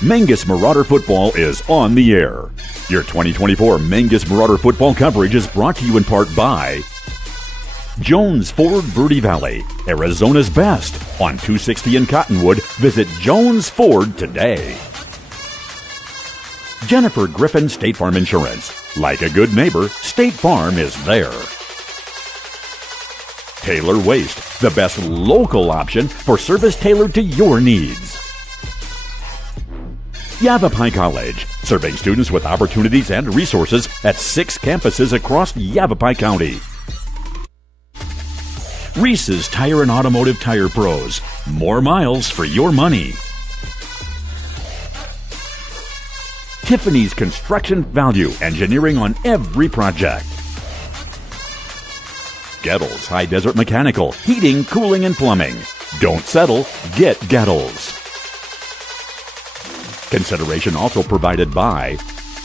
Mingus Marauder Football is on the air. Your 2024 Mingus Marauder Football coverage is brought to you in part by Jones Ford Verde Valley, Arizona's best. On 260 in Cottonwood, visit Jones Ford today. Jennifer Griffin State Farm Insurance. Like a good neighbor, State Farm is there. Taylor Waste, the best local option for service tailored to your needs. Yavapai College, serving students with opportunities and resources at 6 campuses across Yavapai County. Reese's Tire and Automotive Tire Pros, more miles for your money. Tiffany's Construction Value, engineering on every project. Gettles High Desert Mechanical, heating, cooling, and plumbing. Don't settle, get Gettles. Consideration also provided by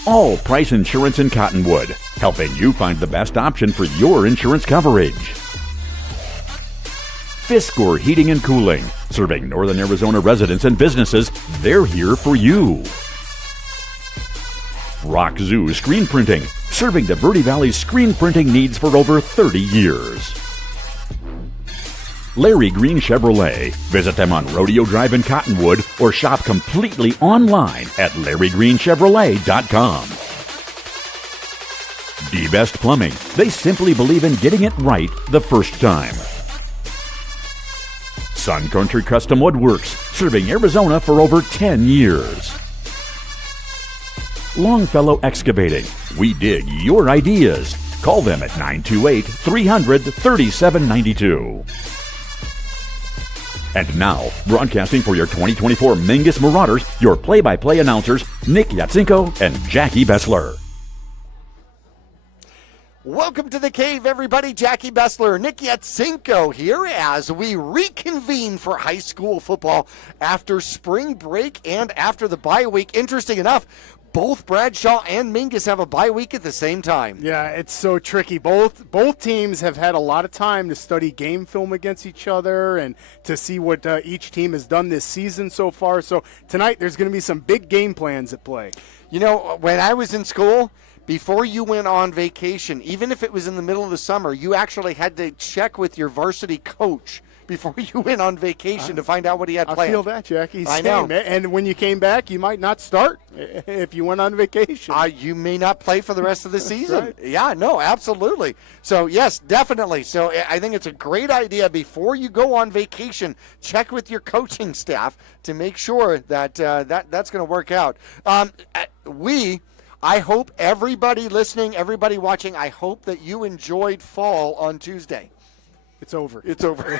All Price Insurance in Cottonwood, helping you find the best option for your insurance coverage. Fiskor Heating and Cooling, serving Northern Arizona residents and businesses. They're here for you. Rock Zoo Screen Printing, serving the Verde Valley screen printing needs for over 30 years. Larry Green Chevrolet. Visit them on Rodeo Drive in Cottonwood or shop completely online at LarryGreenChevrolet.com. D-Best Plumbing. They simply believe in getting it right the first time. Sun Country Custom Woodworks, serving Arizona for over 10 years. Longfellow Excavating. We dig your ideas. Call them at 928-300-3792. And now, broadcasting for your 2024 Mingus Marauders, your play-by-play announcers, Nick Yatsenko and Jackie Bessler. Welcome to the cave, everybody. Jackie Bessler, Nick Yatsenko here as we reconvene for high school football after spring break and after the bye week. Interesting enough, both Bradshaw and Mingus have a bye week at the same time. Yeah, it's so tricky. Both teams have had a lot of time to study game film against each other and to see what each team has done this season so far. So tonight there's going to be some big game plans at play. You know, when I was in school, before you went on vacation, even if it was in the middle of the summer, you actually had to check with your varsity coach before you went on vacation to find out what he had planned. I feel that, Jackie. I know. And when you came back, you might not start if you went on vacation. You may not play for the rest of the season. Right. Yeah, no, absolutely. So, yes, definitely. So I think it's a great idea before you go on vacation, check with your coaching staff to make sure that that's going to work out. I hope everybody listening, everybody watching, I hope that you enjoyed fall on Tuesday. It's over. It's over.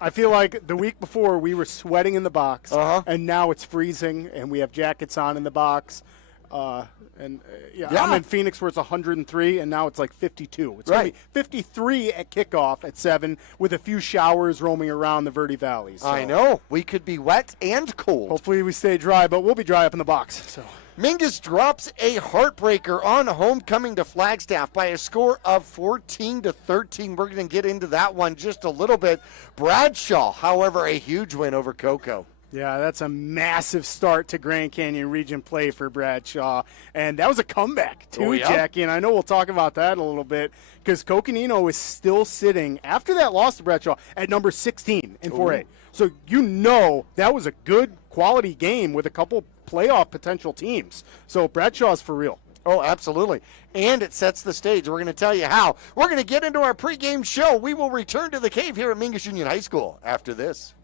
I feel like the week before we were sweating in the box, and now it's freezing, and we have jackets on in the box. I'm in Phoenix where it's 103, and now it's like 52. It's going to be 53 at kickoff at 7 with a few showers roaming around the Verde Valley. So I know. We could be wet and cold. hopefully we stay dry, but we'll be dry up in the box. So Mingus drops a heartbreaker on homecoming to Flagstaff by a score of 14-13. We're going to get into that one just a little bit. Bradshaw, however, a huge win over Cocoa. yeah, that's a massive start to Grand Canyon Region play for Bradshaw. And that was a comeback, too, Jackie. And I know we'll talk about that a little bit because Coconino is still sitting, after that loss to Bradshaw, at number 16 in 4A. So you know that was a good quality game with a couple playoff potential teams. So Bradshaw's for real. Oh, absolutely. And it sets the stage. We're going to tell you how. We're going to get into our pregame show. We will return to the cave here at Mingus Union High School after this.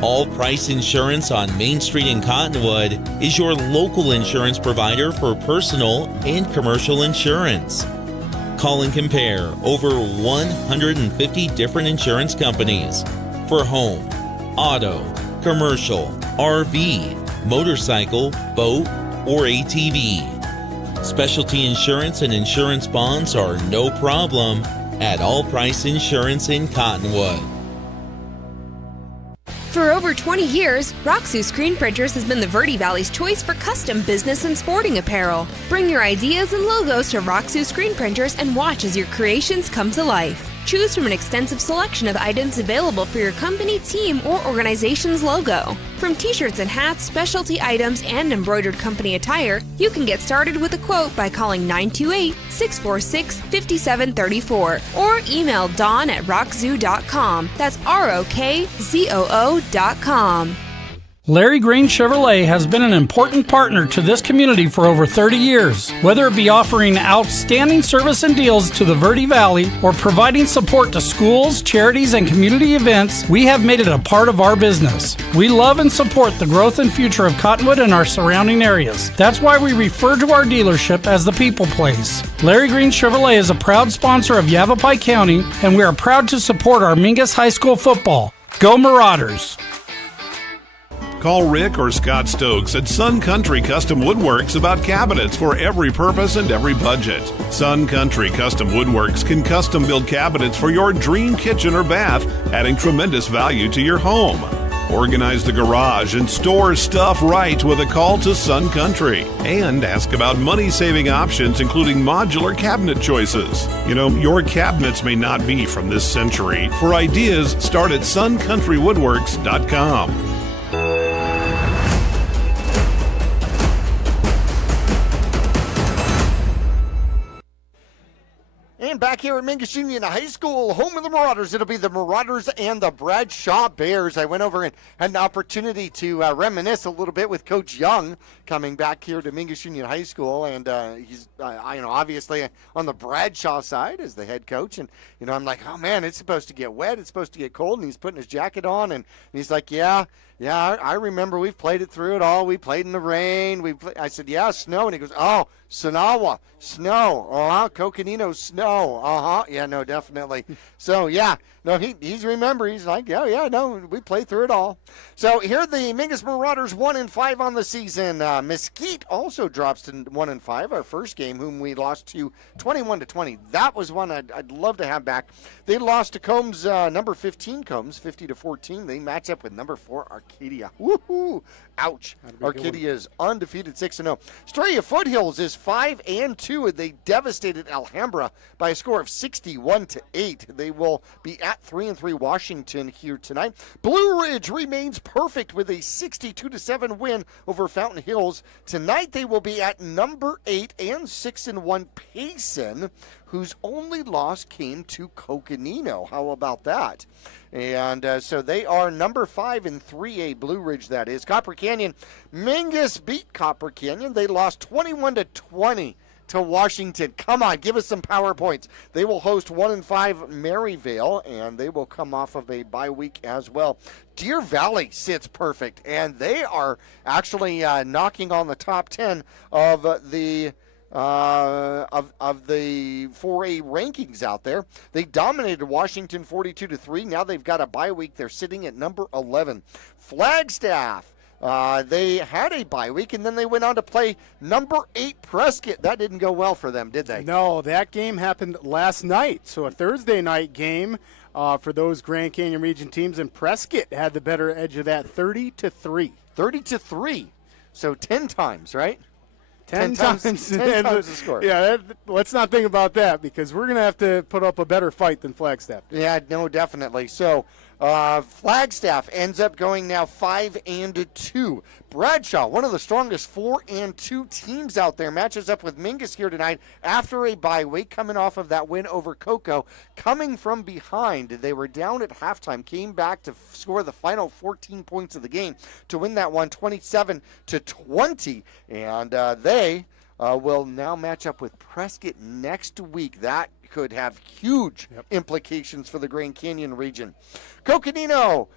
All Price Insurance on Main Street in Cottonwood is your local insurance provider for personal and commercial insurance. Call and compare over 150 different insurance companies for home, auto, commercial, RV, motorcycle, boat, or ATV. Specialty insurance and insurance bonds are no problem at All Price Insurance in Cottonwood. For over 20 years, Roxu Screen Printers has been the Verde Valley's choice for custom business and sporting apparel. Bring your ideas and logos to Roxu Screen Printers and watch as your creations come to life. Choose from an extensive selection of items available for your company, team, or organization's logo. From t-shirts and hats, specialty items, and embroidered company attire, you can get started with a quote by calling 928-646-5734 or email dawn@rockzoo.com. That's ROKZOO.com. Larry Green Chevrolet has been an important partner to this community for over 30 years. Whether it be offering outstanding service and deals to the Verde Valley or providing support to schools, charities, and community events, we have made it a part of our business. We love and support the growth and future of Cottonwood and our surrounding areas. That's why we refer to our dealership as the People Place. Larry Green Chevrolet is a proud sponsor of Yavapai County, and we are proud to support our Mingus High School football. Go Marauders! Call Rick or Scott Stokes at Sun Country Custom Woodworks about cabinets for every purpose and every budget. Sun Country Custom Woodworks can custom build cabinets for your dream kitchen or bath, adding tremendous value to your home. Organize the garage and store stuff right with a call to Sun Country. And ask about money-saving options, including modular cabinet choices. You know, your cabinets may not be from this century. For ideas, start at suncountrywoodworks.com. And back here at Mingus Union High School, home of the Marauders, it'll be the Marauders and the Bradshaw Bears. I went over and had an opportunity to reminisce a little bit with Coach Young coming back here to Mingus Union High School, and he's, obviously on the Bradshaw side as the head coach. And I'm like, oh man, it's supposed to get wet, it's supposed to get cold, and he's putting his jacket on, and he's like, yeah, I remember we've played it through it all. We played in the rain. I said, yeah, snow. And he goes, oh, Sonawa, snow. Coconino, snow. Yeah, no, definitely. So, yeah, no, he's remember. He's like, yeah, no, we played through it all. So here the Mingus Marauders 1-5 on the season. Mesquite also drops to 1-5, our first game, whom we lost to 21-20. That was one I'd love to have back. They lost to Combs, number 15 Combs, 50-14. They match up with number 4 Arcadia. Woohoo! Ouch. Arcadia is undefeated 6-0. Estrella Foothills is 5-2, and they devastated Alhambra by a score of 61-8. They will be at 3-3 Washington here tonight. Blue Ridge remains perfect with a 62-7 win over Fountain Hills. Tonight they will be at number 8 and 6-1 Payson, whose only loss came to Coconino. How about that? And so they are number 5 in 3A, Blue Ridge, that is. Copper Canyon, Mingus beat Copper Canyon. They lost 21-20 to Washington. Come on, give us some power points. They will host 1-5 Maryvale, and they will come off of a bye week as well. Deer Valley sits perfect, and they are actually knocking on the top 10 of the of the 4A rankings out there. They dominated Washington 42-3. Now they've got a bye week. They're sitting at number 11. Flagstaff, they had a bye week, and then they went on to play number 8 Prescott. That didn't go well for them, did they? No, that game happened last night. So a Thursday night game for those Grand Canyon region teams, and Prescott had the better edge of that, 30-3. 30-3. So 10 times, right? 10 times the score. Yeah, let's not think about that, because we're going to have to put up a better fight than Flagstaff. Yeah, no, definitely. So Flagstaff ends up going now 5-2. Bradshaw, one of the strongest 4-2 teams out there, matches up with Mingus here tonight after a bye week, coming off of that win over Cocoa. Coming from behind, they were down at halftime, came back to score the final 14 points of the game to win that one 27-20, and they will now match up with Prescott next week. That could have huge implications for the Grand Canyon region. Coconino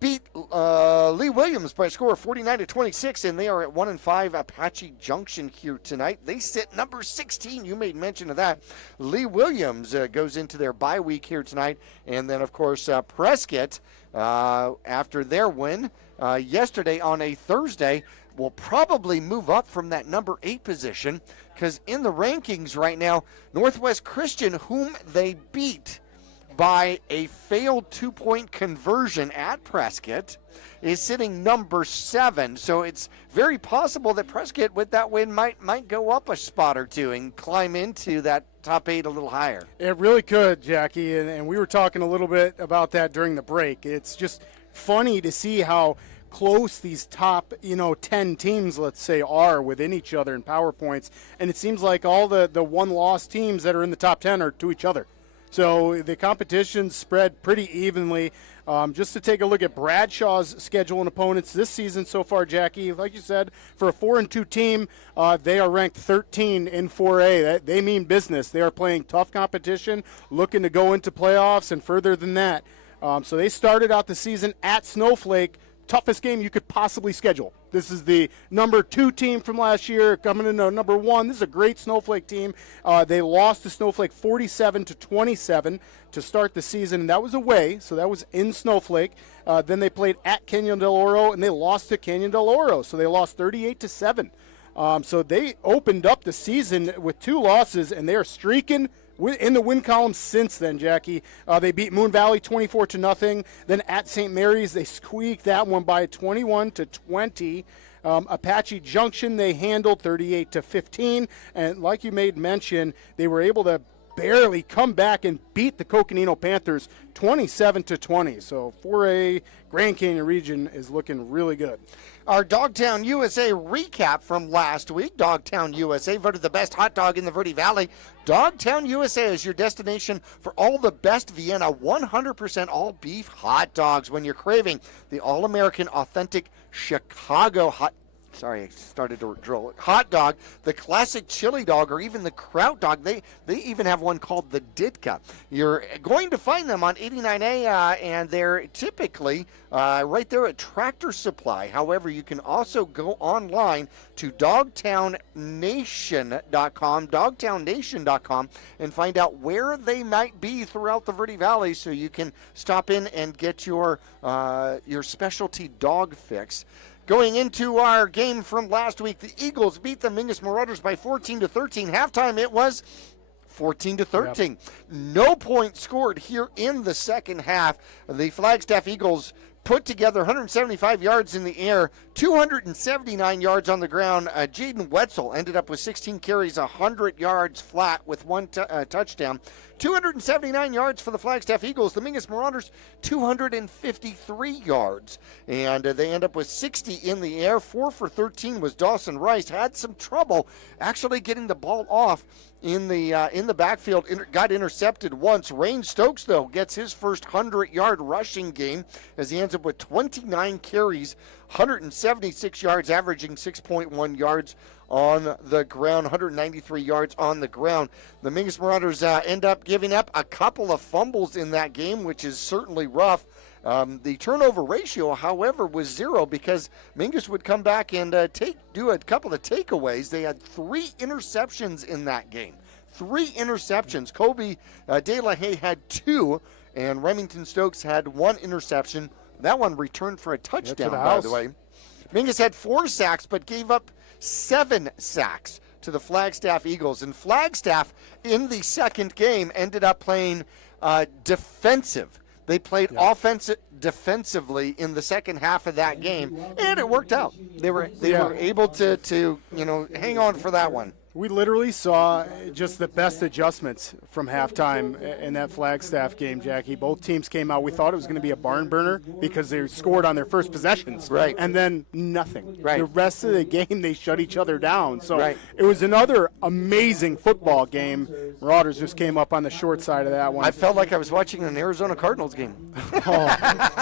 beat Lee Williams by a score of 49-26, and they are at 1-5 Apache Junction here tonight. They sit number 16. You made mention of that. Lee Williams goes into their bye week here tonight, and then of course Prescott, after their win yesterday on a Thursday, will probably move up from that number 8 position, because in the rankings right now, Northwest Christian, whom they beat by a failed 2-point conversion at Prescott, is sitting number 7. So it's very possible that Prescott, with that win, might go up a spot or two and climb into that top 8 a little higher. It really could, Jackie, and we were talking a little bit about that during the break. It's just funny to see how close these top 10 teams, let's say, are within each other in power points, and it seems like all the one-loss teams that are in the top 10 are to each other. So the competition spread pretty evenly. Just to take a look at Bradshaw's schedule and opponents this season so far, Jackie, like you said, for a 4-2 team, they are ranked 13 in 4A. They mean business. They are playing tough competition, looking to go into playoffs and further than that. So they started out the season at Snowflake, toughest game you could possibly schedule. This is the number 2 team from last year coming into number 1. This is a great Snowflake team. They lost to Snowflake 47-27 to start the season, and that was away, so that was in Snowflake. Then they played at Canyon del Oro, and they lost to Canyon del Oro, so they lost 38-7. So they opened up the season with 2 losses, and they are streaking in the win column since then, Jackie. They beat Moon Valley 24-0. Then at St. Mary's, they squeaked that one by 21-20. Apache Junction, they handled 38-15. And like you made mention, they were able to barely come back and beat the Coconino Panthers 27-20. So 4A Grand Canyon region is looking really good. Our Dogtown USA recap from last week. Dogtown USA voted the best hot dog in the Verde Valley. Dogtown USA is your destination for all the best Vienna 100% all beef hot dogs when you're craving the all-American authentic Chicago hot dog, the classic chili dog, or even the kraut dog. They even have one called the Ditka. You're going to find them on 89A, and they're typically right there at Tractor Supply. However, you can also go online to dogtownnation.com, and find out where they might be throughout the Verde Valley, so you can stop in and get your specialty dog fix. Going into our game from last week, the Eagles beat the Mingus Marauders by 14-13. Halftime, it was 14-13. Yep. No points scored here in the second half. The Flagstaff Eagles put together 175 yards in the air, 279 yards on the ground. Jaden Wetzel ended up with 16 carries, 100 yards flat with one touchdown. 279 yards for the Flagstaff Eagles. The Mingus Marauders, 253 yards. And they end up with 60 in the air. 4 for 13 was Dawson Rice. Had some trouble actually getting the ball off in the backfield. Got intercepted once. Rain Stokes, though, gets his first 100-yard rushing game as he ends up with 29 carries, 176 yards, averaging 6.1 yards on the ground, 193 yards on the ground. The Mingus Marauders end up giving up a couple of fumbles in that game, which is certainly rough. The turnover ratio, however, was 0 because Mingus would come back and do a couple of takeaways. They had 3 interceptions in that game. 3 interceptions. Kobe De La Haye had 2, and Remington Stokes had 1 interception. That one returned for a touchdown, by the way. Mingus had 4 sacks, but gave up 7 sacks to the Flagstaff Eagles. And Flagstaff, in the second game, ended up playing defensive. They played defensively in the second half of that game, and it worked out. They were able to hang on for that one. We literally saw just the best adjustments from halftime in that Flagstaff game, Jackie. Both teams came out. We thought it was going to be a barn burner because they scored on their first possessions. Right. And then nothing. Right. The rest of the game, they shut each other down. So It was another amazing football game. Marauders just came up on the short side of that one. I felt like I was watching an Arizona Cardinals game.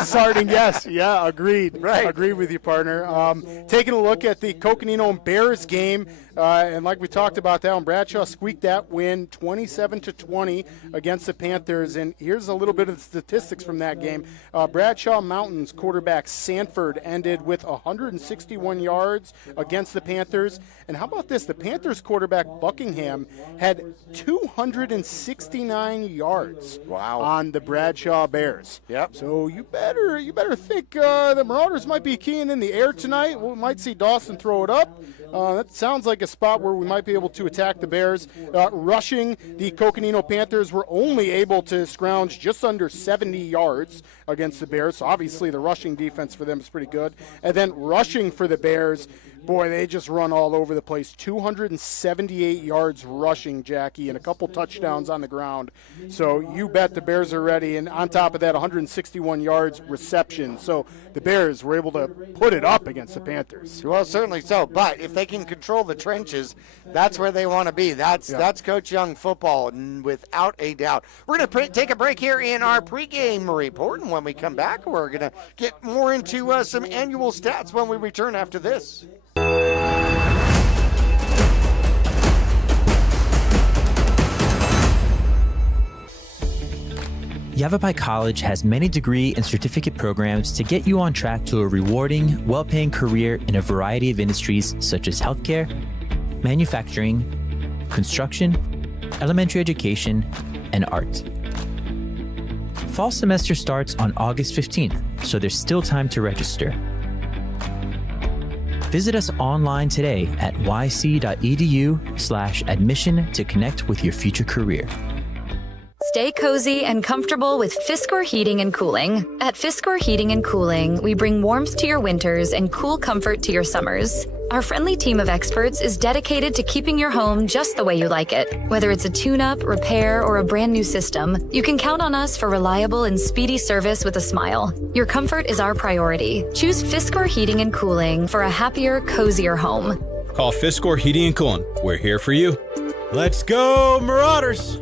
Starting, yes. Yeah, agreed. Right. Agreed with you, partner. Taking a look at the Coconino and Bears game, and like we talked about that one, Bradshaw squeaked that win 27-20 against the Panthers. And here's a little bit of the statistics from that game. Bradshaw Mountains quarterback Sanford ended with 161 yards against the Panthers. And how about this? The Panthers quarterback Buckingham had 269 yards on the Bradshaw Bears. Yep. So you better think the Marauders might be keying in the air tonight. We might see Dawson throw it up. That sounds like a spot where we might be able to attack the Bears. Rushing, the Coconino Panthers were only able to scrounge just under 70 yards against the Bears. So obviously the rushing defense for them is pretty good. And then rushing for the Bears, boy, they just run all over the place. 278 yards rushing, Jackie, and a couple touchdowns on the ground. So you bet the Bears are ready. And on top of that, 161 yards reception. So the Bears were able to put it up against the Panthers. Well, certainly so. But if they can control the trenches, that's where they want to be. That's Coach Young football, without a doubt. We're going to take a break here in our pregame report. And when we come back, we're going to get more into some annual stats when we return after this. Yavapai College has many degree and certificate programs to get you on track to a rewarding, well-paying career in a variety of industries such as healthcare, manufacturing, construction, elementary education, and art. Fall semester starts on August 15th, so there's still time to register. Visit us online today at yc.edu/admission to connect with your future career. Stay cozy and comfortable with Fiskor Heating and Cooling. At Fiskor Heating and Cooling, we bring warmth to your winters and cool comfort to your summers. Our friendly team of experts is dedicated to keeping your home just the way you like it. Whether it's a tune-up, repair, or a brand new system, you can count on us for reliable and speedy service with a smile. Your comfort is our priority. Choose Fiskor Heating and Cooling for a happier, cozier home. Call Fiskor Heating and Cooling. We're here for you. Let's go, Marauders!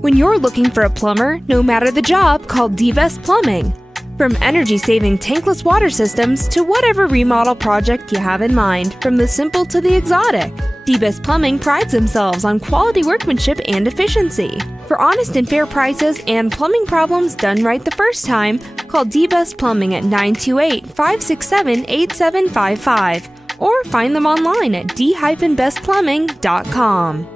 When you're looking for a plumber, no matter the job, call D-Best Plumbing. From energy-saving tankless water systems to whatever remodel project you have in mind, from the simple to the exotic, D-Best Plumbing prides themselves on quality workmanship and efficiency. For honest and fair prices and plumbing problems done right the first time, call D-Best Plumbing at 928-567-8755 or find them online at d-bestplumbing.com.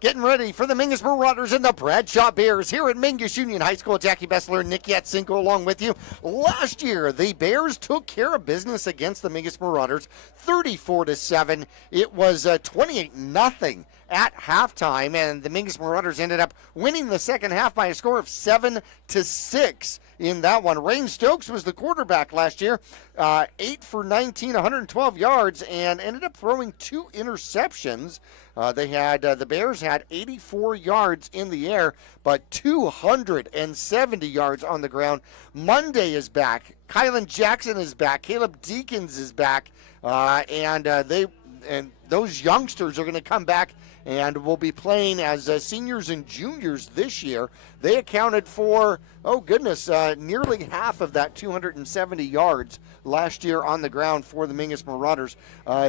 Getting ready for the Mingus Marauders and the Bradshaw Bears here at Mingus Union High School. Jackie Bessler and Nick Yatsinko along with you. Last year, the Bears took care of business against the Mingus Marauders, 34-7. It was 28-0 at halftime, and the Mingus Marauders ended up winning the second half by a score of 7-6. In that one, Rain Stokes was the quarterback last year, 8 for 19, 112 yards, and ended up throwing 2 interceptions. The Bears had 84 yards in the air, but 270 yards on the ground. Monday is back. Kylan Jackson is back. Caleb Deakins is back, and those youngsters are going to come back and will be playing as seniors and juniors this year. They accounted for, nearly half of that 270 yards last year on the ground for the Mingus Marauders.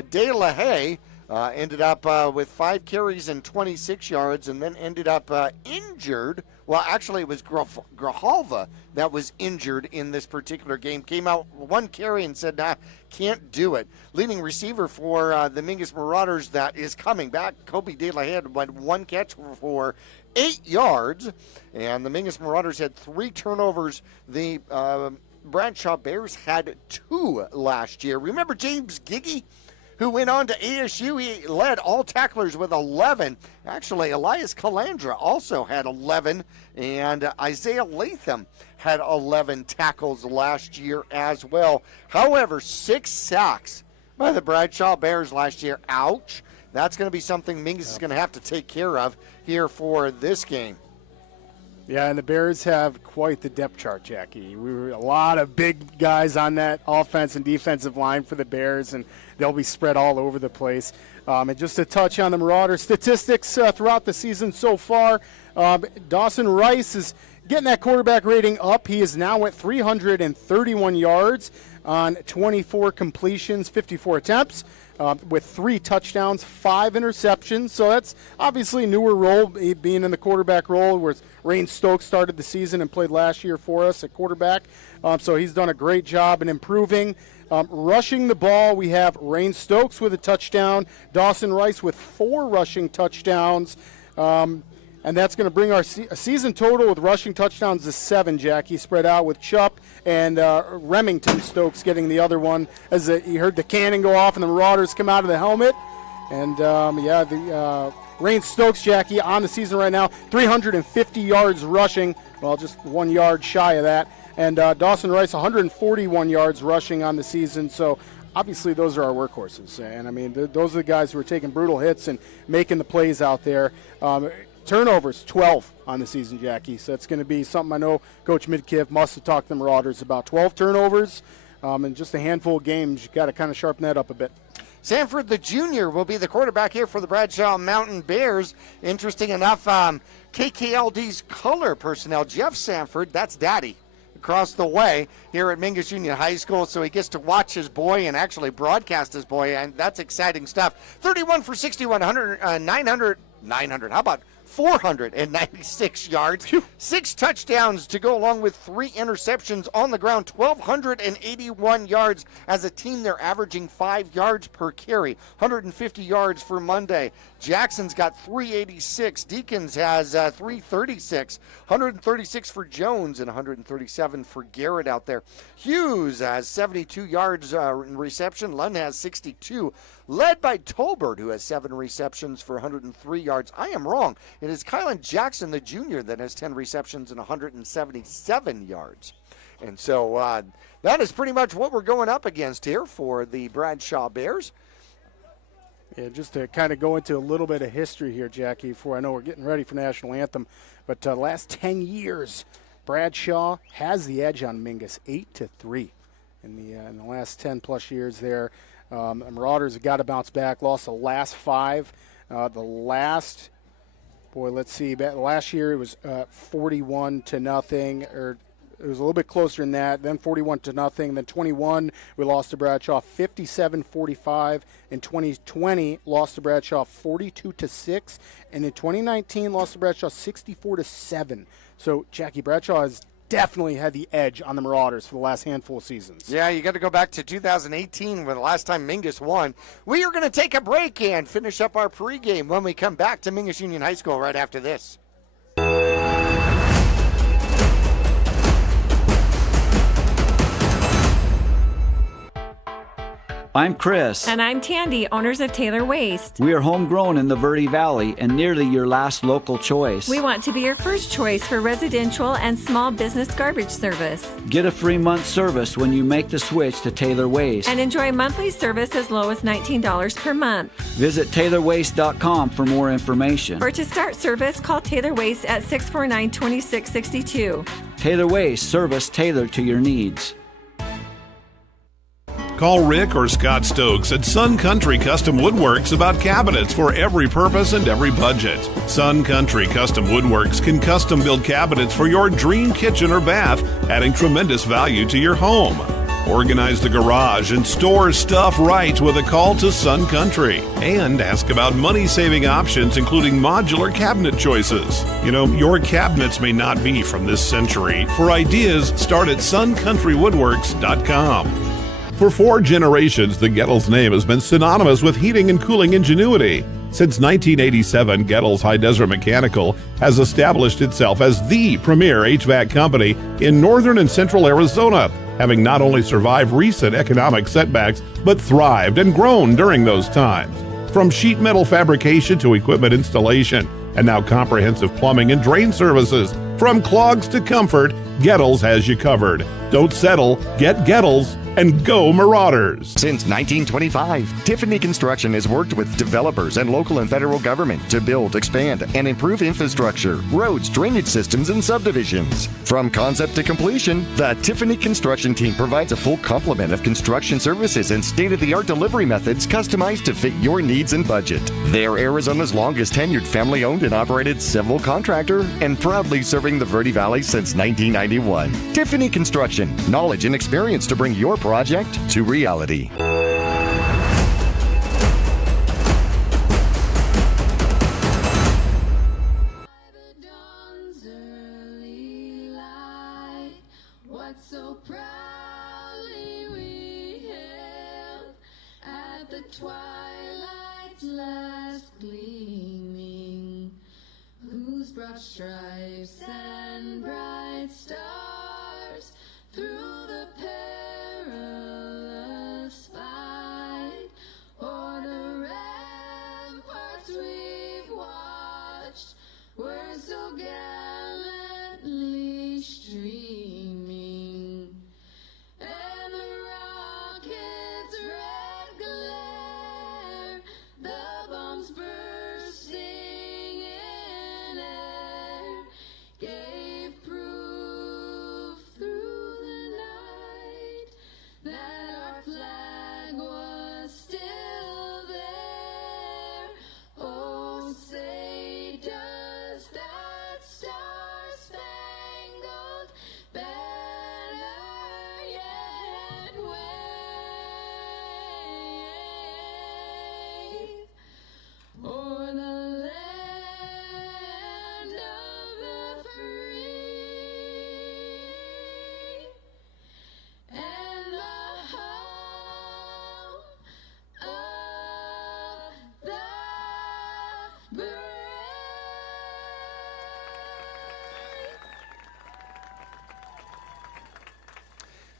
De La Haye ended up with 5 carries and 26 yards, and then ended up injured. Well, actually, it was Grijalva that was injured in this particular game. Came out 1 carry and said, can't do it. Leading receiver for the Mingus Marauders that is coming back, Kobe De La Haye, went 1 catch for 8 yards, and the Mingus Marauders had 3 turnovers. The Bradshaw Bears had 2 last year. Remember James Giggy, who went on to ASU? He led all tacklers with 11. Actually, Elias Calandra also had 11, and Isaiah Latham had 11 tackles last year as well. However, 6 sacks by the Bradshaw Bears last year. Ouch. That's going to be something Mingus is going to have to take care of here for this game. Yeah, and the Bears have quite the depth chart, Jackie. We were a lot of big guys on that offense and defensive line for the Bears, and they'll be spread all over the place. And just to touch on the Marauder statistics throughout the season so far, Dawson Rice is getting that quarterback rating up. He is now at 331 yards on 24 completions, 54 attempts, with 3 touchdowns, 5 interceptions. So that's obviously a newer role, being in the quarterback role, where Rain Stokes started the season and played last year for us at quarterback. So he's done a great job in improving. Rushing the ball, we have Rain Stokes with a touchdown, Dawson Rice with 4 rushing touchdowns. And that's going to bring our season total with rushing touchdowns to 7, Jackie, spread out with Chupp and Remington Stokes getting the other one. As you heard the cannon go off and the Marauders come out of the helmet. And, Rain Stokes, Jackie, on the season right now, 350 yards rushing. Well, just 1 yard shy of that. And Dawson Rice, 141 yards rushing on the season. So, obviously, those are our workhorses. And, I mean, those are the guys who are taking brutal hits and making the plays out there. Turnovers, 12 on the season, Jackie. So it's going to be something I know Coach Midkiff must have talked to the Marauders about. 12 turnovers and just a handful of games. You got to kind of sharpen that up a bit. Sanford, the junior, will be the quarterback here for the Bradshaw Mountain Bears. Interesting enough, KKLD's color personnel, Jeff Sanford, that's Daddy, across the way here at Mingus Union High School, so he gets to watch his boy and actually broadcast his boy, and that's exciting stuff. 31 for 61, 900, how about 496 yards, 6 touchdowns to go along with 3 interceptions on the ground, 1,281 yards. As a team, they're averaging 5 yards per carry, 150 yards for Monday. Jackson's got 386. Deacons has 336, 136 for Jones and 137 for Garrett out there. Hughes has 72 yards in reception. Lund has 62, led by Tolbert, who has 7 receptions for 103 yards. I am wrong. It is Kylan Jackson, the junior, that has 10 receptions and 177 yards. And so that is pretty much what we're going up against here for the Bradshaw Bears. Yeah, just to kind of go into a little bit of history here, Jackie, before I know we're getting ready for National Anthem. But the last 10 years, Bradshaw has the edge on Mingus, 8-3 in the last 10-plus years there. Marauders have got to bounce back, lost the last 5. Last year it was 41-0, or it was a little bit closer than that, then 41-0, then 21 we lost to Bradshaw 57-45. In 2020 lost to Bradshaw 42-6, and in 2019 lost to Bradshaw 64-7. So Jackie, Bradshaw has definitely had the edge on the Marauders for the last handful of seasons. Yeah, you got to go back to 2018 when the last time Mingus won. We are going to take a break and finish up our pregame when we come back to Mingus Union High School right after this. I'm Chris. And I'm Tandy, owners of Taylor Waste. We are homegrown in the Verde Valley and nearly your last local choice. We want to be your first choice for residential and small business garbage service. Get a free month service when you make the switch to Taylor Waste. And enjoy monthly service as low as $19 per month. Visit TaylorWaste.com for more information. Or to start service, call Taylor Waste at 649-2662. Taylor Waste, service tailored to your needs. Call Rick or Scott Stokes at Sun Country Custom Woodworks about cabinets for every purpose and every budget. Sun Country Custom Woodworks can custom build cabinets for your dream kitchen or bath, adding tremendous value to your home. Organize the garage and store stuff right with a call to Sun Country. And ask about money-saving options, including modular cabinet choices. You know, your cabinets may not be from this century. For ideas, start at suncountrywoodworks.com. For 4 generations, the Gettles name has been synonymous with heating and cooling ingenuity. Since 1987, Gettles High Desert Mechanical has established itself as the premier HVAC company in northern and central Arizona, having not only survived recent economic setbacks, but thrived and grown during those times. From sheet metal fabrication to equipment installation, and now comprehensive plumbing and drain services. From clogs to comfort, Gettles has you covered. Don't settle, get Gettles. and go Marauders! Since 1925, Tiffany Construction has worked with developers and local and federal government to build, expand, and improve infrastructure, roads, drainage systems, and subdivisions. From concept to completion, the Tiffany Construction team provides a full complement of construction services and state-of-the-art delivery methods customized to fit your needs and budget. They're Arizona's longest tenured family-owned and operated civil contractor and proudly serving the Verde Valley since 1991. Tiffany Construction, knowledge and experience to bring your project to reality. So proudly we hailed at the twilight's last gleaming, whose broad stripes and bright stars through the perilous fight o'er the ramparts we've watched were so gallantly streaming, and the rocket's red glare, the bombs bursting in air, gave proof through the night that our flag was still there. Oh, say does that star-spangled banner yet wave o'er the land of the free and the home of the brave?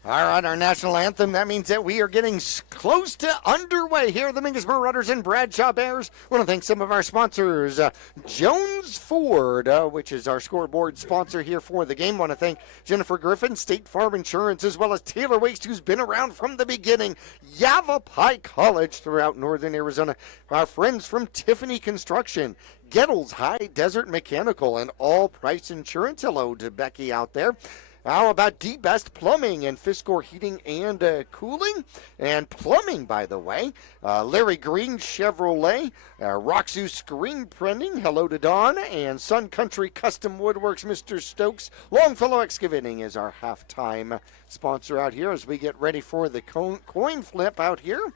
All right, our national anthem. That means that we are getting close to underway here at the Mingus Marauders and Bradshaw Bears. I want to thank some of our sponsors, Jones Ford, which is our scoreboard sponsor here for the game. I want to thank Jennifer Griffin, State Farm Insurance, as well as Taylor Waste, who's been around from the beginning, Yavapai College throughout northern Arizona, our friends from Tiffany Construction, Gettles High Desert Mechanical, and All Price Insurance. Hello to Becky out there. How about D-Best Plumbing and Fiskor Heating and Cooling? And plumbing, by the way. Larry Green Chevrolet, Roxu Screen Printing, hello to Don, and Sun Country Custom Woodworks, Mr. Stokes. Longfellow Excavating is our halftime sponsor out here as we get ready for the coin flip out here.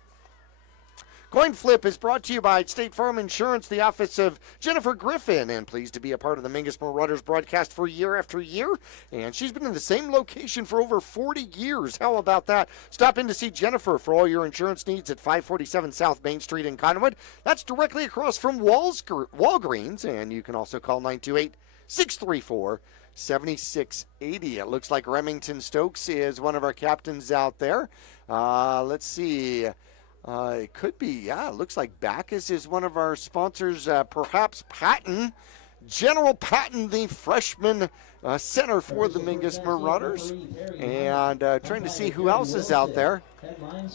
Coin Flip is brought to you by State Farm Insurance, the office of Jennifer Griffin, and pleased to be a part of the Mingus Marauders broadcast for year after year. And she's been in the same location for over 40 years. How about that? Stop in to see Jennifer for all your insurance needs at 547 South Main Street in Cottonwood. That's directly across from Walgreens, and you can also call 928-634-7680. It looks like Remington Stokes is one of our captains out there. Let's see. It could be, it looks like Bacchus is one of our sponsors, perhaps Patton, General Patton, the freshman center for the Mingus Marauders. And trying to see who else is out there.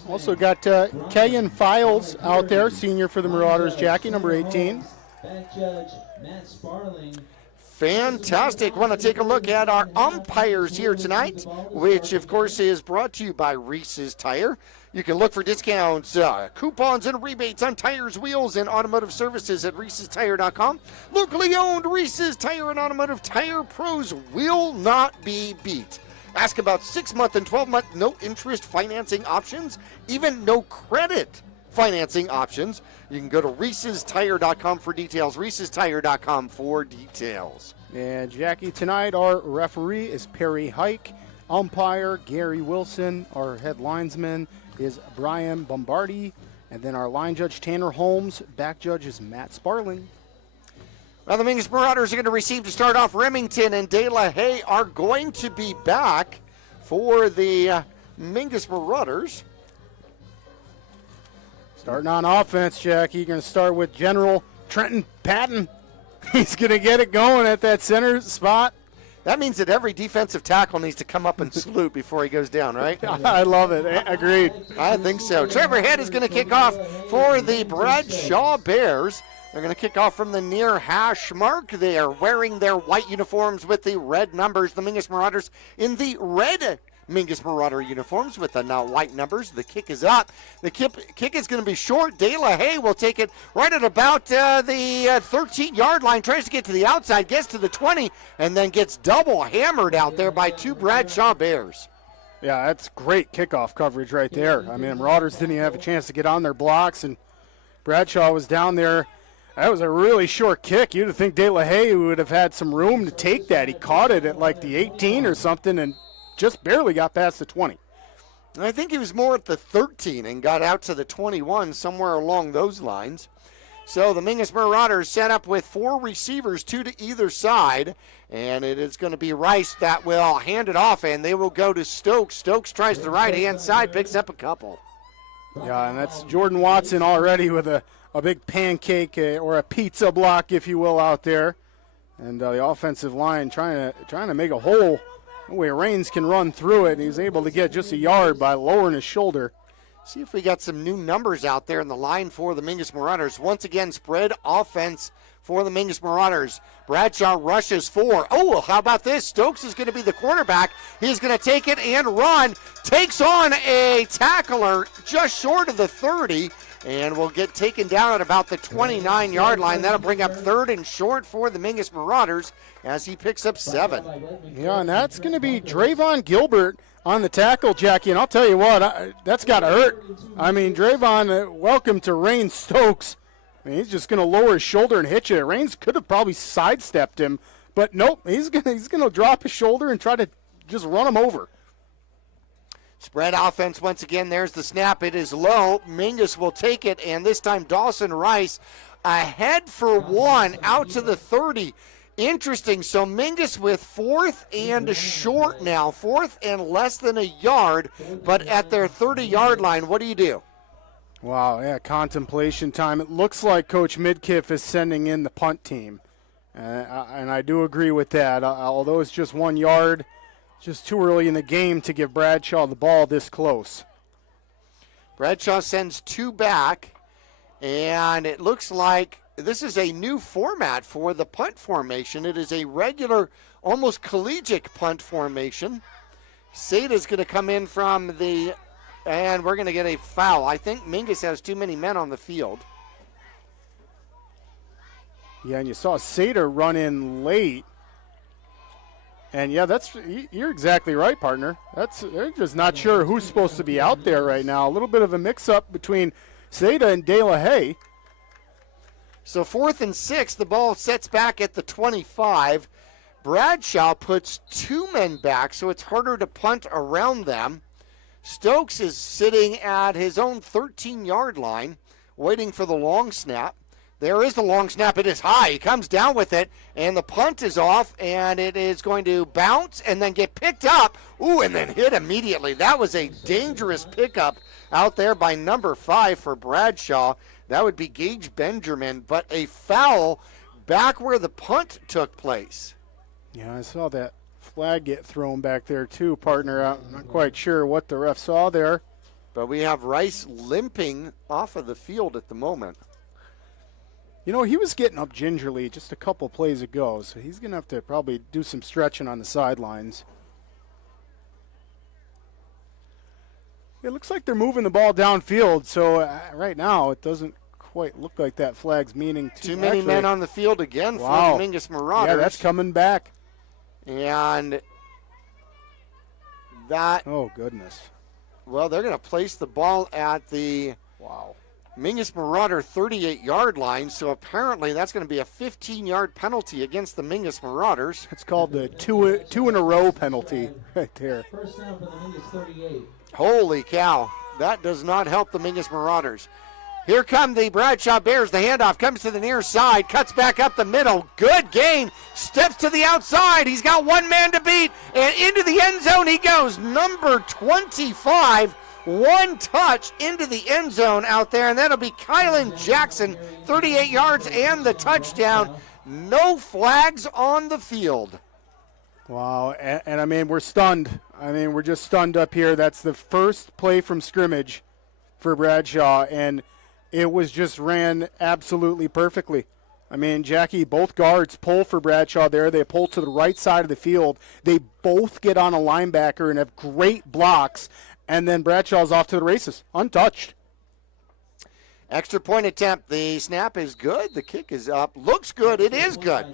Also got Kellyan Files out there, senior for the Marauders, Jackie, number 18. Back judge Matt Sparling. Fantastic. Want to take a look at our umpires here tonight, which, of course, is brought to you by Reese's Tire. You can look for discounts, coupons, and rebates on tires, wheels, and automotive services at Reese'sTire.com. Locally owned Reese's Tire and Automotive Tire Pros will not be beat. Ask about 6-month and 12-month no-interest financing options, even no credit financing options. You can go to Reese'sTire.com for details. Reese'sTire.com for details. And Jackie, tonight our referee is Perry Hike. Umpire Gary Wilson. Our head linesman is Brian Bombardi. And then our line judge Tanner Holmes. Back judge is Matt Sparling. Well, the Mingus Marauders are going to receive to start off. Remington and De La Haye are going to be back for the Mingus Marauders. Starting on offense, Jackie, you're going to start with General Trenton Patton. He's going to get it going at that center spot. That means that every defensive tackle needs to come up and salute before he goes down, right? I love it. Agreed. I think so. Trevor Head is going to kick off for the Bradshaw Bears. They're going to kick off from the near hash mark. They are wearing their white uniforms with the red numbers. The Mingus Marauders in the red Mingus Marauder uniforms with the now white numbers. The kick is up. The kick is going to be short. De La Haye will take it right at about the 13-yard line. Tries to get to the outside, gets to the 20, and then gets double hammered out there by two Bradshaw Bears. Yeah, that's great kickoff coverage right there. I mean, Marauders didn't even have a chance to get on their blocks, and Bradshaw was down there. That was a really short kick. You'd think De La Haye would have had some room to take that. He caught it at like the 18 or something and just barely got past the 20. I think he was more at the 13 and got out to the 21, somewhere along those lines. So the Mingus Marauders set up with four receivers, two to either side, and it is going to be Rice that will hand it off, and they will go to Stokes. Stokes tries the right-hand side, picks up a couple. Yeah, and that's Jordan Watson already with a big pancake or a pizza block, if you will, out there. And the offensive line trying to make a hole where Raines can run through it, and he's able to get just a yard by lowering his shoulder. See if we got some new numbers out there in the line for the Mingus Marauders. Once again, spread offense for the Mingus Marauders. Bradshaw rushes four. Oh, how about this? Stokes is going to be the quarterback. He's going to take it and run. Takes on a tackler just short of the 30. And will get taken down at about the 29-yard line. That'll bring up third and short for the Mingus Marauders as he picks up 7. Yeah, and that's going to be Drayvon Gilbert on the tackle, Jackie. And I'll tell you what, that's got to hurt. I mean, Drayvon, welcome to Raines Stokes. I mean, he's just going to lower his shoulder and hit you. Raines could have probably sidestepped him, but nope, he's going to drop his shoulder and try to just run him over. Spread offense once again. There's the snap. It is low. Mingus will take it, and this time Dawson Rice ahead for one out to the 30. Interesting. So Mingus with fourth and short now. Fourth and less than a yard, but at their 30-yard line. What do you do? Wow, yeah, contemplation time. It looks like Coach Midkiff is sending in the punt team, and I do agree with that. Although it's just 1 yard, just too early in the game to give Bradshaw the ball this close. Bradshaw sends two back, and it looks like this is a new format for the punt formation. It is a regular, almost collegiate punt formation. Sada's going to come in from the, and we're going to get a foul. I think Mingus has too many men on the field. Yeah, and you saw Sada run in late. And, yeah, you're exactly right, partner. They're just not sure who's supposed to be out there right now. A little bit of a mix-up between Sada and De La Haye. So 4th and 6, the ball sets back at the 25. Bradshaw puts two men back, so it's harder to punt around them. Stokes is sitting at his own 13-yard line, waiting for the long snap. There is the long snap. It is high. He comes down with it, and the punt is off, and it is going to bounce and then get picked up. Ooh, and then hit immediately. That was a dangerous pickup out there by number 5 for Bradshaw. That would be Gage Benjamin, but a foul back where the punt took place. Yeah, I saw that flag get thrown back there too, partner. I'm not quite sure what the ref saw there. But we have Rice limping off of the field at the moment. You know, he was getting up gingerly just a couple plays ago, so he's going to have to probably do some stretching on the sidelines. It looks like they're moving the ball downfield, so right now it doesn't quite look like that flag's meaning too many men on the field again for the Mingus Marauders. Yeah, that's coming back. And that... Oh, goodness. Well, they're going to place the ball at the... Wow. Mingus Marauder 38-yard line, so apparently that's going to be a 15-yard penalty against the Mingus Marauders. It's called the two in a row penalty right there. First down for the Mingus 38. Holy cow, that does not help the Mingus Marauders. Here come the Bradshaw Bears. The handoff comes to the near side, cuts back up the middle. Good gain, steps to the outside. He's got one man to beat, and into the end zone he goes. Number 25. One touch into the end zone out there, and that'll be Kylan Jackson, 38 yards and the touchdown. No flags on the field. Wow, and I mean, we're stunned. I mean, we're just stunned up here. That's the first play from scrimmage for Bradshaw, and it was just ran absolutely perfectly. I mean, Jackie, both guards pull for Bradshaw there. They pull to the right side of the field. They both get on a linebacker and have great blocks, and then Bradshaw's off to the races, untouched. Extra point attempt. The snap is good. The kick is up. Looks good. It is good.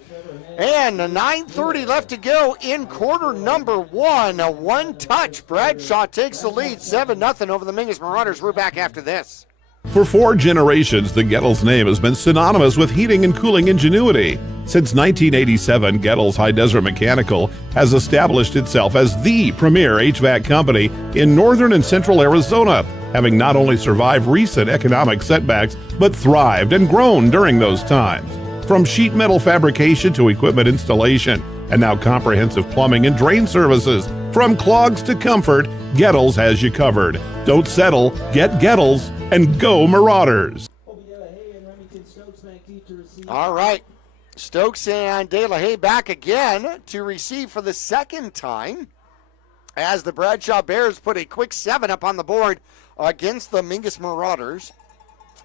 And 9:30 left to go in quarter number one. A one-touch. Bradshaw takes the lead 7-0 over the Mingus Marauders. We're back after this. For 4 generations, the Gettles name has been synonymous with heating and cooling ingenuity. Since 1987, Gettles High Desert Mechanical has established itself as the premier HVAC company in northern and central Arizona, having not only survived recent economic setbacks, but thrived and grown during those times. From sheet metal fabrication to equipment installation, and now comprehensive plumbing and drain services. From clogs to comfort, Gettles has you covered. Don't settle, get Gettles, and go Marauders. All right, Stokes and De La Haye back again to receive for the second time as the Bradshaw Bears put a quick 7 up on the board against the Mingus Marauders.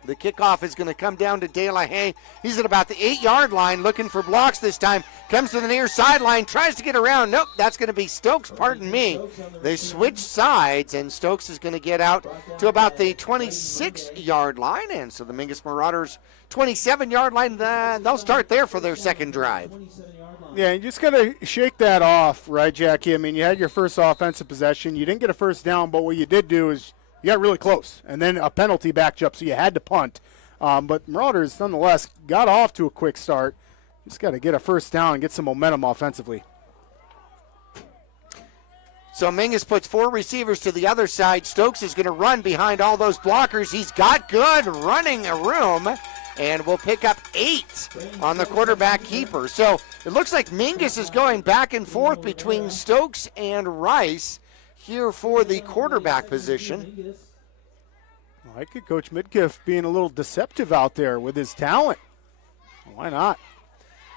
The kickoff is going to come down to De La Haye. He's at about the 8-yard line looking for blocks this time. Comes to the near sideline, tries to get around. Nope, that's going to be Stokes, pardon me. They switch sides, and Stokes is going to get out to about the 26-yard line. And so the Mingus Marauders, 27-yard line, they'll start there for their second drive. Yeah, you just got to shake that off, right, Jackie? I mean, you had your first offensive possession. You didn't get a first down, but what you did do is you got really close, and then a penalty backed you up, so you had to punt. But Marauders, nonetheless, got off to a quick start. Just got to get a first down and get some momentum offensively. So Mingus puts 4 receivers to the other side. Stokes is going to run behind all those blockers. He's got good running room, and will pick up 8 on the quarterback keeper. So it looks like Mingus is going back and forth between Stokes and Rice here for the quarterback position. I like it, Coach Midkiff being a little deceptive out there with his talent. Why not?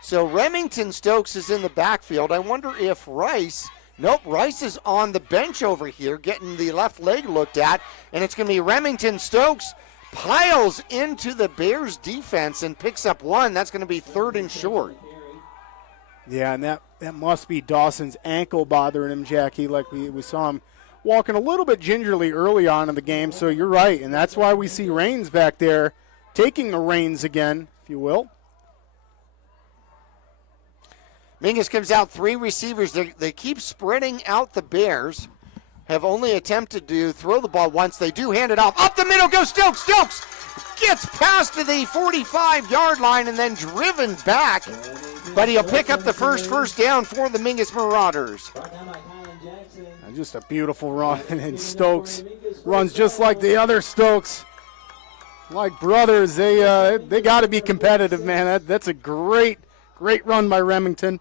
So Remington Stokes is in the backfield. I wonder if Rice is on the bench over here getting the left leg looked at, and it's going to be Remington Stokes piles into the Bears defense and picks up 1. That's going to be 3rd and short. Yeah, and that must be Dawson's ankle bothering him, Jackie, like we saw him walking a little bit gingerly early on in the game, so you're right, and that's why we see Raines back there taking the reins again, if you will. Mingus comes out 3 receivers. They keep spreading out the Bears. Have only attempted to throw the ball once. They do hand it off. Up the middle goes Stokes. Stokes gets past to the 45-yard line and then driven back. But he'll pick up the first down for the Mingus Marauders. Just a beautiful run, and Stokes runs just like the other Stokes. Like brothers, they got to be competitive, man. That's a great run by Remington.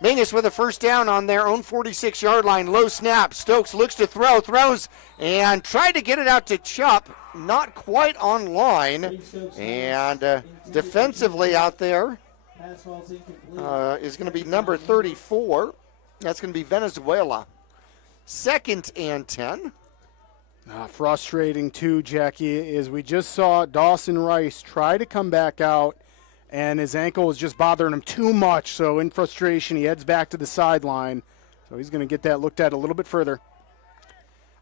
Mingus with a first down on their own 46-yard line. Low snap. Stokes looks to throws, and tried to get it out to Chupp. Not quite on line. And defensively out there is going to be number 34. That's going to be Venezuela. 2nd and 10. Frustrating, too, Jackie, is we just saw Dawson Rice try to come back out, and his ankle was just bothering him too much. So in frustration, he heads back to the sideline. So he's going to get that looked at a little bit further.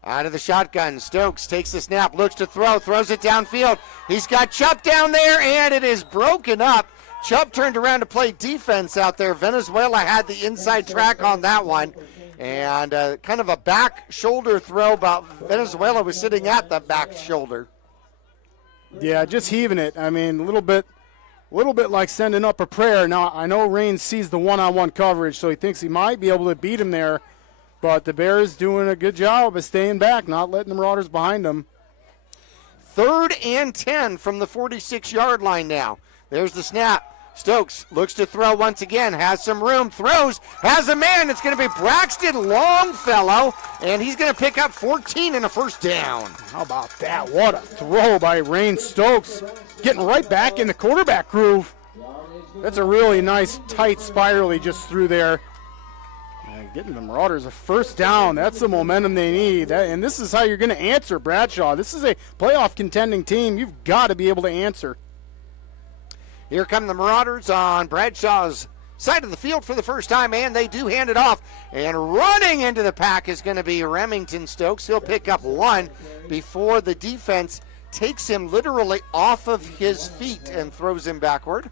Out of the shotgun, Stokes takes the snap, looks to throws it downfield. He's got Chupp down there, and it is broken up. Chubb turned around to play defense out there. Venezuela had the inside track on that one. And kind of a back shoulder throw, but Venezuela was sitting at the back shoulder. Yeah, just heaving it. I mean, a little bit like sending up a prayer. Now, I know Raines sees the one-on-one coverage, so he thinks he might be able to beat him there. But the Bears doing a good job of staying back, not letting the Marauders behind them. 3rd and 10 from the 46-yard line now. There's the snap. Stokes looks to throw once again, has some room, throws, has a man. It's going to be Braxton Longfellow, and he's going to pick up 14 and a first down. How about that? What a throw by Raines Stokes, getting right back in the quarterback groove. That's a really nice, tight spiral he just threw there. And getting the Marauders a first down. That's the momentum they need. And this is how you're going to answer, Bradshaw. This is a playoff contending team. You've got to be able to answer. Here come the Marauders on Bradshaw's side of the field for the first time, and they do hand it off. And running into the pack is going to be Remington Stokes. He'll pick up one before the defense takes him literally off of his feet and throws him backward.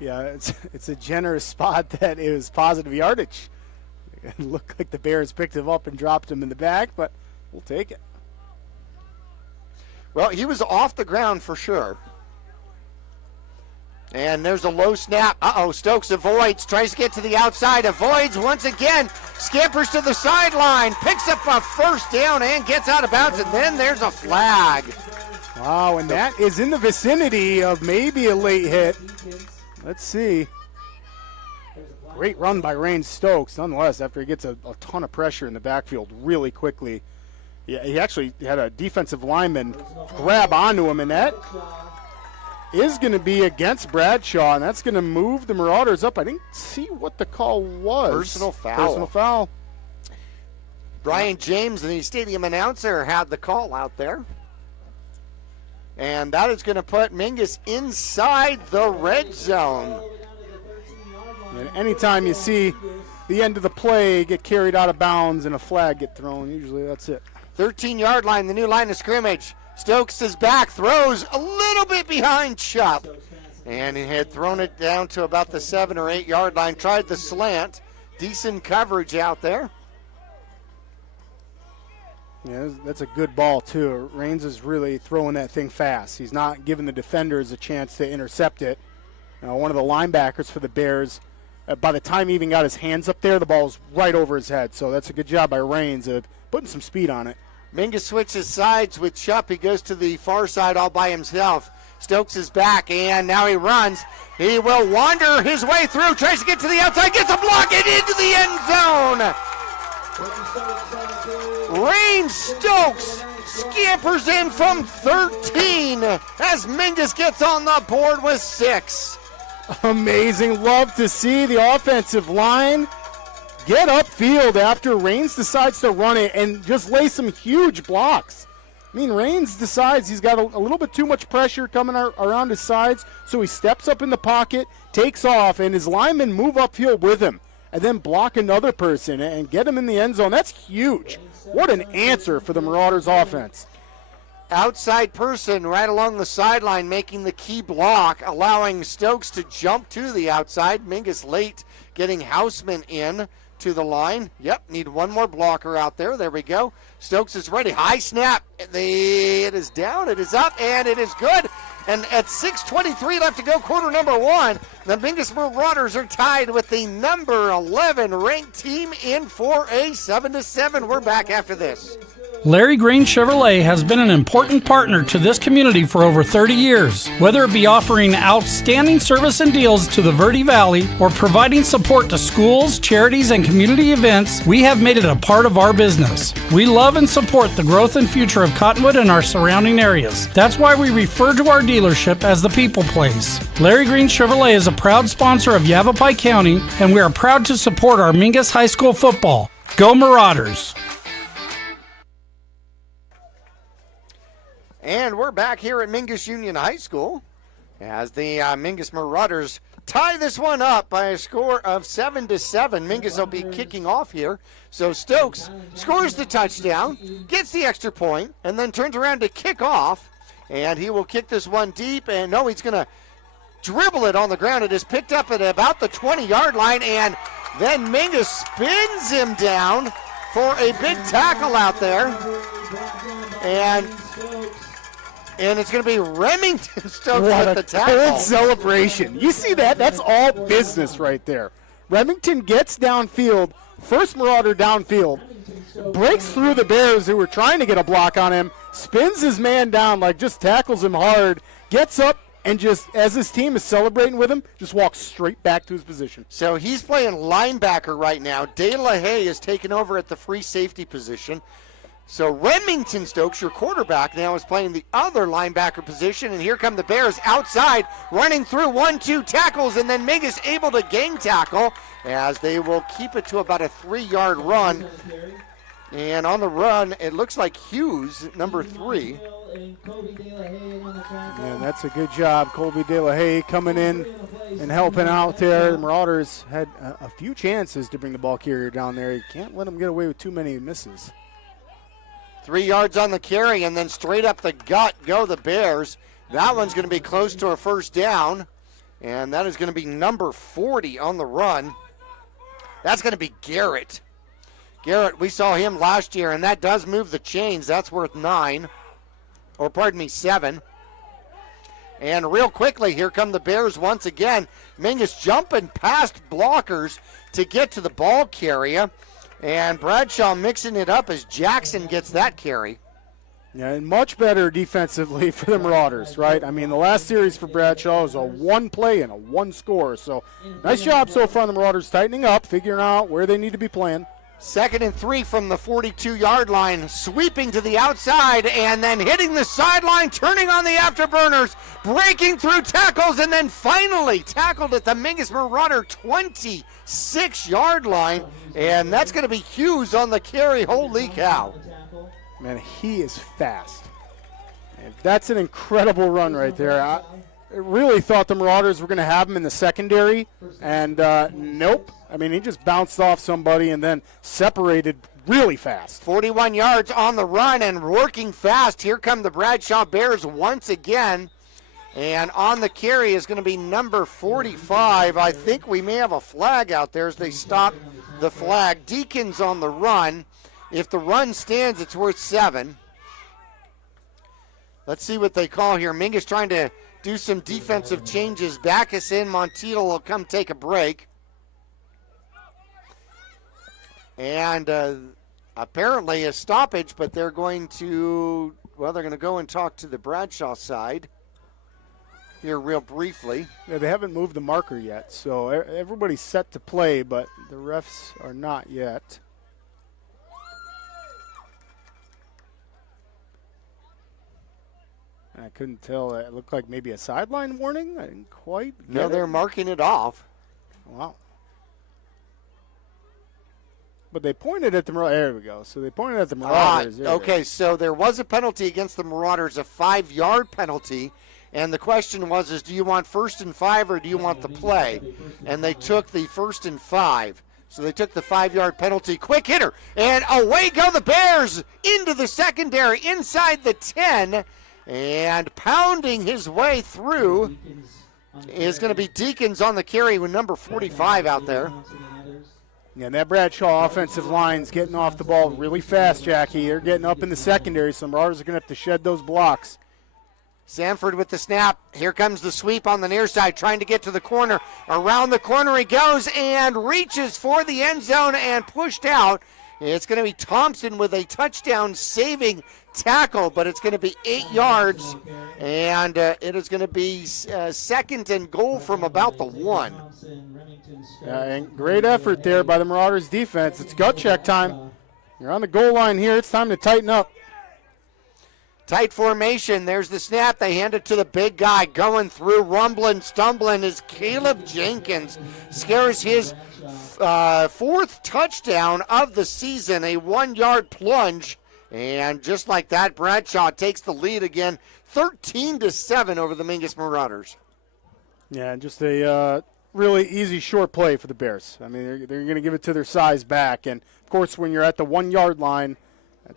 Yeah, it's a generous spot that is positive yardage. It looked like the Bears picked him up and dropped him in the back, but we'll take it. Well, he was off the ground for sure. And there's a low snap. Stokes avoids, tries to get to the outside, avoids once again, scampers to the sideline, picks up a first down and gets out of bounds, and then there's a flag. Wow, and that is in the vicinity of maybe a late hit. Let's see. Great run by Rain Stokes, nonetheless, after he gets a ton of pressure in the backfield really quickly. Yeah, he actually had a defensive lineman grab onto him, and that is going to be against Bradshaw, and that's going to move the Marauders up. I didn't see what the call was. Personal foul. Brian James, the stadium announcer, had the call out there. And that is going to put Mingus inside the red zone. And anytime you see the end of the play get carried out of bounds and a flag get thrown, usually that's it. 13-yard line, the new line of scrimmage. Stokes is back, throws a little bit behind Chubb. And he had thrown it down to about the 7 or 8 yard line. Tried the slant. Decent coverage out there. Yeah, that's a good ball, too. Raines is really throwing that thing fast. He's not giving the defenders a chance to intercept it. One of the linebackers for the Bears, by the time he even got his hands up there, the ball's right over his head. So that's a good job by Raines of putting some speed on it. Mingus switches sides with Chubb. He goes to the far side all by himself. Stokes is back, and now he runs. He will wander his way through, tries to get to the outside, gets a block, and into the end zone. Rain Stokes scampers in from 13 as Mingus gets on the board with 6. Amazing. Love to see the offensive line get upfield after Raines decides to run it and just lay some huge blocks. I mean, Raines decides he's got a little bit too much pressure coming around his sides, so he steps up in the pocket, takes off, and his linemen move upfield with him and then block another person and get him in the end zone. That's huge. What an answer for the Marauders offense. Outside person right along the sideline making the key block, allowing Stokes to jump to the outside. Mingus late getting Houseman in to the line. Yep, need one more blocker out there. There we go. Stokes is ready. High snap. It is down, it is up, and it is good. And at 6:23 left to go, quarter number 1, the Mingus Marauders are tied with the number 11 ranked team in 4A, 7-7. We're back after this. Larry Green Chevrolet has been an important partner to this community for over 30 years. Whether it be offering outstanding service and deals to the Verde Valley or providing support to schools, charities, and community events, we have made it a part of our business. We love and support the growth and future of Cottonwood and our surrounding areas. That's why we refer to our dealership as the People Place. Larry Green Chevrolet is a proud sponsor of Yavapai County, and we are proud to support our Mingus High School football. Go Marauders! And we're back here at Mingus Union High School as the Mingus Marauders tie this one up by a score of 7-7. Mingus will be kicking off here. So Stokes scores the touchdown, gets the extra point, and then turns around to kick off. And he will kick this one deep. And no, he's going to dribble it on the ground. It is picked up at about the 20-yard line. And then Mingus spins him down for a big tackle out there. And it's going to be Remington Stokes with the tackle. What a cold celebration. You see that? That's all business right there. Remington gets downfield, first Marauder downfield, breaks through the Bears who were trying to get a block on him, spins his man down, like just tackles him hard, gets up, and just, as his team is celebrating with him, just walks straight back to his position. So he's playing linebacker right now. De La Haye is taking over at the free safety position. So Remington Stokes, your quarterback, now is playing the other linebacker position, and here come the Bears outside, running through 1-2 tackles, and then Mingus able to gang tackle as they will keep it to about a 3-yard run. And on the run, it looks like Hughes, number 3. And that's a good job. Colby De La Haye coming in and helping out there. The Marauders had a few chances to bring the ball carrier down there. You can't let them get away with too many misses. 3 yards on the carry, and then straight up the gut go the Bears. That one's going to be close to a first down, and that is going to be number 40 on the run. That's going to be Garrett. Garrett, we saw him last year, and that does move the chains. That's worth 7. And real quickly, here come the Bears once again. Mingus jumping past blockers to get to the ball carrier. And Bradshaw mixing it up as Jackson gets that carry. Yeah, and much better defensively for the Marauders, right? I mean, the last series for Bradshaw was a 1 play and a 1 score. So nice job so far, the Marauders tightening up, figuring out where they need to be playing. 2nd and 3 from the 42-yard line, sweeping to the outside and then hitting the sideline, turning on the afterburners, breaking through tackles, and then finally tackled at the Mingus Marauder 26-yard line, and that's going to be Hughes on the carry. Holy cow. Man, he is fast. And that's an incredible run right there. I really thought the Marauders were going to have him in the secondary, and nope. I mean, he just bounced off somebody and then separated really fast. 41 yards on the run and working fast. Here come the Bradshaw Bears once again. And on the carry is going to be number 45. I think we may have a flag out there as they stop the flag. Deacons on the run. If the run stands, it's worth 7. Let's see what they call here. Mingus trying to do some defensive changes. Backus in. Montiel will come take a break. And apparently a stoppage, but they're going to, they're going to go and talk to the Bradshaw side here real briefly. Yeah, they haven't moved the marker yet, so everybody's set to play, but the refs are not yet. I couldn't tell. It looked like maybe a sideline warning. I didn't quite get No, they're marking it off. Wow. But they pointed at the Marauders. There we go. So they pointed at the Marauders. Okay, so there was a penalty against the Marauders, a 5-yard penalty. And the question was, do you want 1st and 5 or do you want the play? And they took the 1st and 5. So they took the 5-yard penalty. Quick hitter. And away go the Bears into the secondary, inside the 10. And pounding his way through is going to be Deacons on the carry with number 45 out there. Yeah, and that Bradshaw offensive line's getting off the ball really fast, Jackie. They're getting up in the secondary, so the Marauders are going to have to shed those blocks. Sanford with the snap. Here comes the sweep on the near side, trying to get to the corner. Around the corner he goes and reaches for the end zone and pushed out. It's going to be Thompson with a touchdown saving tackle, but it's going to be 8 yards, and it is going to be 2nd and goal from about the 1. And great effort there by the Marauders defense. It's gut check time. You're on the goal line here. It's time to tighten up. Tight formation. There's the snap. They hand it to the big guy. Going through, rumbling, stumbling is Caleb Jenkins. Scares his 4th touchdown of the season, a 1-yard plunge. And just like that, Bradshaw takes the lead again, 13-7 over the Mingus Marauders. Yeah, just a really easy short play for the Bears. I mean, they're going to give it to their size back. And, of course, when you're at the 1-yard line,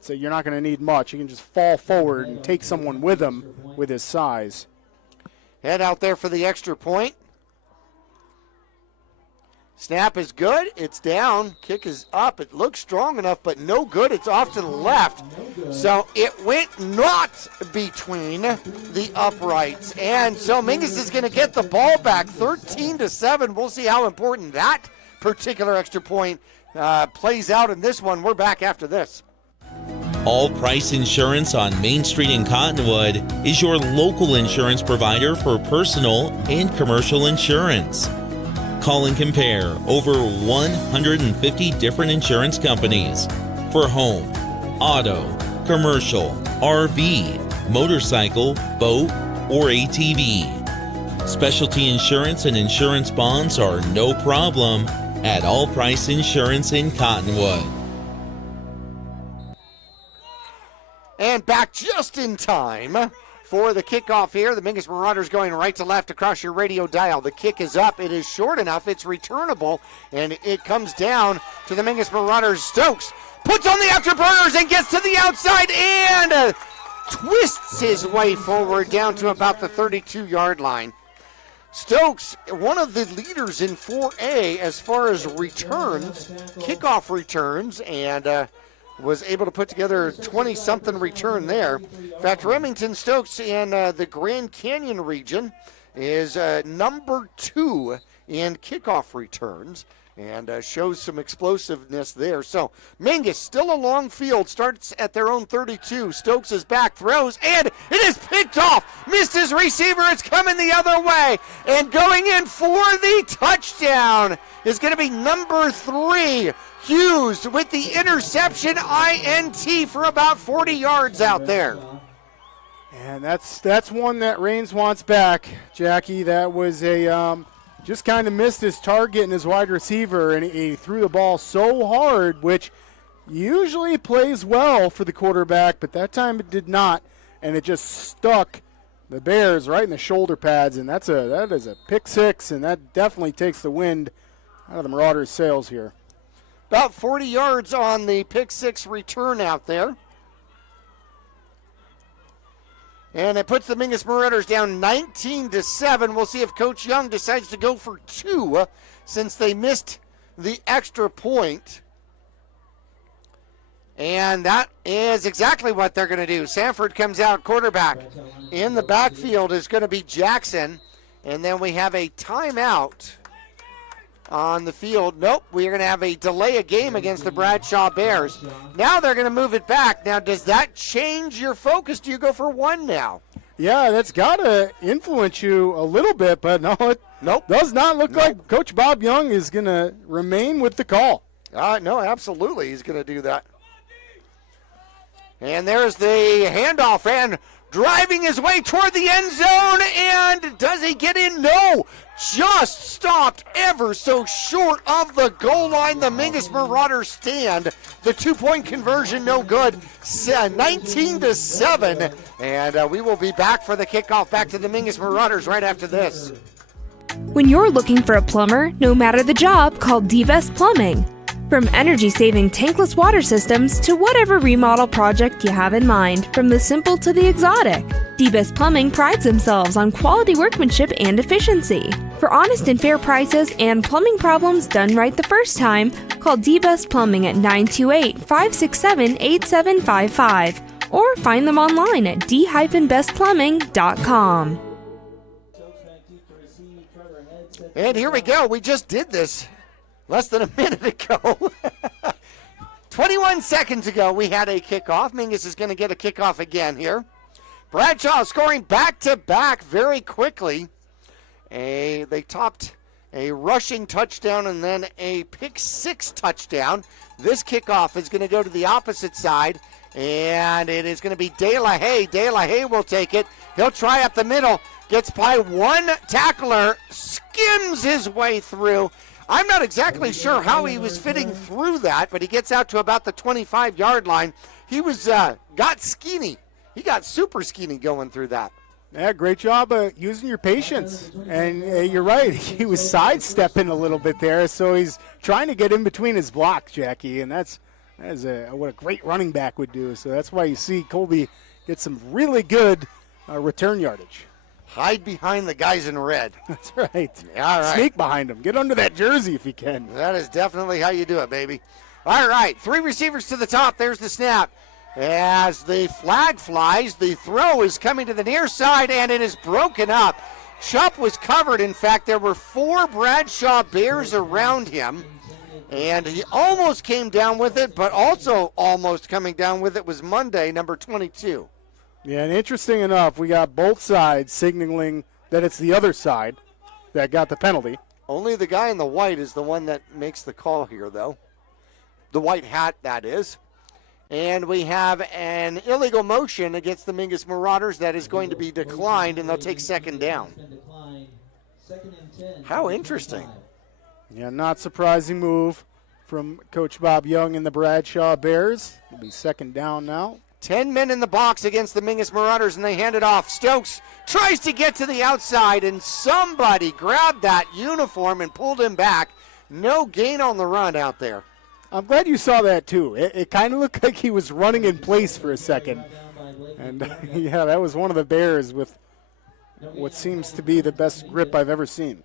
you're not going to need much. You can just fall forward and take someone with him with his size. Head out there for the extra point. Snap is good. It's down. Kick is up. It looks strong enough, but no good. It's off to the left. So it went not between the uprights. And so Mingus is going to get the ball back 13-7. We'll see how important that particular extra point plays out in this one. We're back after this. All Price Insurance on Main Street in Cottonwood is your local insurance provider for personal and commercial insurance. Call and compare over 150 different insurance companies for home, auto, commercial, RV, motorcycle, boat, or ATV. Specialty insurance and insurance bonds are no problem at All Price Insurance in Cottonwood. And back just in time for the kickoff here. The Mingus Marauders going right to left across your radio dial. The kick is up. It is short enough. It's returnable. And it comes down to the Mingus Marauders. Stokes puts on the afterburners and gets to the outside and twists his way forward down to about the 32-yard line. Stokes, one of the leaders in 4A as far as returns, kickoff returns, and was able to put together a 20-something return there. In fact, Remington Stokes in the Grand Canyon region is number 2 in kickoff returns and shows some explosiveness there. So Mingus still a long field, starts at their own 32. Stokes is back, throws, and it is picked off. Missed his receiver. It's coming the other way. And going in for the touchdown is going to be number 3. Hughes with the interception, INT for about 40 yards out there. And that's one that Raines wants back, Jackie. That was a just kind of missed his target and his wide receiver, and he threw the ball so hard, which usually plays well for the quarterback, but that time it did not, and it just stuck the Bears right in the shoulder pads, and that is a pick 6, and that definitely takes the wind out of the Marauders' sails here. About 40 yards on the pick 6 return out there. And it puts the Mingus Marauders down 19-7. We'll see if Coach Young decides to go for 2 since they missed the extra point. And that is exactly what they're going to do. Sanford comes out, quarterback. In the backfield is going to be Jackson. And then we have a timeout on the field. Nope, we're going to have a delay of game against the Bradshaw Bears. Now they're going to move it back. Now, does that change your focus? Do you go for 1 now? Yeah, that's got to influence you a little bit, but no, it does not look like Coach Bob Young is going to remain with the call. No, absolutely, he's going to do that. And there's the handoff, and driving his way toward the end zone, and does he get in? No, just stopped ever so short of the goal line. The Mingus Marauders stand. The 2-point conversion no good, 19-7, and we will be back for the kickoff back to the Mingus Marauders right after this. When you're looking for a plumber, no matter the job, call D-Best Plumbing. From energy-saving tankless water systems to whatever remodel project you have in mind, from the simple to the exotic, D-Best Plumbing prides themselves on quality workmanship and efficiency. For honest and fair prices and plumbing problems done right the first time, call D-Best Plumbing at 928-567-8755 or find them online at d-bestplumbing.com. And here we go. We just did this less than a minute ago. 21 seconds ago, we had a kickoff. Mingus is going to get a kickoff again here. Bradshaw scoring back-to-back very quickly. They topped a rushing touchdown and then a pick 6 touchdown. This kickoff is going to go to the opposite side, and it is going to be De La Haye. De La Haye will take it. He'll try up the middle. Gets by one tackler, skims his way through. I'm not exactly sure how he was fitting through that, but he gets out to about the 25-yard line. He was got skinny. He got super skinny going through that. Yeah, great job using your patience. And you're right, he was sidestepping a little bit there, so he's trying to get in between his blocks, Jackie, and that is what a great running back would do. So that's why you see Colby get some really good return yardage. Hide behind the guys in red. That's right. All right. Sneak behind them. Get under that jersey if you can. That is definitely how you do it, baby. All right, 3 receivers to the top. There's the snap. As the flag flies, the throw is coming to the near side, and it is broken up. Chupp was covered. In fact, there were 4 Bradshaw Bears around him, and he almost came down with it, but also almost coming down with it was Monday, number 22. Yeah, and interesting enough, we got both sides signaling that it's the other side that got the penalty. Only the guy in the white is the one that makes the call here, though. The white hat, that is. And we have an illegal motion against the Mingus Marauders that is going to be declined, and they'll take second down. How interesting. Yeah, not surprising move from Coach Bob Young and the Bradshaw Bears. It'll be second down now. 10 men in the box against the Mingus Marauders, and they hand it off. Stokes tries to get to the outside, and somebody grabbed that uniform and pulled him back. No gain on the run out there. I'm glad you saw that, too. It kind of looked like he was running in place for a second. And, yeah, that was one of the Bears with what seems to be the best grip I've ever seen.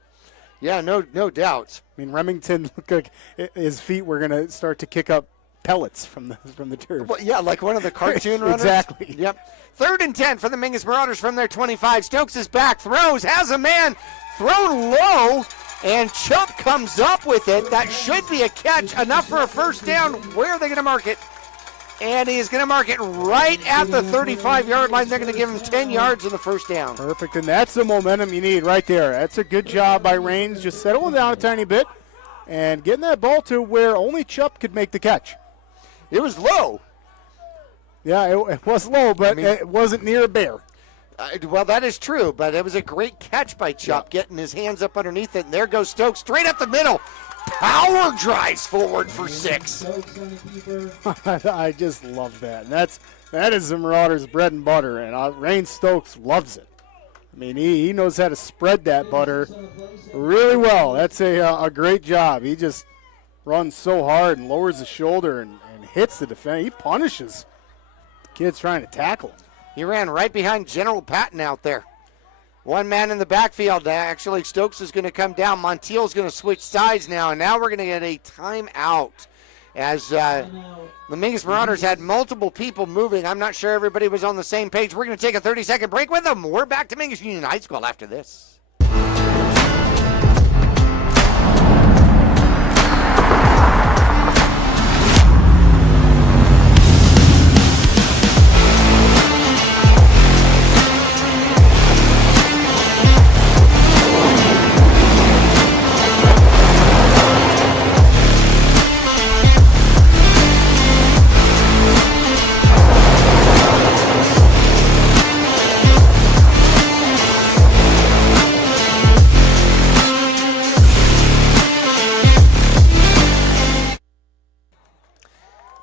Yeah, no doubt. I mean, Remington looked like his feet were going to start to kick up pellets from the turf. Well, yeah, like one of the cartoon runners. Exactly. Yep. 3rd and 10 for the Mingus Marauders from their 25. Stokes is back, throws, has a man thrown low, and Chump comes up with it. That should be a catch, enough for a first down. Where are they going to mark it? And he is going to mark it right at the 35-yard line. They're going to give him 10 yards in the first down. Perfect, and that's the momentum you need right there. That's a good job by Raines, just settling down a tiny bit and getting that ball to where only Chup could make the catch. It was low. Yeah, it was low, but it wasn't near a bear. Well, that is true, but it was a great catch by Chup, getting his hands up underneath it. And there goes Stokes, straight up the middle. Power drives forward for 6. I just love that. And that is the Marauders' bread and butter, and Raines Stokes loves it. I mean, he knows how to spread that butter really well. That's a great job. He just runs so hard and lowers his shoulder and hits the defense. He punishes the kids trying to tackle him. He ran right behind General Patton out there. One man in the backfield. Actually, Stokes is going to come down. Montiel's going to switch sides now, and now we're going to get a timeout as the Mingus Marauders had multiple people moving. I'm not sure everybody was on the same page. We're going to take a 30-second break with them. We're back to Mingus Union High School after this.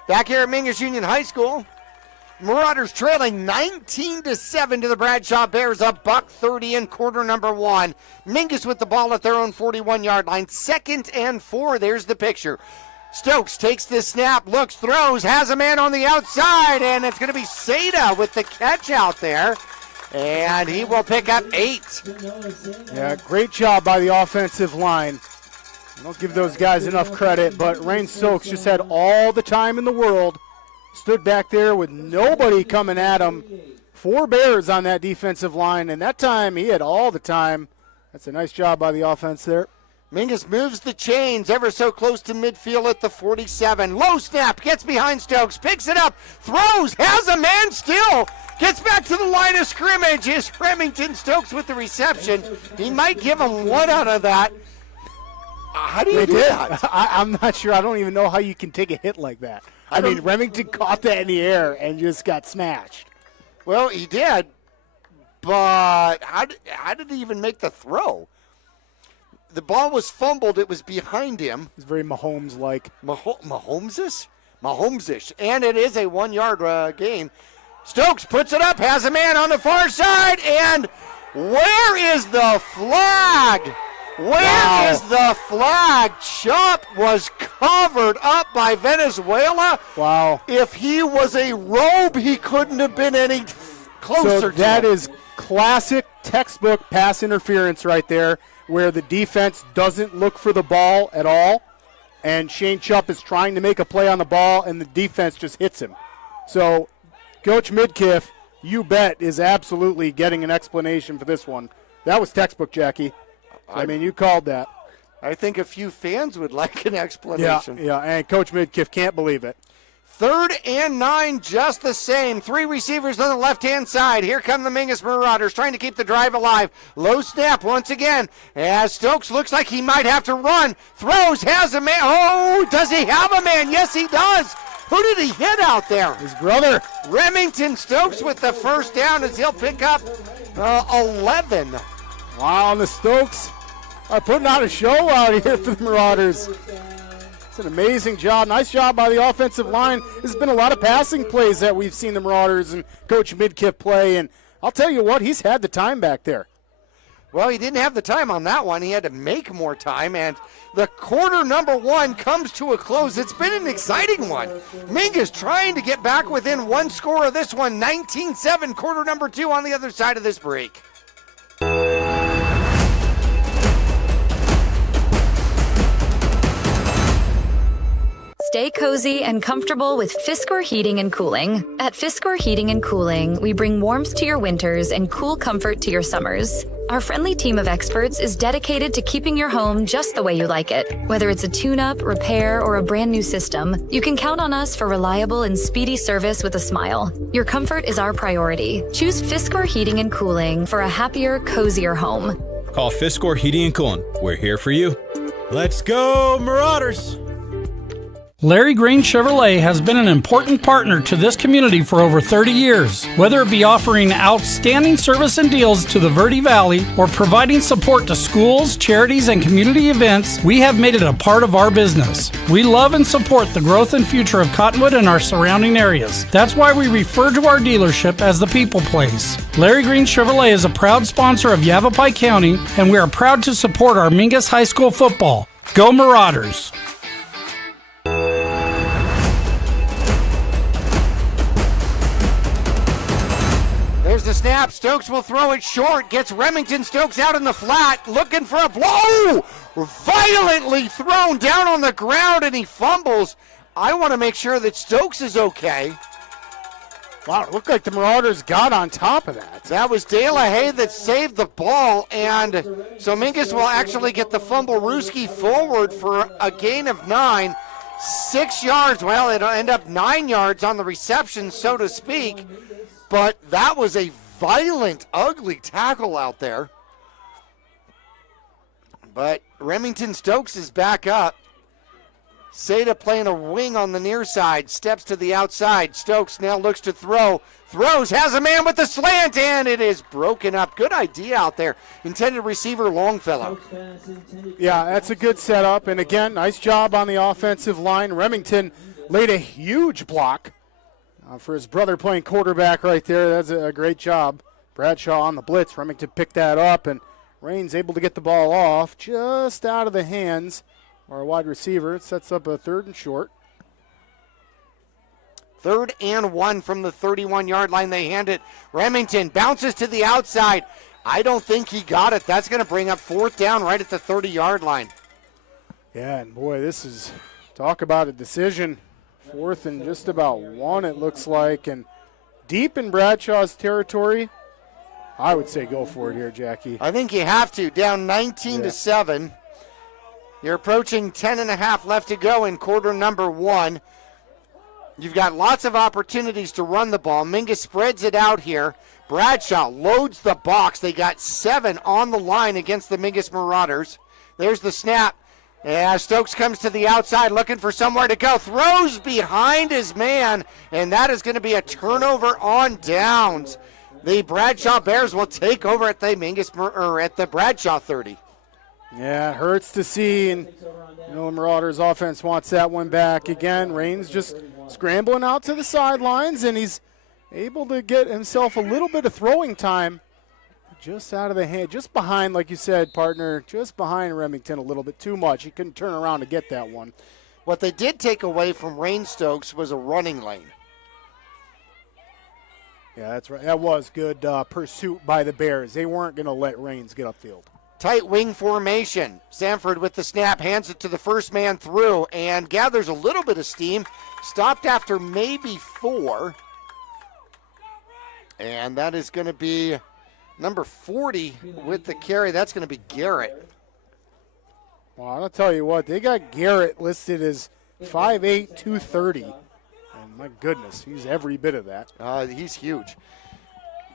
Back here at Mingus Union High School, Marauders trailing 19-7 to the Bradshaw Bears, a $1:30 in quarter number 1. Mingus with the ball at their own 41-yard line. 2nd and 4, there's the picture. Stokes takes the snap, looks, throws, has a man on the outside, and it's going to be Seda with the catch out there. And he will pick up 8. Yeah, great job by the offensive line. I don't give those guys enough credit, but Raines Stokes just had all the time in the world. Stood back there with nobody coming at him. 4 Bears on that defensive line, and that time he had all the time. That's a nice job by the offense there. Mingus moves the chains ever so close to midfield at the 47. Low snap, gets behind Stokes, picks it up, throws, has a man still, gets back to the line of scrimmage. Is Remington. Stokes with the reception. He might give him 1 out of that. How do you do that? I'm not sure. I don't even know how you can take a hit like that. I mean, Remington caught that in the air and just got smashed. Well, he did, but how did he even make the throw? The ball was fumbled. It was behind him. It's very Mahomes-like. Mahomes-ish? Mahomes-ish. And it is a 1-yard gain. Stokes puts it up, has a man on the far side, and where is the flag? Where is the flag? Chop was covered up by Venezuela. Wow. If he was a robe, he couldn't have been any closer so to that him. is classic textbook pass interference right there, where the defense doesn't look for the ball at all, and Shane Chupp is trying to make a play on the ball, and the defense just hits him. So Coach Midkiff, you bet, is absolutely getting an explanation for this one. That was textbook, Jackie. I mean, you called that. I think a few fans would like an explanation. Yeah, and Coach Midkiff can't believe it. 3rd and 9, just the same. 3 receivers on the left-hand side. Here come the Mingus Marauders trying to keep the drive alive. Low snap once again as Stokes looks like he might have to run. Throws, has a man. Oh, does he have a man? Yes, he does. Who did he hit out there? His brother. Remington Stokes with the first down as he'll pick up 11. Wow, and the Stokes are putting on a show out here for the Marauders. It's an amazing job. Nice job by the offensive line. There's been a lot of passing plays that we've seen the Marauders and Coach Midkiff play, and I'll tell you what, he's had the time back there. Well, he didn't have the time on that one. He had to make more time, and the quarter number 1 comes to a close. It's been an exciting one. Mingus trying to get back within one score of this one, 19-7, quarter number 2 on the other side of this break. Stay cozy and comfortable with Fiskor Heating and Cooling. At Fiskor Heating and Cooling, we bring warmth to your winters and cool comfort to your summers. Our friendly team of experts is dedicated to keeping your home just the way you like it. Whether it's a tune-up, repair, or a brand new system, you can count on us for reliable and speedy service with a smile. Your comfort is our priority. Choose Fiskor Heating and Cooling for a happier, cozier home. Call Fiskor Heating and Cooling. We're here for you. Let's go, Marauders! Larry Green Chevrolet has been an important partner to this community for over 30 years. Whether it be offering outstanding service and deals to the Verde Valley or providing support to schools, charities, and community events, we have made it a part of our business. We love and support the growth and future of Cottonwood and our surrounding areas. That's why we refer to our dealership as the People Place. Larry Green Chevrolet is a proud sponsor of Yavapai County, and we are proud to support our Mingus High School football. Go Marauders! There's the snap. Stokes will throw it short. Gets Remington Stokes out in the flat. Looking for a blow. Violently thrown down on the ground, and he fumbles. I want to make sure that Stokes is okay. Wow, it looked like the Marauders got on top of that. That was De La Haye that saved the ball, and so Mingus will actually get the fumble. Ruski forward for a gain of 9. 6 yards. Well, it'll end up 9 yards on the reception, so to speak. But that was a violent, ugly tackle out there. But Remington Stokes is back up. Seda playing a wing on the near side, steps to the outside. Stokes now looks to throw. Throws, has a man with the slant, and it is broken up. Good idea out there. Intended receiver Longfellow. Yeah, that's a good setup. And again, nice job on the offensive line. Remington laid a huge block. For his brother playing quarterback right there, that's a great job. Bradshaw on the blitz. Remington picked that up, and Rain's able to get the ball off just out of the hands of our wide receiver. It sets up a 3rd and short. 3rd and 1 from the 31-yard line. They hand it. Remington bounces to the outside. I don't think he got it. That's going to bring up 4th down right at the 30-yard line. Yeah, and boy, this is, talk about a decision. 4th and just about 1, it looks like. And deep in Bradshaw's territory, I would say go for it here, Jackie. I think you have to. Down 19-7. You're approaching 10.5 left to go in quarter number 1. You've got lots of opportunities to run the ball. Mingus spreads it out here. Bradshaw loads the box. They got 7 on the line against the Mingus Marauders. There's the snap. Yeah, Stokes comes to the outside looking for somewhere to go. Throws behind his man, and that is going to be a turnover on downs. The Bradshaw Bears will take over at the Bradshaw 30. Yeah, it hurts to see, and the Marauders offense wants that one back again. Rain's just scrambling out to the sidelines, and he's able to get himself a little bit of throwing time. Just out of the hand, just behind, like you said, partner, just behind Remington a little bit too much. He couldn't turn around to get that one. What they did take away from Rain Stokes was a running lane. Yeah, that's right. That was good pursuit by the Bears. They weren't going to let Rains get upfield. Tight wing formation. Sanford with the snap, hands it to the first man through, and gathers a little bit of steam. Stopped after maybe 4. And that is going to be number 40 with the carry. That's going to be Garrett. Well, I'll tell you what, they got Garrett listed as 5'8", 230. And my goodness, he's every bit of that. He's huge.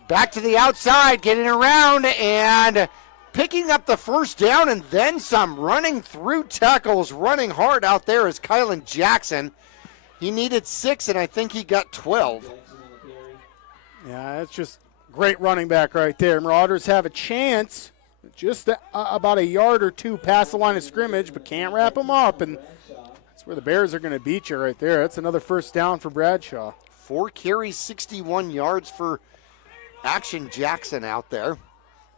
Back to the outside, getting around and picking up the first down and then some. Running through tackles, running hard out there is Kylan Jackson. He needed 6, and I think he got 12. Yeah, that's just great running back right there. Marauders have a chance just about a yard or two past the line of scrimmage, but can't wrap them up, and that's where the Bears are going to beat you right there. That's another first down for Bradshaw. 4 carries, 61 yards for Action Jackson out there.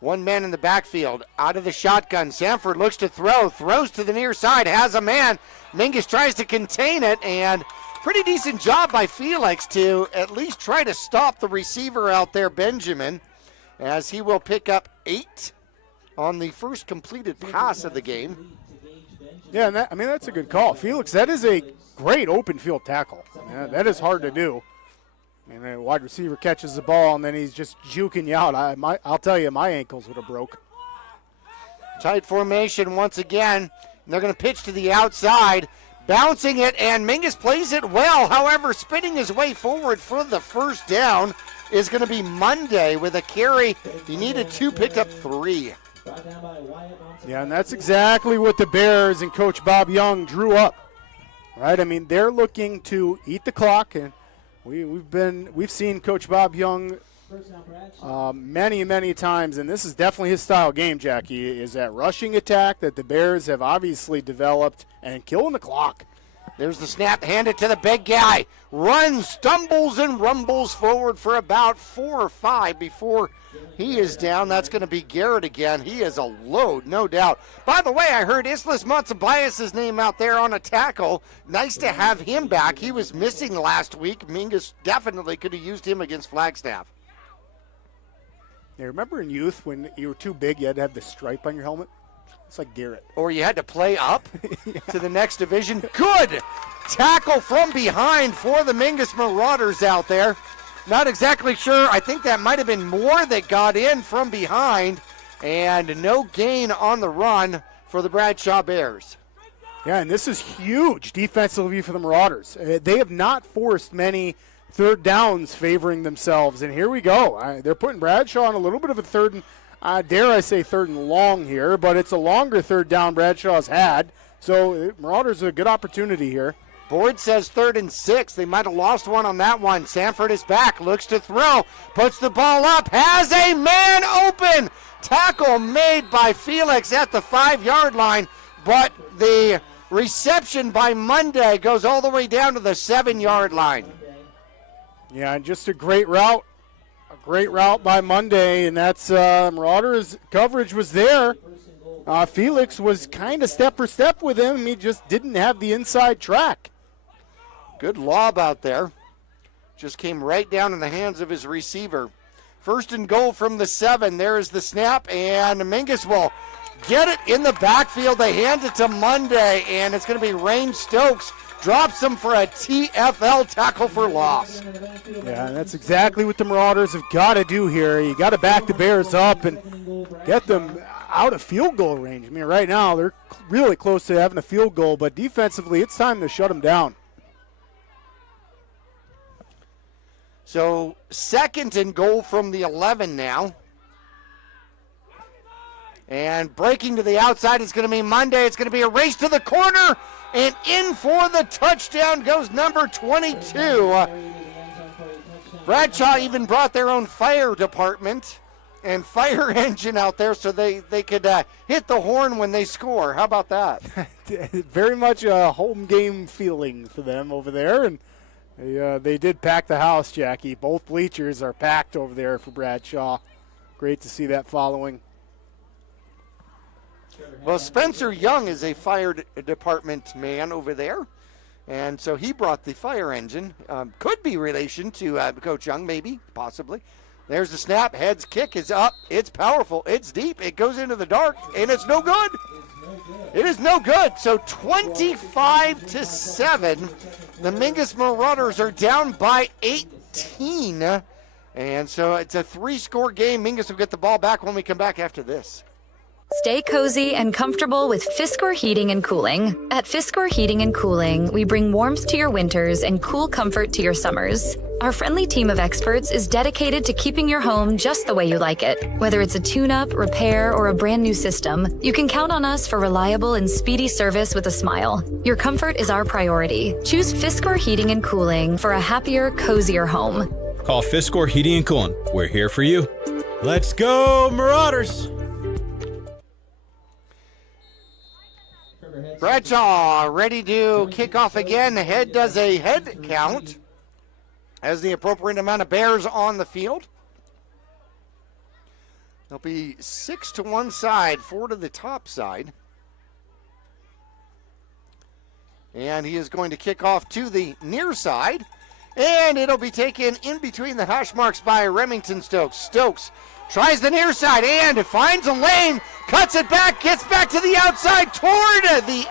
One man in the backfield, out of the shotgun. Sanford looks to throw, throws to the near side, has a man. Mingus tries to contain it, and pretty decent job by Felix to at least try to stop the receiver out there, Benjamin, as he will pick up 8 on the first completed pass of the game. Yeah, and that's a good call. Felix, that is a great open field tackle. Yeah, that is hard to do. And a wide receiver catches the ball, and then he's just juking you out. I'll tell you, my ankles would have broke. Tight formation once again. They're going to pitch to the outside, bouncing it, and Mingus plays it well. However, spinning his way forward for the first down is going to be Monday with a carry. He needed 2, picked up 3. Yeah, and that's exactly what the Bears and Coach Bob Young drew up. Right? I mean, they're looking to eat the clock, and we've seen Coach Bob Young many times, and this is definitely his style game, Jackie, is that rushing attack that the Bears have obviously developed and killing the clock. There's the snap, hand it to the big guy. Runs, stumbles, and rumbles forward for about 4 or 5 before he is down. That's going to be Garrett again. He is a load, no doubt. By the way, I heard Islas Matsubias' name out there on a tackle. Nice to have him back. He was missing last week. Mingus definitely could have used him against Flagstaff. Yeah, remember in youth when you were too big, you had to have the stripe on your helmet? It's like Garrett. Or you had to play up to the next division. Good tackle from behind for the Mingus Marauders out there. Not exactly sure. I think that might have been Moore that got in from behind. And no gain on the run for the Bradshaw Bears. Yeah, and this is huge defensively for the Marauders. They have not forced many third downs favoring themselves. And here we go. They're putting Bradshaw on a little bit of a third and dare I say third and long here, but it's a longer third down Bradshaw's had. So Marauders a good opportunity here. Board says 3rd and 6. They might have lost one on that one. Sanford is back, looks to throw, puts the ball up, has a man open. Tackle made by Felix at the 5-yard line, but the reception by Monday goes all the way down to the 7-yard line. Yeah, and just a great route. A great route by Monday, and that's Marauders' coverage was there. Felix was kind of step for step with him. He just didn't have the inside track. Good lob out there. Just came right down in the hands of his receiver. 1st and goal from the 7. There is the snap, and Mingus will get it in the backfield. They hand it to Monday, and it's going to be Rain Stokes. Drops him for a TFL tackle for loss. Yeah, and that's exactly what the Marauders have got to do here. You got to back the Bears up and get them out of field goal range. I mean, right now they're really close to having a field goal, but defensively it's time to shut them down. So 2nd and goal from the 11 now. And breaking to the outside is going to be Monday. It's going to be a race to the corner. And in for the touchdown goes number 22. Bradshaw even brought their own fire department and fire engine out there so they could hit the horn when they score. How about that? Very much a home game feeling for them over there. And they did pack the house, Jackie. Both bleachers are packed over there for Bradshaw. Great to see that following. Well, Spencer Young is a fire department man over there, and so he brought the fire engine. Could be relation to Coach Young, maybe, possibly. There's the snap. Heads kick is up. It's powerful. It's deep. It goes into the dark, and it's no good. It is no good. So 25-7. The Mingus Marauders are down by 18. And so it's a 3-score game. Mingus will get the ball back when we come back after this. Stay cozy and comfortable with Fiskor Heating and Cooling. At Fiskor Heating and Cooling, we bring warmth to your winters and cool comfort to your summers. Our friendly team of experts is dedicated to keeping your home just the way you like it. Whether it's a tune-up, repair, or a brand new system, you can count on us for reliable and speedy service with a smile. Your comfort is our priority. Choose Fiskor Heating and Cooling for a happier, cozier home. Call Fiskor Heating and Cooling. We're here for you. Let's go, Marauders! Bradshaw ready to kick off again. The head does a head count. Has the appropriate amount of Bears on the field. There'll be 6 to one side, 4 to the top side. And he is going to kick off to the near side. And it'll be taken in between the hash marks by Remington Stokes. Stokes tries the near side and finds a lane, cuts it back, gets back to the outside toward the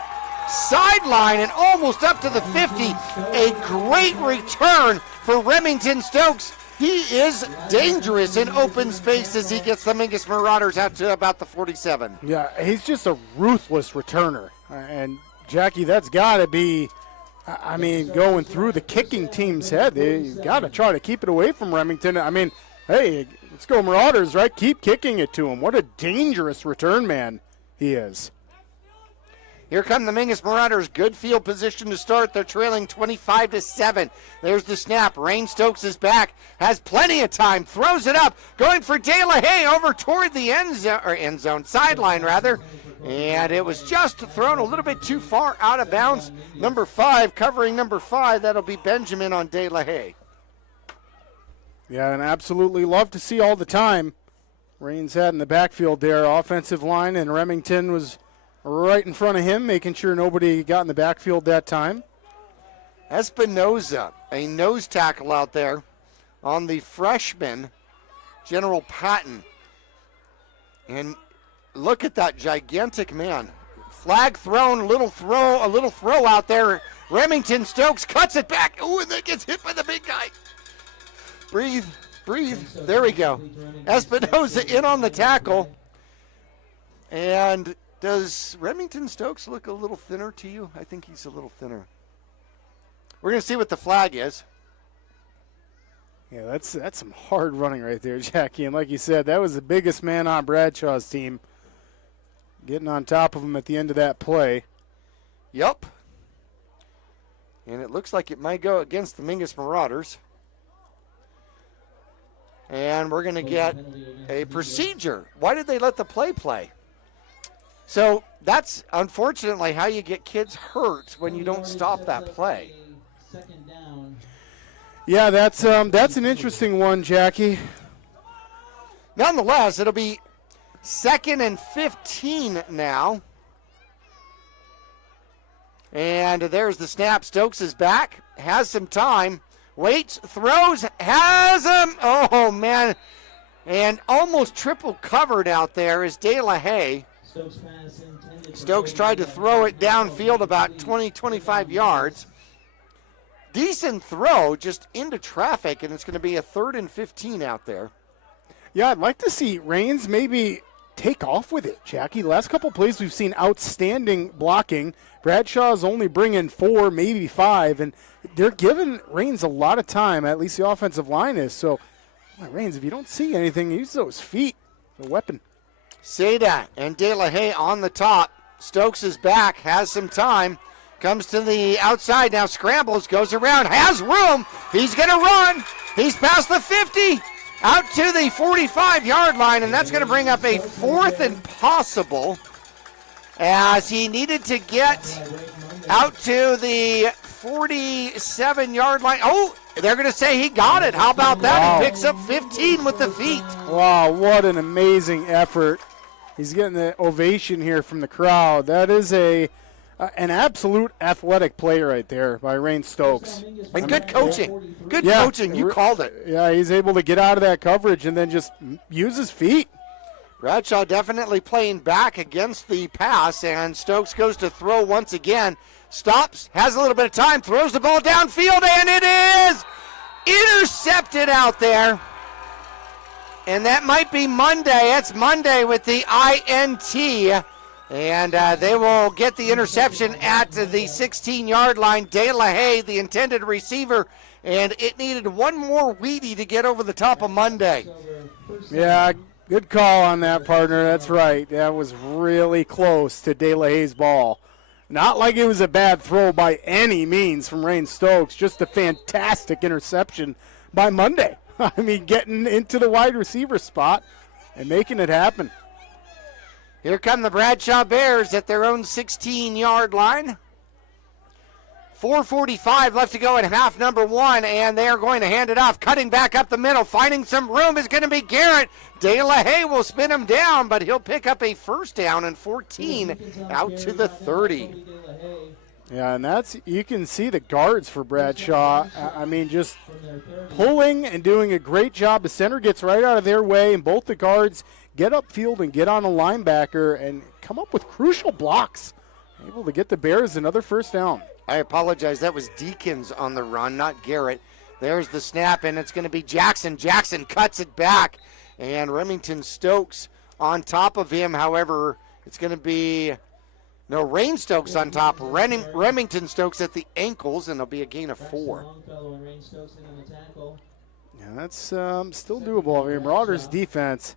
sideline and almost up to the 50. A great return for Remington Stokes. He is dangerous in open space as he gets the Mingus Marauders out to about the 47. Yeah, he's just a ruthless returner. And, Jackie, that's got to be, I mean, going through the kicking team's head. They got to try to keep it away from Remington. I mean, hey, let's go Marauders, right? Keep kicking it to him. What a dangerous return man he is. Here come the Mingus Marauders. Good field position to start. They're trailing 25-7. There's the snap. Rain Stokes is back. Has plenty of time. Throws it up. Going for De La Haye over toward the end zone, sideline rather. And it was just thrown a little bit too far out of bounds. Number 5, covering number 5. That'll be Benjamin on De La Haye. Yeah, and absolutely love to see all the time Rain's had in the backfield there. Offensive line, and Remington was right in front of him, making sure nobody got in the backfield that time. Espinoza, a nose tackle out there on the freshman, General Patton. And look at that gigantic man. Flag thrown, a little throw out there. Remington Stokes cuts it back. Ooh, and then gets hit by the big guy. Breathe. There we go. Espinoza in on the tackle. And does Remington Stokes look a little thinner to you? I think he's a little thinner. We're going to see what the flag is. Yeah, that's some hard running right there, Jackie. And like you said, that was the biggest man on Bradshaw's team. Getting on top of him at the end of that play. Yep. And it looks like it might go against the Mingus Marauders. And we're going to get a procedure. Why did they let the play? So that's unfortunately how you get kids hurt when you don't stop that play. Yeah, that's an interesting one, Jackie. Nonetheless, it'll be 2nd and 15 now. And there's the snap. Stokes is back, has some time, waits, throws, has him. Oh, man. And almost triple covered out there is De La Haye. Stokes tried to throw it downfield about 20-25 yards. Decent throw just into traffic, and it's going to be a 3rd and 15 out there. Yeah, I'd like to see Rains maybe take off with it, Jackie. The last couple plays we've seen outstanding blocking. Bradshaw's only bringing 4, maybe 5, and they're giving Rains a lot of time, at least the offensive line is. So, Rains, if you don't see anything, use those feet. It's a weapon. Seda and De La Haye on the top. Stokes is back, has some time. Comes to the outside now, scrambles, goes around, has room. He's going to run. He's past the 50, out to the 45-yard line, and that's going to bring up a 4th and possible as he needed to get out to the 47-yard line. Oh, they're going to say he got it. How about that? Wow. He picks up 15 with the feet. Wow, what an amazing effort. He's getting the ovation here from the crowd. That is an absolute athletic play right there by Rain Stokes. And good coaching. Good coaching. You called it. Yeah, he's able to get out of that coverage and then just use his feet. Bradshaw definitely playing back against the pass, and Stokes goes to throw once again. Stops, has a little bit of time, throws the ball downfield, and it is intercepted out there. And that might be Monday. It's Monday with the INT. And they will get the interception at the 16-yard line. De La Haye, the intended receiver, and it needed one more Wheatie to get over the top of Monday. Yeah, good call on that, partner. That's right. That was really close to De La Haye's ball. Not like it was a bad throw by any means from Rain Stokes, just a fantastic interception by Monday. I mean, getting into the wide receiver spot and making it happen. Here come the Bradshaw Bears at their own 16-yard line. 4:45 left to go in half number one, and they are going to hand it off. Cutting back up the middle, finding some room is going to be Garrett. De La Haye will spin him down, but he'll pick up a first down and 14 out to the 30. Yeah, and that's, you can see the guards for Bradshaw. I mean, just pulling and doing a great job. The center gets right out of their way, and both the guards get upfield and get on a linebacker and come up with crucial blocks. Able to get the Bears another first down. I apologize. That was Deacons on the run, not Garrett. There's the snap, and it's going to be Jackson. Jackson cuts it back, and Remington Stokes on top of him. However, it's going to be, no, Rain Stokes on top. Remington Stokes at the ankles, and it'll be a gain of 4. Yeah, that's still doable. I mean, Marauders' defense,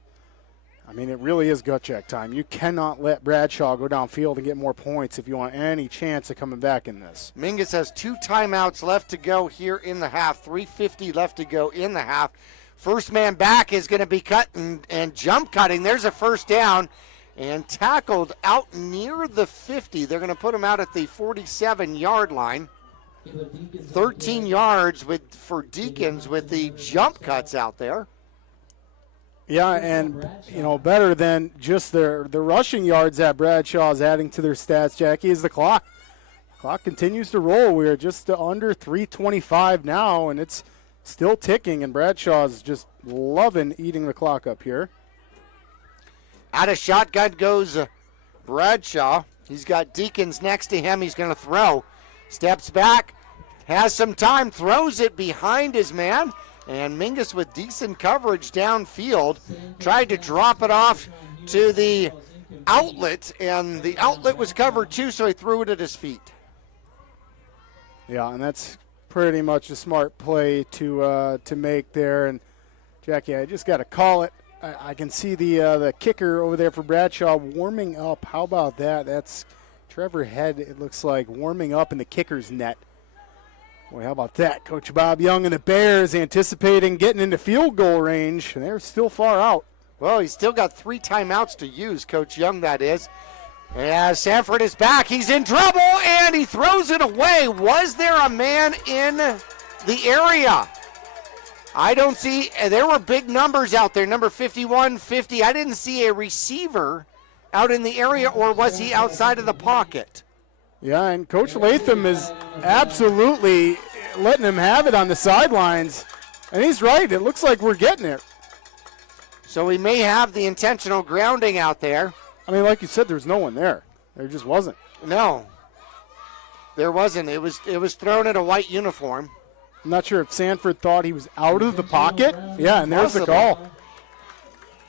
I mean, it really is gut check time. You cannot let Bradshaw go downfield and get more points if you want any chance of coming back in this. Mingus has 2 timeouts left to go here in the half. 3:50 left to go in the half. First man back is going to be cut and jump cutting. There's a first down and tackled out near the 50. They're going to put him out at the 47-yard line. 13 yards for Deacons with the jump cuts out there. Yeah, and, you know, better than just the rushing yards that Bradshaw is adding to their stats, Jackie, is the clock. The clock continues to roll. We're just under 3:25 now, and it's still ticking, and Bradshaw's just loving eating the clock up here. Out of shotgun goes Bradshaw. He's got Deacons next to him. He's going to throw. Steps back, has some time, throws it behind his man. And Mingus with decent coverage downfield tried to drop it off to the outlet, and the outlet was covered too, so he threw it at his feet. Yeah, and that's pretty much a smart play to make there. And Jackie, I just got to call it. I can see the kicker over there for Bradshaw warming up. How about that? That's Trevor Head, it looks like, warming up in the kicker's net. Boy, how about that? Coach Bob Young and the Bears anticipating getting into field goal range, and they're still far out. Well, he's still got 3 timeouts to use, Coach Young, that is. As Sanford is back, he's in trouble, and he throws it away. Was there a man in the area? I don't see. There were big numbers out there, number 51, 50. I didn't see a receiver out in the area, or was he outside of the pocket? Yeah, and Coach Latham is absolutely letting him have it on the sidelines. And he's right. It looks like we're getting it. So we may have the intentional grounding out there. I mean, like you said, there's no one there. There just wasn't. No, there wasn't. It was thrown at a white uniform. I'm not sure if Sanford thought he was out of the pocket. Yeah, and there's the call.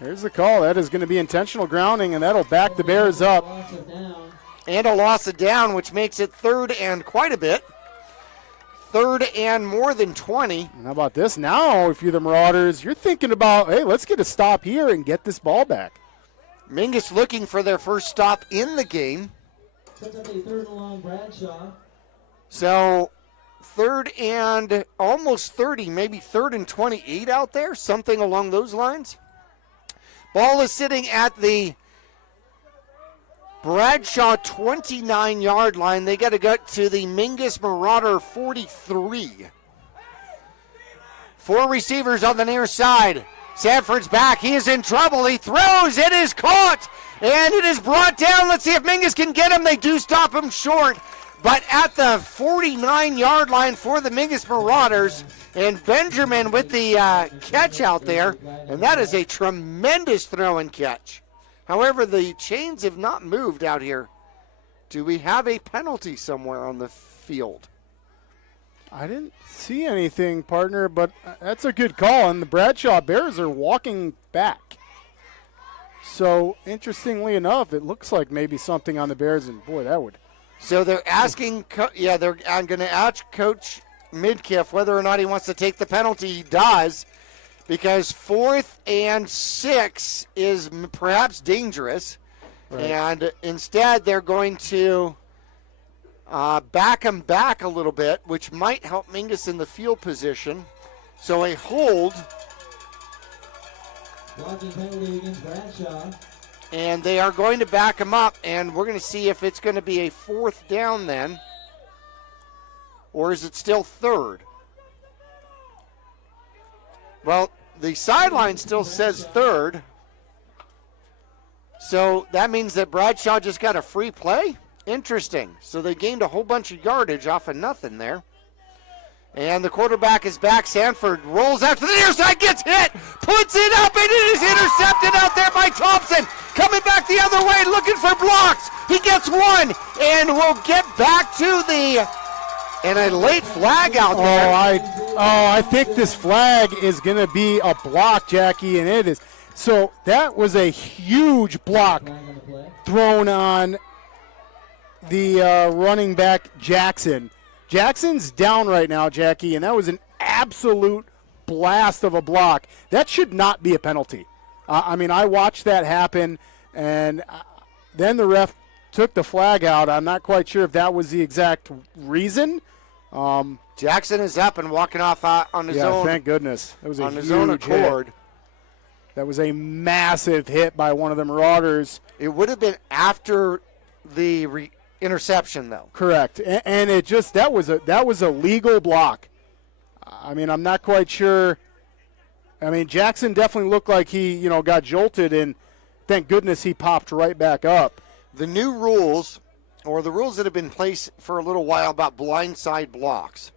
There's the call. That is going to be intentional grounding, and that'll back the Bears up. And a loss of down, which makes it 3rd and quite a bit. 3rd and more than 20. And how about this? Now, if you're the Marauders, you're thinking about, hey, let's get a stop here and get this ball back. Mingus looking for their first stop in the game. So 3rd and almost 30, maybe 3rd and 28 out there, something along those lines. Ball is sitting at the Bradshaw 29-yard line. They got to go to the Mingus Marauder 43. 4 receivers on the near side. Sanford's back. He is in trouble. He throws. It is caught. And it is brought down. Let's see if Mingus can get him. They do stop him short. But at the 49-yard line for the Mingus Marauders. And Benjamin with the catch out there. And that is a tremendous throw and catch. However, the chains have not moved out here. Do we have a penalty somewhere on the field? I didn't see anything, partner, but that's a good call. And the Bradshaw Bears are walking back. So, interestingly enough, it looks like maybe something on the Bears, and boy, that would. So they're asking, I'm going to ask Coach Midkiff whether or not he wants to take the penalty. He does, because 4th and 6 is perhaps dangerous. Right. And instead, they're going to back him back a little bit, which might help Mingus in the field position. So a hold. Blocking penalty against Bradshaw. And they are going to back him up, and we're going to see if it's going to be a 4th down then, or is it still 3rd? Well, the sideline still says 3rd, so that means that Bradshaw just got a free play? Interesting. So they gained a whole bunch of yardage off of nothing there. And the quarterback is back. Sanford rolls out to the near side, gets hit, puts it up, and it is intercepted out there by Thompson. Coming back the other way, looking for blocks. He gets one, and we'll get back to and a late flag out there. I think this flag is going to be a block, Jackie, and it is. So that was a huge block thrown on the running back, Jackson. Jackson's down right now, Jackie, and that was an absolute blast of a block. That should not be a penalty. I watched that happen, and then the ref took the flag out. I'm not quite sure if that was the exact reason. Jackson is up and walking off on his own. Yeah, thank goodness. That was on his own accord. That was a massive hit by one of the Marauders. It would have been after the interception, though. Correct, and it just that was a legal block. I'm not quite sure. Jackson definitely looked like he got jolted, and thank goodness he popped right back up. The new rules, or the rules that have been in place for a little while about blindside blocks,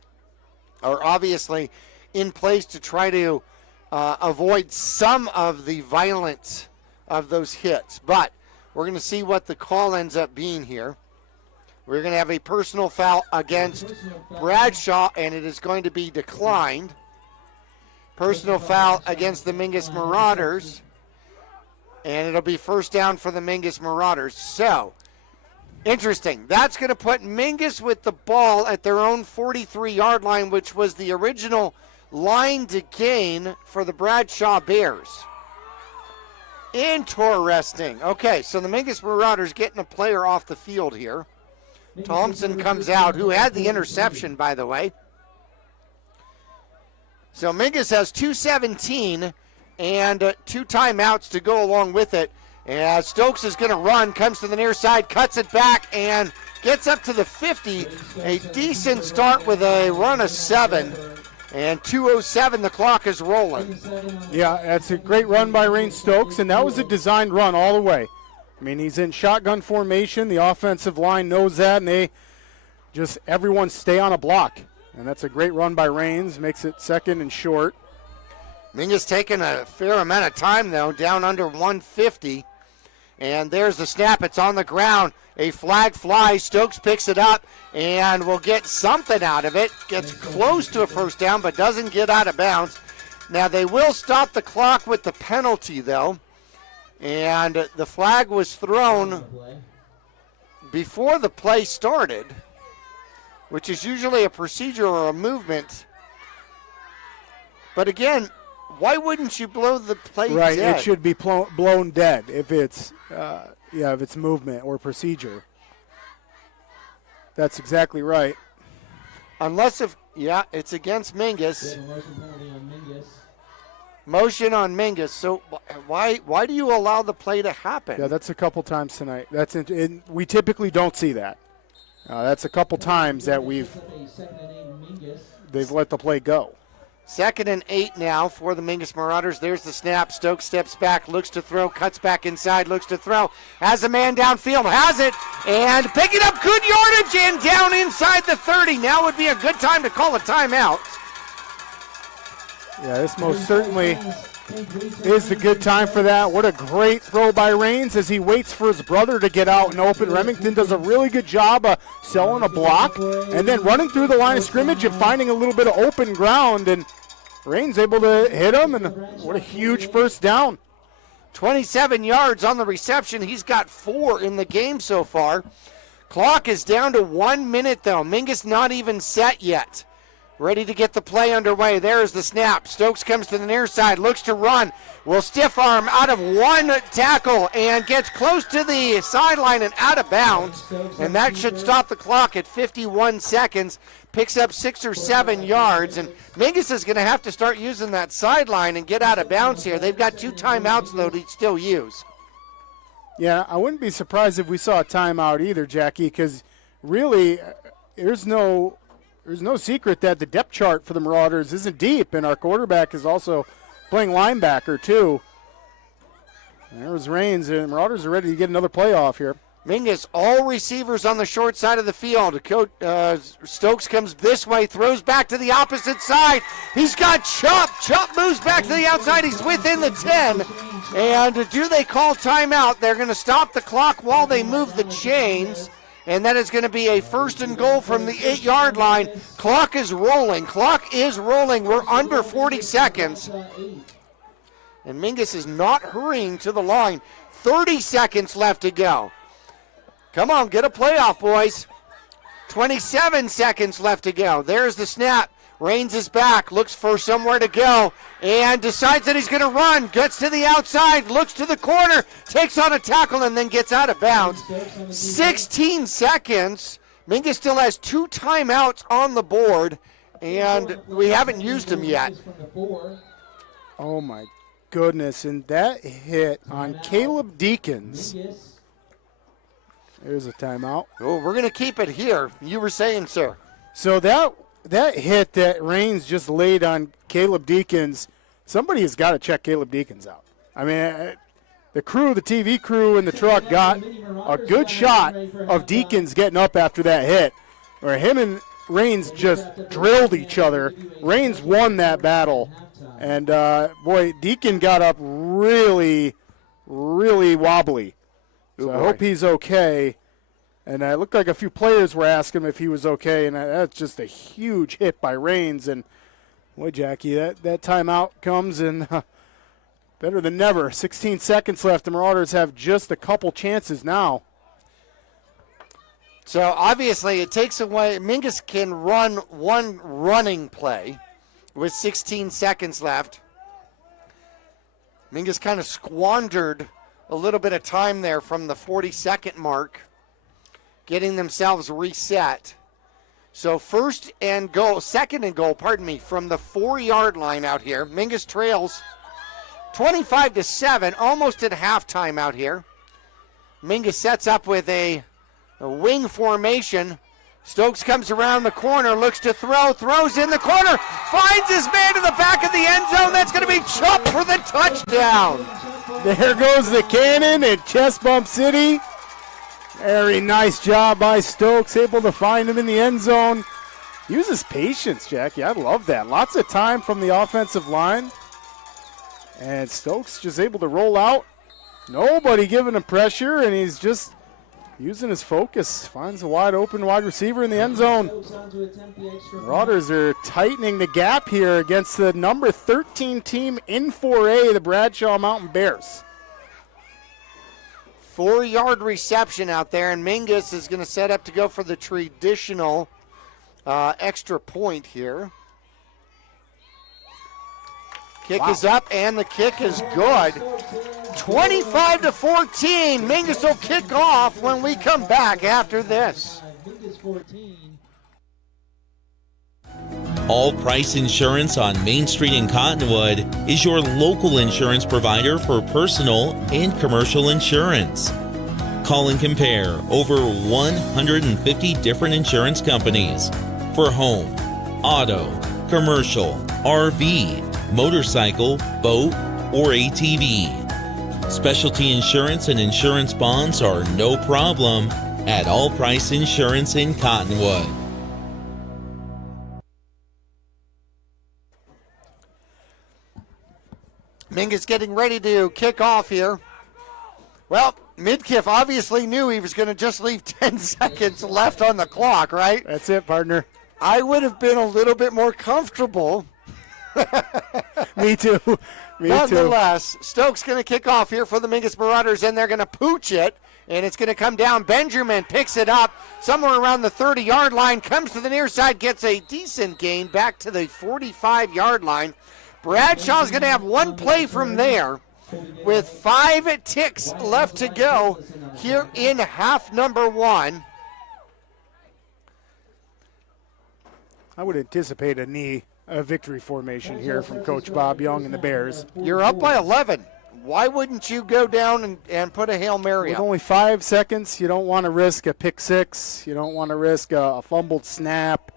are obviously in place to try to avoid some of the violence of those hits. But we're going to see what the call ends up being here. We're going to have a personal foul against Bradshaw, and it is going to be declined. Personal foul against the Mingus Marauders, and it'll be first down for the Mingus Marauders. So, interesting. That's going to put Mingus with the ball at their own 43-yard line, which was the original line to gain for the Bradshaw Bears. Interesting. Okay, so the Mingus Marauders getting a player off the field here. Thompson comes out, who had the interception, by the way. So Mingus has 2:17 and 2 timeouts to go along with it. And Stokes is going to run, comes to the near side, cuts it back, and gets up to the 50. A decent start with a run of 7. And 2:07, the clock is rolling. Yeah, that's a great run by Rain Stokes, and that was a designed run all the way. He's in shotgun formation. The offensive line knows that, and everyone stay on a block. And that's a great run by Rains, makes it 2nd and short. Mingus taking a fair amount of time, though, down under 150. And there's the snap. It's on the ground. A flag flies. Stokes picks it up and will get something out of it. Gets close to a first down, but doesn't get out of bounds. Now, they will stop the clock with the penalty, though. And the flag was thrown before the play started, which is usually a procedure or a movement. But again, why wouldn't you blow the play right, dead? It should be blown dead if it's movement or procedure. That's exactly right. Unless it's against Mingus. Motion on Mingus. So why do you allow the play to happen? Yeah, that's a couple times tonight. We typically don't see that. That's a couple times that they've let the play go. 2nd and 8 now for the Mingus Marauders. There's the snap. Stokes steps back, looks to throw, cuts back inside, looks to throw. Has a man downfield, has it, and picking up good yardage and down inside the 30. Now would be a good time to call a timeout. Yeah, this most certainly is the good time for that. What a great throw by Rains as he waits for his brother to get out and open. Remington does a really good job of selling a block and then running through the line of scrimmage and finding a little bit of open ground. And Rains able to hit him, and what a huge first down. 27 yards on the reception. He's got 4 in the game so far. Clock is down to 1 minute, though. Mingus not even set yet. Ready to get the play underway. There's the snap. Stokes comes to the near side, looks to run. Will stiff arm out of one tackle and gets close to the sideline and out of bounds. And that should stop the clock at 51 seconds. Picks up 6 or 7 yards. And Mingus is going to have to start using that sideline and get out of bounds here. They've got 2 timeouts, though, to still use. Yeah, I wouldn't be surprised if we saw a timeout either, Jackie, because really there's no secret that the depth chart for the Marauders isn't deep, and our quarterback is also playing linebacker too. And there was Rains, and the Marauders are ready to get another playoff here. Mingus, all receivers on the short side of the field. Stokes comes this way, throws back to the opposite side. He's got Chubb. Chubb moves back to the outside. He's within the 10. And do they call timeout? They're going to stop the clock while they move the chains. And that is going to be a 1st and goal from the 8-yard line. Clock is rolling. We're under 40 seconds. And Mingus is not hurrying to the line. 30 seconds left to go. Come on, get a playoff, boys. 27 seconds left to go. There's the snap. Rains is back, looks for somewhere to go, and decides that he's going to run. Gets to the outside, looks to the corner, takes on a tackle, and then gets out of bounds. 16 seconds. Mingus still has 2 timeouts on the board, and we haven't used them yet. Oh, my goodness, and that hit on Caleb Deacons. There's a timeout. Oh, we're going to keep it here. You were saying, sir. So that hit that Rains just laid on Caleb Deacons, somebody has got to check Caleb Deacons out. I mean, the TV crew in the truck got a good shot of Deacons getting up after that hit, where him and Rains just drilled each other. Rains won that battle, and boy, Deacon got up really, really wobbly. So I hope he's okay. And it looked like a few players were asking him if he was okay, and that's just a huge hit by Rains. And, boy, Jackie, that timeout comes, and better than never. 16 seconds left. The Marauders have just a couple chances now. So, obviously, it takes away – Mingus can run one running play with 16 seconds left. Mingus kind of squandered a little bit of time there from the 40-second mark, getting themselves reset. So 2nd and goal from the 4-yard line out here. Mingus trails 25-7, almost at halftime out here. Mingus sets up with a wing formation. Stokes comes around the corner, looks to throw, throws in the corner, finds his man to the back of the end zone. That's going to be Chubb for the touchdown. There goes the cannon at Chest Bump City. Very nice job by Stokes, able to find him in the end zone. Uses patience, Jackie. I love that. Lots of time from the offensive line. And Stokes just able to roll out. Nobody giving him pressure, and he's just using his focus. Finds a wide open wide receiver in the end zone. Marauders are tightening the gap here against the number 13 team in 4A, the Bradshaw Mountain Bears. 4-yard reception out there, and Mingus is going to set up to go for the traditional extra point here. Kick is up, and the kick is good. 25-14. Mingus will kick off when we come back after this. All Price Insurance on Main Street in Cottonwood is your local insurance provider for personal and commercial insurance. Call and compare over 150 different insurance companies for home, auto, commercial, RV, motorcycle, boat, or ATV. Specialty insurance and insurance bonds are no problem at All Price Insurance in Cottonwood. Mingus getting ready to kick off here. Well, Midkiff obviously knew he was going to just leave 10 seconds left on the clock, right? That's it, partner. I would have been a little bit more comfortable. Me too. Nonetheless, Stokes going to kick off here for the Mingus Marauders, and they're going to pooch it, and it's going to come down. Benjamin picks it up somewhere around the 30-yard line, comes to the near side, gets a decent gain back to the 45-yard line. Bradshaw's going to have one play from there with 5 ticks left to go here in half number 1. I would anticipate a victory formation here from Coach Bob Young and the Bears. You're up by 11. Why wouldn't you go down and put a Hail Mary With up? only 5 seconds, you don't want to risk a pick six. You don't want to risk a fumbled snap.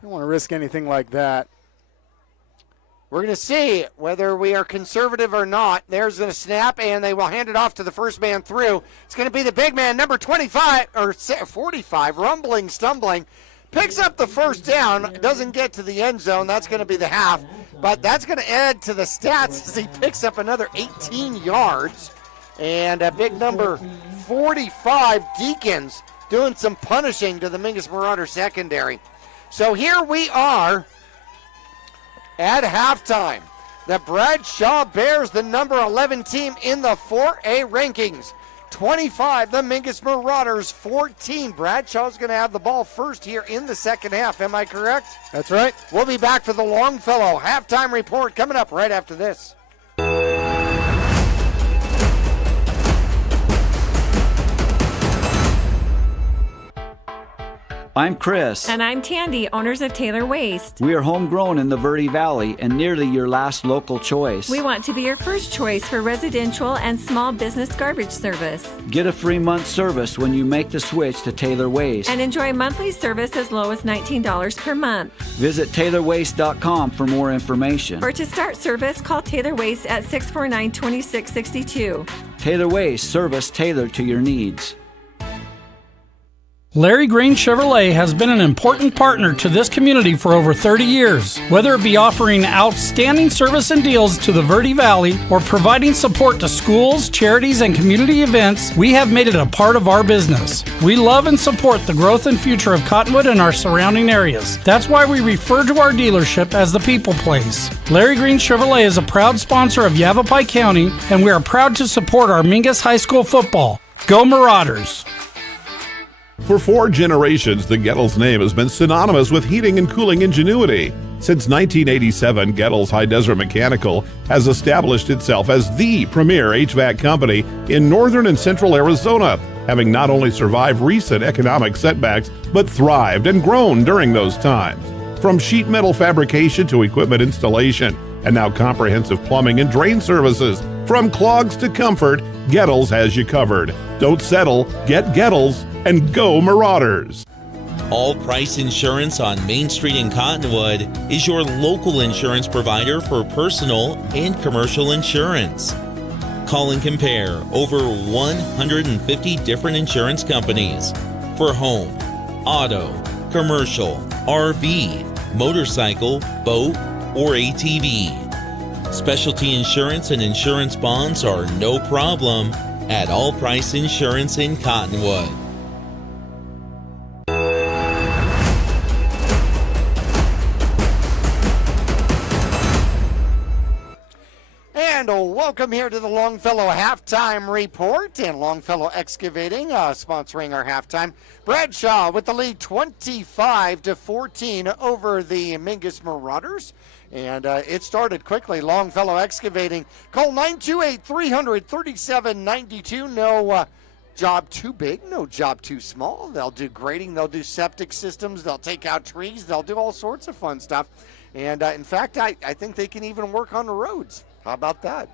You don't want to risk anything like that. We're going to see whether we are conservative or not. There's going to snap, and they will hand it off to the first man through. It's going to be the big man, number 25, or 45, rumbling, stumbling. Picks up the first down, doesn't get to the end zone. That's going to be the half, but that's going to add to the stats as he picks up another 18 yards. And a big number 45, Deacons, doing some punishing to the Mingus Marauder secondary. So here we are at halftime. The Bradshaw Bears, the number 11 team in the 4A rankings. 25, the Mingus Marauders, 14. Bradshaw's going to have the ball first here in the second half. Am I correct? That's right. We'll be back for the Longfellow halftime report coming up right after this. I'm Chris. And I'm Tandy, owners of Taylor Waste. We are homegrown in the Verde Valley and nearly your last local choice. We want to be your first choice for residential and small business garbage service. Get a free month service when you make the switch to Taylor Waste. And enjoy monthly service as low as $19 per month. Visit TaylorWaste.com for more information. Or to start service, call Taylor Waste at 649-2662. Taylor Waste, service tailored to your needs. Larry Green Chevrolet has been an important partner to this community for over 30 years. Whether it be offering outstanding service and deals to the Verde Valley or providing support to schools, charities, and community events, we have made it a part of our business. We love and support the growth and future of Cottonwood and our surrounding areas. That's why we refer to our dealership as the People Place. Larry Green Chevrolet is a proud sponsor of Yavapai County, and we are proud to support our Mingus High School football. Go Marauders! For 4 generations, the Gettles name has been synonymous with heating and cooling ingenuity. Since 1987, Gettles High Desert Mechanical has established itself as the premier HVAC company in northern and central Arizona, having not only survived recent economic setbacks, but thrived and grown during those times. From sheet metal fabrication to equipment installation, and now comprehensive plumbing and drain services. From clogs to comfort, Gettles has you covered. Don't settle, get Gettles, and go Marauders. All Price Insurance on Main Street in Cottonwood is your local insurance provider for personal and commercial insurance. Call and compare over 150 different insurance companies for home, auto, commercial, RV, motorcycle, boat, or ATV. Specialty insurance and insurance bonds are no problem at All Price Insurance in Cottonwood. And welcome here to the Longfellow halftime report, and Longfellow Excavating sponsoring our halftime. Bradshaw with the lead 25-14 over the Mingus Marauders. And it started quickly. Longfellow Excavating. Call 928-300-3792. No job too big, no job too small. They'll do grading, they'll do septic systems, they'll take out trees, they'll do all sorts of fun stuff. And in fact, I think they can even work on the roads. How about that?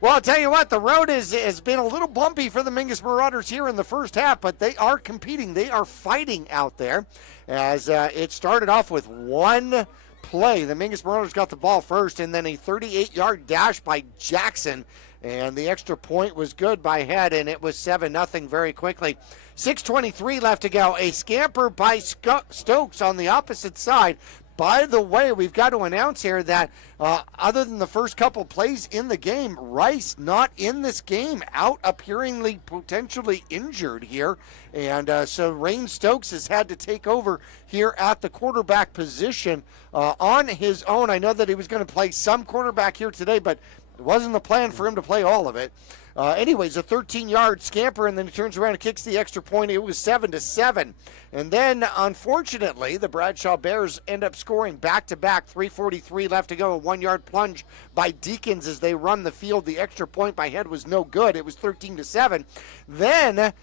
Well, I'll tell you what, the road has been a little bumpy for the Mingus Marauders here in the first half, but they are competing. They are fighting out there as it started off with one play. The Mingus Marauders got the ball first, and then a 38-yard dash by Jackson. And the extra point was good by Head, and it was 7-0 very quickly. 6:23 left to go. A scamper by Stokes on the opposite side. by the way, we've got to announce here that other than the first couple plays in the game, Rice not in this game, out appearingly potentially injured here. And so Rain Stokes has had to take over here at the quarterback position on his own. I know that he was going to play some quarterback here today, but it wasn't the plan for him to play all of it. Anyways, a 13-yard scamper, and then he turns around and kicks the extra point. It was 7-7. And then, unfortunately, the Bradshaw Bears end up scoring back-to-back. 3:43 left to go. A 1-yard plunge by Deacons as they run the field. The extra point by Head was no good. It was 13-7. Then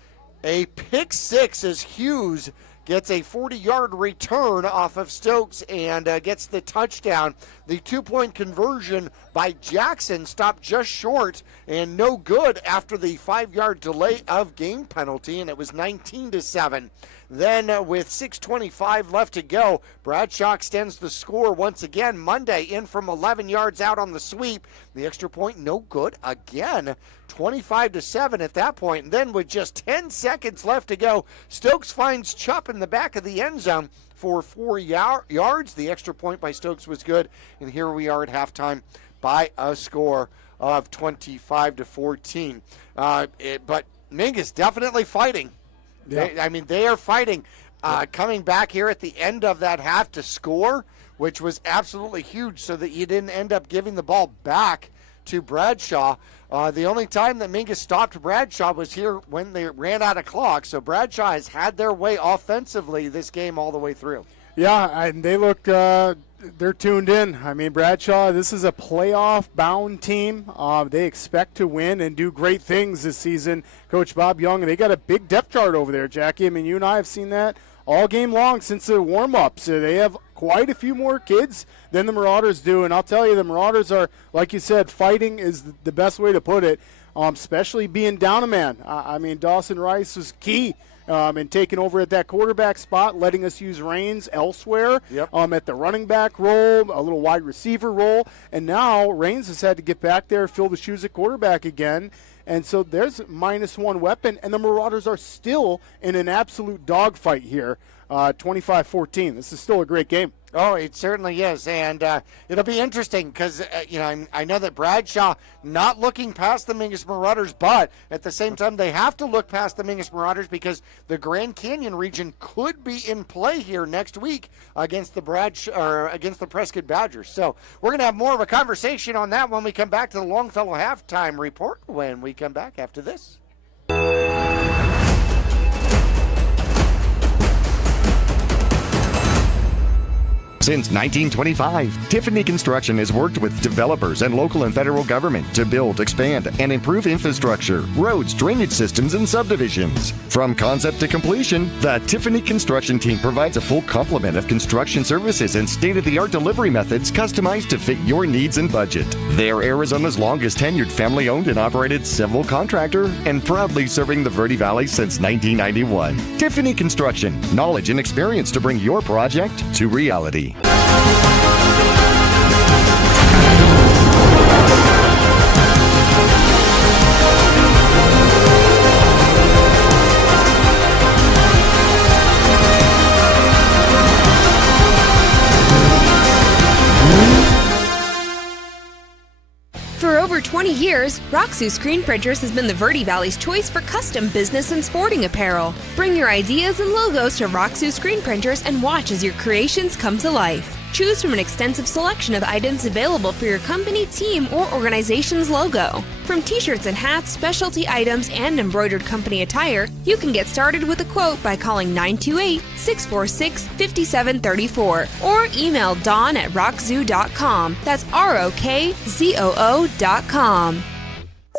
a pick six as Hughes gets a 40-yard return off of Stokes and gets the touchdown. The 2-point conversion by Jackson stopped just short and no good after the 5-yard delay of game penalty, and it was 19-7. Then with 6:25 left to go, Bradshaw extends the score once again. Monday in from 11 yards out on the sweep. The extra point no good again. 25-7 at that point. And then with just 10 seconds left to go, Stokes finds Chupp in the back of the end zone for 4 yards. The extra point by Stokes was good. And here we are at halftime by a score of 25-14. But Mingus definitely fighting. Yeah. They are fighting. Coming back here at the end of that half to score, which was absolutely huge, so that you didn't end up giving the ball back to Bradshaw. The only time that Mingus stopped Bradshaw was here when they ran out of clock. So Bradshaw has had their way offensively this game all the way through. Yeah, and they look, they're tuned in. I mean, Bradshaw, this is a playoff-bound team. They expect to win and do great things this season. Coach Bob Young, and they got a big depth chart over there, Jackie. I mean, you and I have seen that all game long since the warm-ups. They have quite a few more kids than the Marauders do, and I'll tell you, the Marauders are, like you said, fighting is the best way to put it, especially being down a man. I mean, Dawson Rice was key and taking over at that quarterback spot, letting us use Rains elsewhere. Yep. At the running back role, a little wide receiver role, and now Rains has had to get back there, fill the shoes at quarterback again. And so there's -1 weapon, and the Marauders are still in an absolute dogfight here, 25-14. This is still a great game. Oh, it certainly is, and it'll be interesting because, I know that Bradshaw not looking past the Mingus Marauders, but at the same time, they have to look past the Mingus Marauders because the Grand Canyon region could be in play here next week against the Prescott Badgers. So we're going to have more of a conversation on that when we come back to the Longfellow Halftime Report when we come back after this. Since 1925, Tiffany Construction has worked with developers and local and federal government to build, expand, and improve infrastructure, roads, drainage systems, and subdivisions. From concept to completion, the Tiffany Construction team provides a full complement of construction services and state-of-the-art delivery methods customized to fit your needs and budget. They're Arizona's longest tenured family-owned and operated civil contractor and proudly serving the Verde Valley since 1991. Tiffany Construction, knowledge and experience to bring your project to reality. For over 20 years, Roxu Screen Printers has been the Verde Valley's choice for custom business and sporting apparel. Bring your ideas and logos to Roxu Screen Printers and watch as your creations come to life. Choose from an extensive selection of items available for your company, team, or organization's logo. From t-shirts and hats, specialty items, and embroidered company attire, you can get started with a quote by calling 928-646-5734 or email dawn@rockzoo.com. That's ROKZOO.com.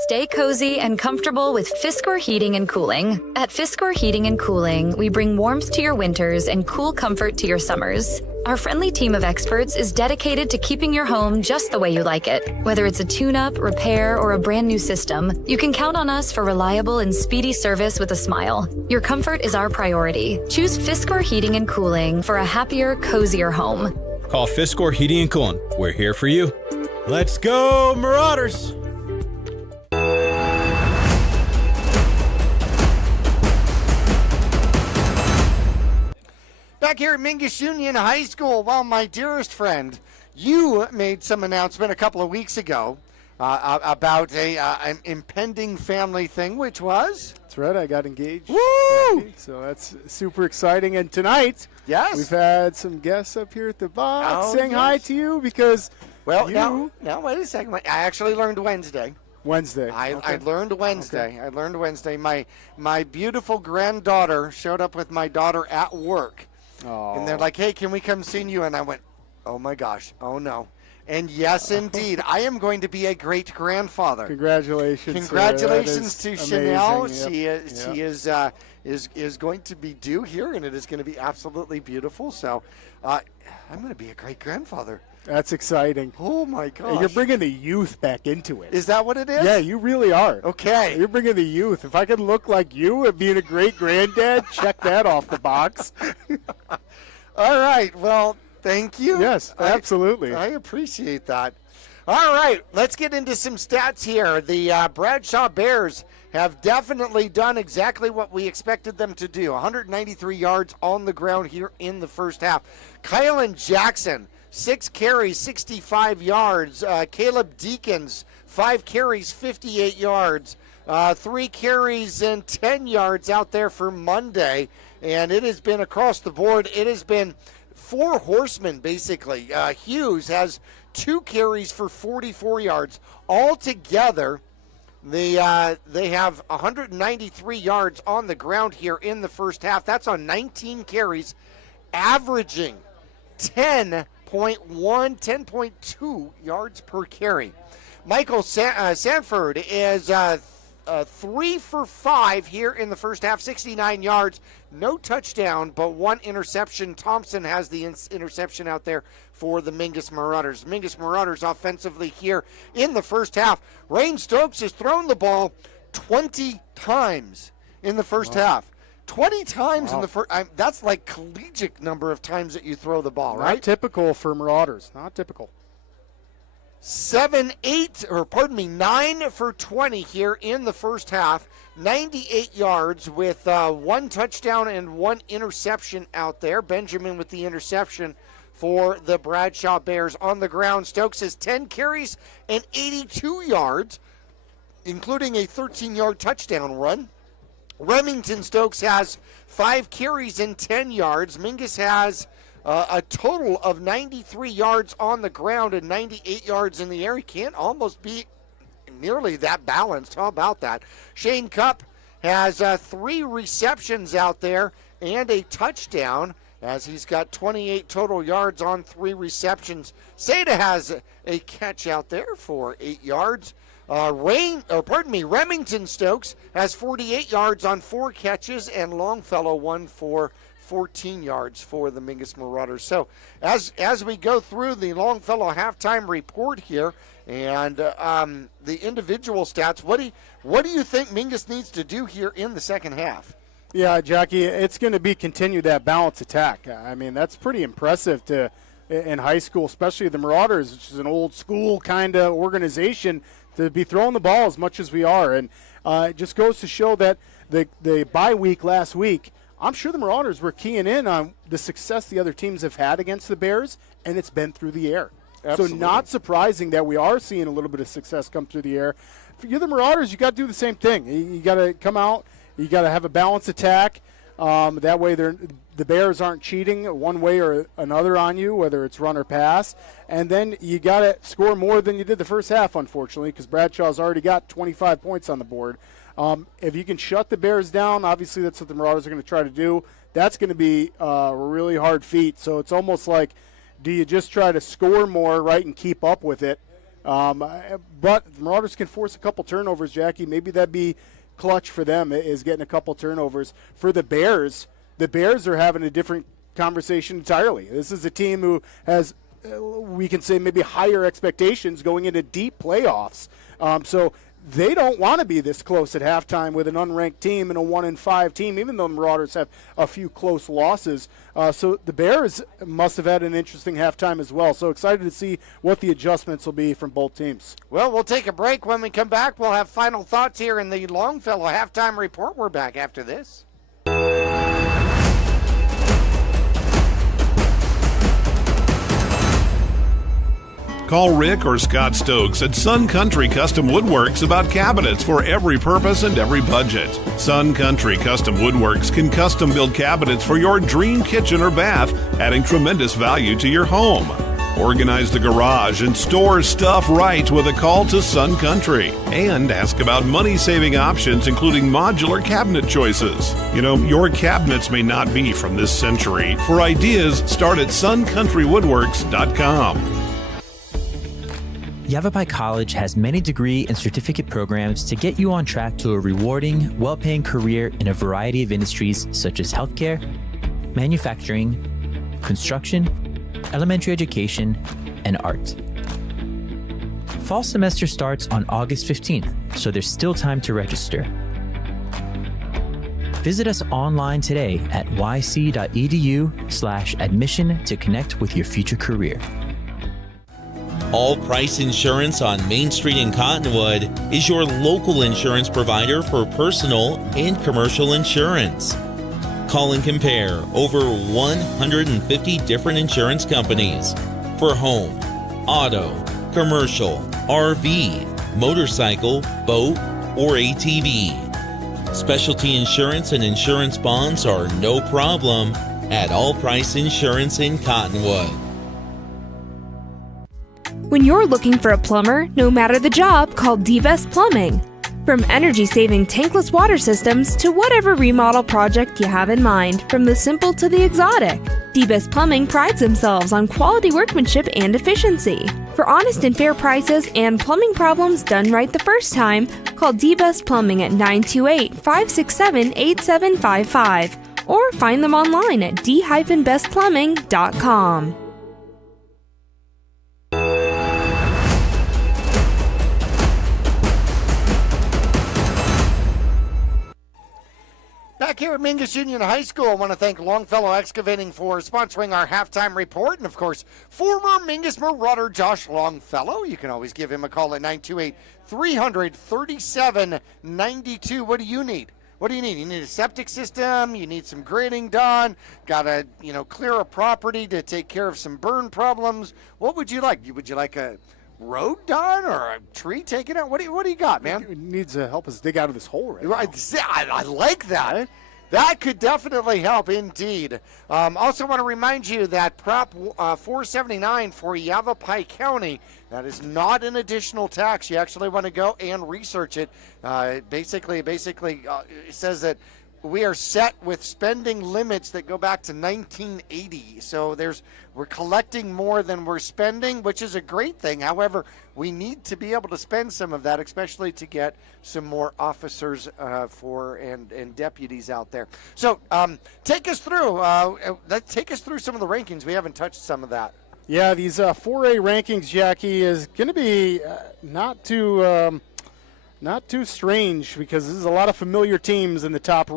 Stay cozy and comfortable with Fiskor Heating and Cooling. At Fiskor Heating and Cooling, we bring warmth to your winters and cool comfort to your summers. Our friendly team of experts is dedicated to keeping your home just the way you like it. Whether it's a tune-up, repair, or a brand new system, you can count on us for reliable and speedy service with a smile. Your comfort is our priority. Choose Fiskor Heating and Cooling for a happier, cozier home. Call Fiskor Heating and Cooling. We're here for you. Let's go, Marauders! Back back here at Mingus Union High School. Well, my dearest friend, you made some announcement a couple of weeks ago about an impending family thing, which was? That's right, I got engaged. Woo! So that's super exciting. And tonight, yes, we've had some guests up here at the box saying hi to you because now wait a second. I actually learned Wednesday. I learned Wednesday. Okay. I learned Wednesday. My beautiful granddaughter showed up with my daughter at work. Oh. And they're like, hey, can we come see you? And I went, oh, my gosh. Oh, no. And yes, indeed, I am going to be a great-grandfather. Congratulations. Congratulations to Chanel. Yep. She is going to be due here, and it is going to be absolutely beautiful. So I'm going to be a great-grandfather. That's exciting. Oh, my gosh. You're bringing the youth back into it. Is that what it is? Yeah, you really are. Okay. You're bringing the youth. If I could look like you and being a great-granddad, check that off the box. All right. Well, thank you. Yes, absolutely. I appreciate that. All right. Let's get into some stats here. The Bradshaw Bears have definitely done exactly what we expected them to do. 193 yards on the ground here in the first half. Kylan Jackson, 6 carries, 65 yards. Caleb Deacons, 5 carries, 58 yards. 3 carries and 10 yards out there for Monday. And it has been across the board. It has been 4 horsemen, basically. Hughes has 2 carries for 44 yards. Altogether, they have 193 yards on the ground here in the first half. That's on 19 carries, averaging 10.2 yards per carry. Michael Sanford is 3 for 5 here in the first half, 69 yards, no touchdown, but 1 interception. Thompson has the interception out there for the Mingus Marauders. Mingus Marauders offensively here in the first half. Rain Stokes has thrown the ball 20 times in the first half. 20 times in the first. That's like collegiate number of times that you throw the ball, right? Not typical for Marauders. Not typical. 9 for 20 here in the first half. 98 yards with 1 touchdown and 1 interception out there. Benjamin with the interception for the Bradshaw Bears on the ground. Stokes has 10 carries and 82 yards, including a 13-yard touchdown run. Remington Stokes has 5 carries and 10 yards. Mingus has a total of 93 yards on the ground and 98 yards in the air. He can't almost be nearly that balanced. How about that? Shane Cupp has 3 receptions out there and a touchdown, as he's got 28 total yards on 3 receptions. Seda has a catch out there for 8 yards. Remington Stokes has 48 yards on 4 catches, and Longfellow 1 for 14 yards for the Mingus Marauders. So as we go through the Longfellow halftime report here and the individual stats, what do you think Mingus needs to do here in the second half? Yeah, Jackie, it's going to be continue that balance attack. I mean, that's pretty impressive in high school, especially the Marauders, which is an old school kind of organization, to be throwing the ball as much as we are. And it just goes to show that the bye week last week, I'm sure the Marauders were keying in on the success the other teams have had against the Bears, and it's been through the air. Absolutely. So not surprising that we are seeing a little bit of success come through the air. For you, the Marauders, you got to do the same thing. You got to come out. You got to have a balanced attack. That way the Bears aren't cheating one way or another on you, whether it's run or pass. And then you got to score more than you did the first half, unfortunately, because Bradshaw's already got 25 points on the board. If you can shut the Bears down, obviously that's what the Marauders are going to try to do. That's going to be a really hard feat. So it's almost like, do you just try to score more, right, and keep up with it? But the Marauders can force a couple turnovers, Jackie. Maybe that'd be clutch for them, is getting a couple turnovers. For the Bears are having a different conversation entirely. This is a team who has, we can say, maybe higher expectations going into deep playoffs. So they don't want to be this close at halftime with an unranked team and a 1-5 team, even though the Marauders have a few close losses. So the Bears must have had an interesting halftime as well. So excited to see what the adjustments will be from both teams. Well, we'll take a break. When we come back, we'll have final thoughts here in the Longfellow halftime report. We're back after this. Call Rick or Scott Stokes at Sun Country Custom Woodworks about cabinets for every purpose and every budget. Sun Country Custom Woodworks can custom build cabinets for your dream kitchen or bath, adding tremendous value to your home. Organize the garage and store stuff right with a call to Sun Country. And ask about money-saving options, including modular cabinet choices. You know, your cabinets may not be from this century. For ideas, start at suncountrywoodworks.com. Yavapai College has many degree and certificate programs to get you on track to a rewarding, well-paying career in a variety of industries such as healthcare, manufacturing, construction, elementary education, and art. Fall semester starts on August 15th, so there's still time to register. Visit us online today at yc.edu/admission to connect with your future career. All Price Insurance on Main Street in Cottonwood is your local insurance provider for personal and commercial insurance. Call and compare over 150 different insurance companies for home, auto, commercial, RV, motorcycle, boat, or ATV. Specialty insurance and insurance bonds are no problem at All Price Insurance in Cottonwood. When you're looking for a plumber, no matter the job, call D-Best Plumbing. From energy-saving tankless water systems to whatever remodel project you have in mind, from the simple to the exotic, D-Best Plumbing prides themselves on quality workmanship and efficiency. For honest and fair prices and plumbing problems done right the first time, call D-Best Plumbing at 928-567-8755 or find them online at d-bestplumbing.com. Back here at Mingus Union High School, I want to thank Longfellow Excavating for sponsoring our halftime report. And, of course, former Mingus Marauder Josh Longfellow. You can always give him a call at 928-300-3792. What do you need? What do you need? You need a septic system. You need some grading done. Got to, clear a property to take care of some burn problems. What would you like? Would you like a road done or a tree taken out? What do you got, man? It needs to help us dig out of this hole right now. I like that. That could definitely help indeed. Also want to remind you that Prop 479 for Yavapai County, that is not an additional tax. You actually want to go and research it. Basically, it says that we are set with spending limits that go back to 1980. So we're collecting more than we're spending, which is a great thing. However, we need to be able to spend some of that, especially to get some more officers and deputies out there. So take us through some of the rankings. We haven't touched some of that. Yeah, these 4A rankings, Jackie, is going to be not too strange because this is a lot of familiar teams in the top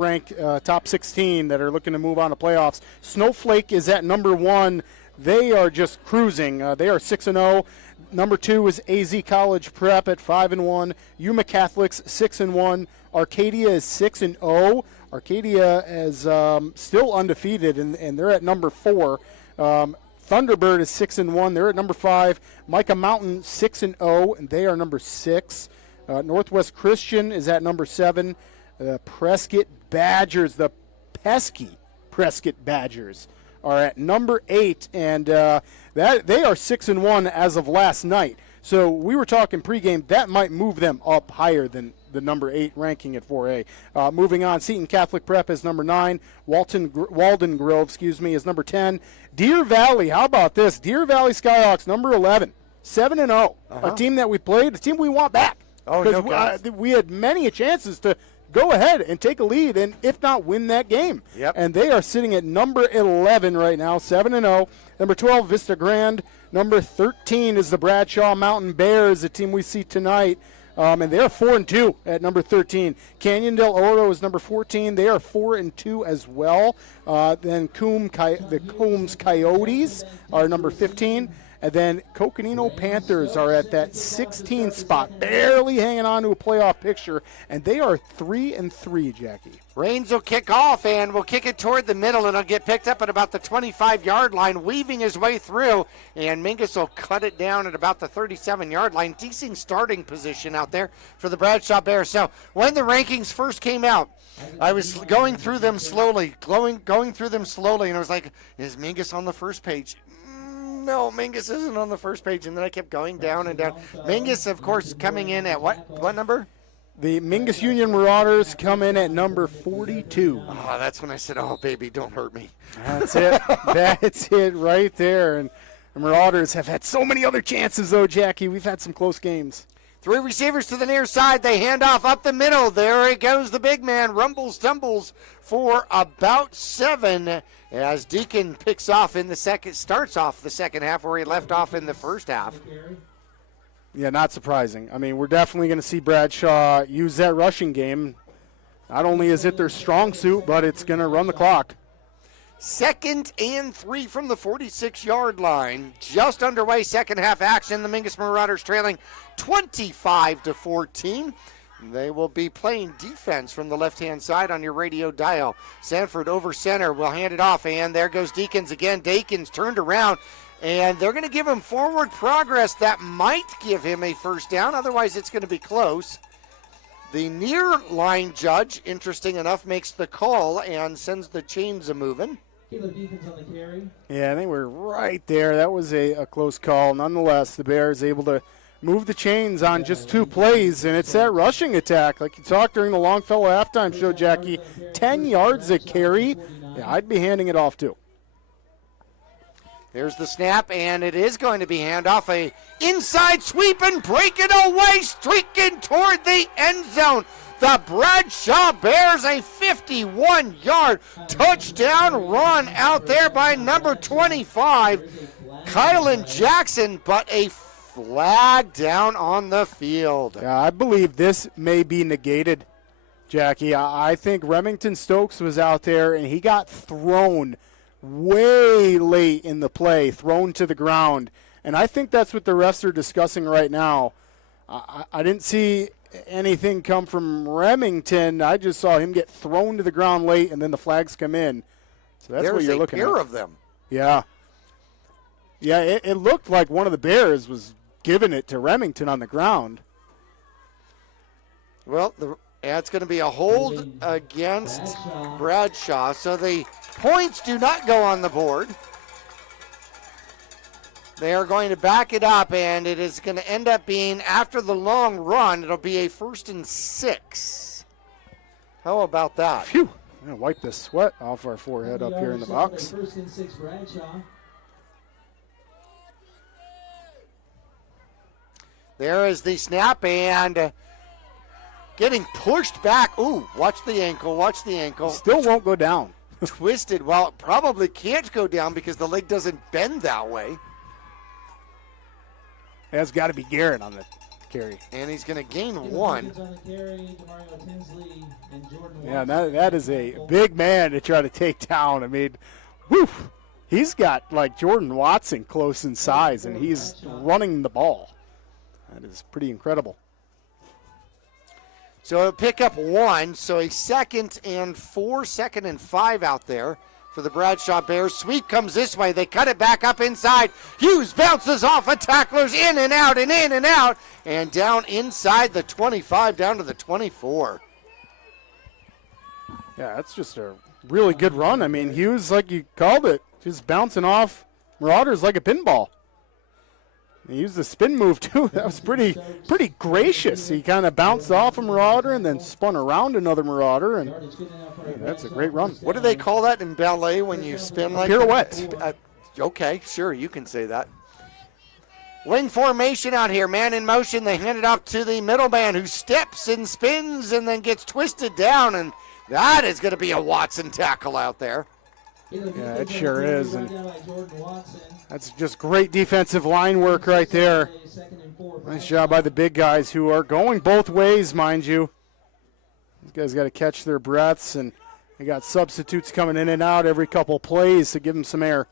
16 that are looking to move on to playoffs. Snowflake is at number 1. They are just cruising. They are 6-0. Number 2 is AZ College Prep at 5-1. Yuma Catholics 6-1. Arcadia is 6-0. Arcadia is still undefeated, and they're at number 4. Thunderbird is 6-1. They're at number 5. Micah Mountain 6-0, and they are number 6. Northwest Christian is at number 7. Prescott Badgers, the pesky Prescott Badgers, are at number 8, and they are 6-1 as of last night. So we were talking pregame, that might move them up higher than the number 8 ranking at 4A. Moving on, Seton Catholic Prep is number 9. Walden Grove, is number 10. Deer Valley, how about this? Deer Valley Skyhawks, number 11, 7-0. A team that we played, a team we want back. Because we had many chances to go ahead and take a lead and, if not, win that game. Yep. And they are sitting at number 11 right now, 7-0. Number 12, Vista Grand. Number 13 is the Bradshaw Mountain Bears, a team we see tonight. And they're 4-2 at number 13. Canyon del Oro is number 14. They are 4-2 as well. Then the Coombs Coyotes are number 15. And then Coconino Panthers are at that 16 spot, barely hanging on to a playoff picture, and they are 3-3, Jackie. Rains will kick off, and will kick it toward the middle, and it'll get picked up at about the 25-yard line, weaving his way through, and Mingus will cut it down at about the 37-yard line. Decent starting position out there for the Bradshaw Bears. So when the rankings first came out, I was going through them slowly, going through them slowly, and I was like, is Mingus on the first page? No, Mingus isn't on the first page, and then I kept going down and down. Mingus, of course, coming in at what number? The Mingus Union Marauders come in at number 42. Oh, that's when I said, oh, baby, don't hurt me. That's it. That's it right there. And the Marauders have had so many other chances, though, Jackie. We've had some close games. 3 receivers to the near side. They hand off up the middle. There it goes, the big man. Rumbles, tumbles for about 7 as Deacon picks off in the second, starts off the second half where he left off in the first half. Yeah, not surprising. I mean, we're definitely going to see Bradshaw use that rushing game. Not only is it their strong suit, but it's going to run the clock. 2nd and 3 from the 46-yard line. Just underway, second half action. The Mingus Marauders trailing 25-14. They will be playing defense from the left-hand side on your radio dial. Sanford over center will hand it off, and there goes Deacons again. Deacons turned around, and they're going to give him forward progress that might give him a first down. Otherwise, it's going to be close. The near line judge, interesting enough, makes the call and sends the chains a-moving. Yeah, I think we're right there. That was a close call. Nonetheless, the Bears able to move the chains on just 2 plays, and it's that rushing attack. Like you talked during the Longfellow halftime show, Jackie, 10 yards a carry. Yeah, I'd be handing it off too. There's the snap, and it is going to be handoff. A inside sweep and break it away, streaking toward the end zone. The Bradshaw Bears, a 51-yard touchdown run out there by number 25, Kylan Jackson, but a flag down on the field. Yeah, I believe this may be negated, Jackie. I think Remington Stokes was out there, and he got thrown way late in the play, thrown to the ground. And I think that's what the refs are discussing right now. I didn't see anything come from Remington. I just saw him get thrown to the ground late, and then the flags come in. So that's what you're looking at. There's a pair of them. Yeah. Yeah, it looked like one of the Bears was giving it to Remington on the ground. Well, it's going to be a hold against Bradshaw. So the points do not go on the board. They are going to back it up, and it is going to end up being, after the long run, it'll be a 1st and 6. How about that? Phew. I'm going to wipe the sweat off our forehead up here in the box. 1st and 6, Bradshaw. There is the snap, and getting pushed back. Ooh, watch the ankle, watch the ankle. Still won't go down. Twisted. Well, it probably can't go down because the leg doesn't bend that way. That's got to be Garrett on the carry. And he's going to gain 1. Yeah, that is a big man to try to take down. I mean, whew, he's got like Jordan Watson close in size, and he's running the ball. That is pretty incredible. So it'll pick up 1, so a 2nd and 4, 2nd and 5 out there for the Bradshaw Bears. Sweep comes this way. They cut it back up inside. Hughes bounces off of tacklers, in and out, and down inside the 25, down to the 24. Yeah, that's just a really good run. I mean, Hughes, like you called it, just bouncing off Marauders like a pinball. He used the spin move, too. That was pretty gracious. He kind of bounced off a Marauder and then spun around another Marauder, and that's a great run. What do they call that in ballet when you spin like pirouette? Okay, sure, you can say that. Wing formation out here, man in motion. They hand it off to the middleman who steps and spins and then gets twisted down, and that is going to be a Watson tackle out there. Yeah, it sure is. And that's just great defensive line work right there. Nice job by the big guys who are going both ways, mind you. These guys got to catch their breaths, and they got substitutes coming in and out every couple plays to give them some air.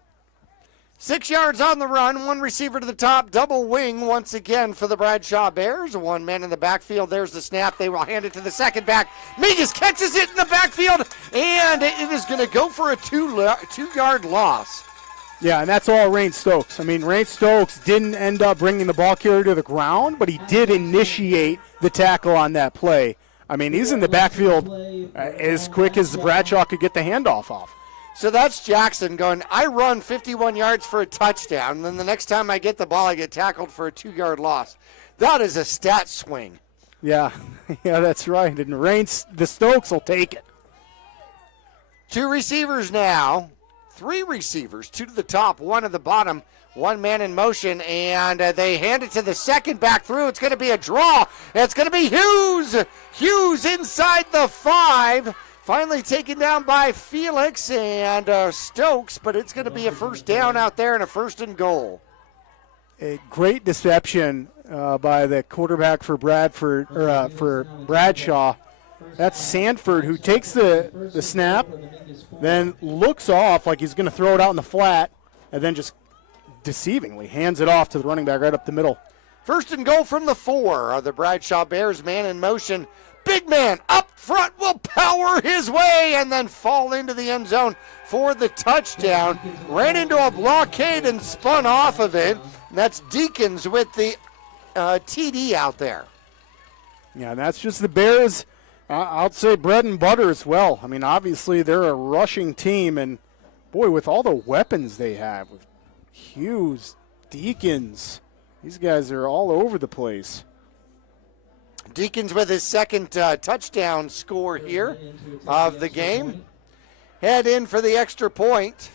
6 yards on the run, one receiver to the top, double wing once again for the Bradshaw Bears. One man in the backfield. There's the snap. They will hand it to the second back. Mingus catches it in the backfield, and it is going to go for a 2-yard loss. Yeah, and that's all Rain Stokes. I mean, Rain Stokes didn't end up bringing the ball carrier to the ground, but he did initiate the tackle on that play. I mean, he's in the backfield as quick as Bradshaw could get the handoff off. So that's Jackson going, I run 51 yards for a touchdown, and then the next time I get the ball, I get tackled for a 2-yard loss. That is a stat swing. Yeah, that's right. And the Stokes will take it. 2 receivers now. 3 receivers, 2 to the top, 1 at the bottom, 1 man in motion, and they hand it to the second back through. It's going to be a draw. It's going to be Hughes. Hughes inside the 5. Finally taken down by Felix and Stokes, but it's going to be a first down out there and a 1st and goal. A great deception by the quarterback for Bradshaw. That's Sanford, who takes the snap, then looks off like he's going to throw it out in the flat, and then just deceivingly hands it off to the running back right up the middle. 1st and goal from the 4 are the Bradshaw Bears, man in motion. Big man up front will power his way and then fall into the end zone for the touchdown. Ran into a blockade and spun off of it. And that's Deacons with the TD out there. Yeah, and that's just the Bears, I'll say bread and butter as well. I mean, obviously they're a rushing team, and boy, with all the weapons they have, with Hughes, Deacons, these guys are all over the place. Deacons with his 2nd touchdown score here of the game. Head in for the extra point.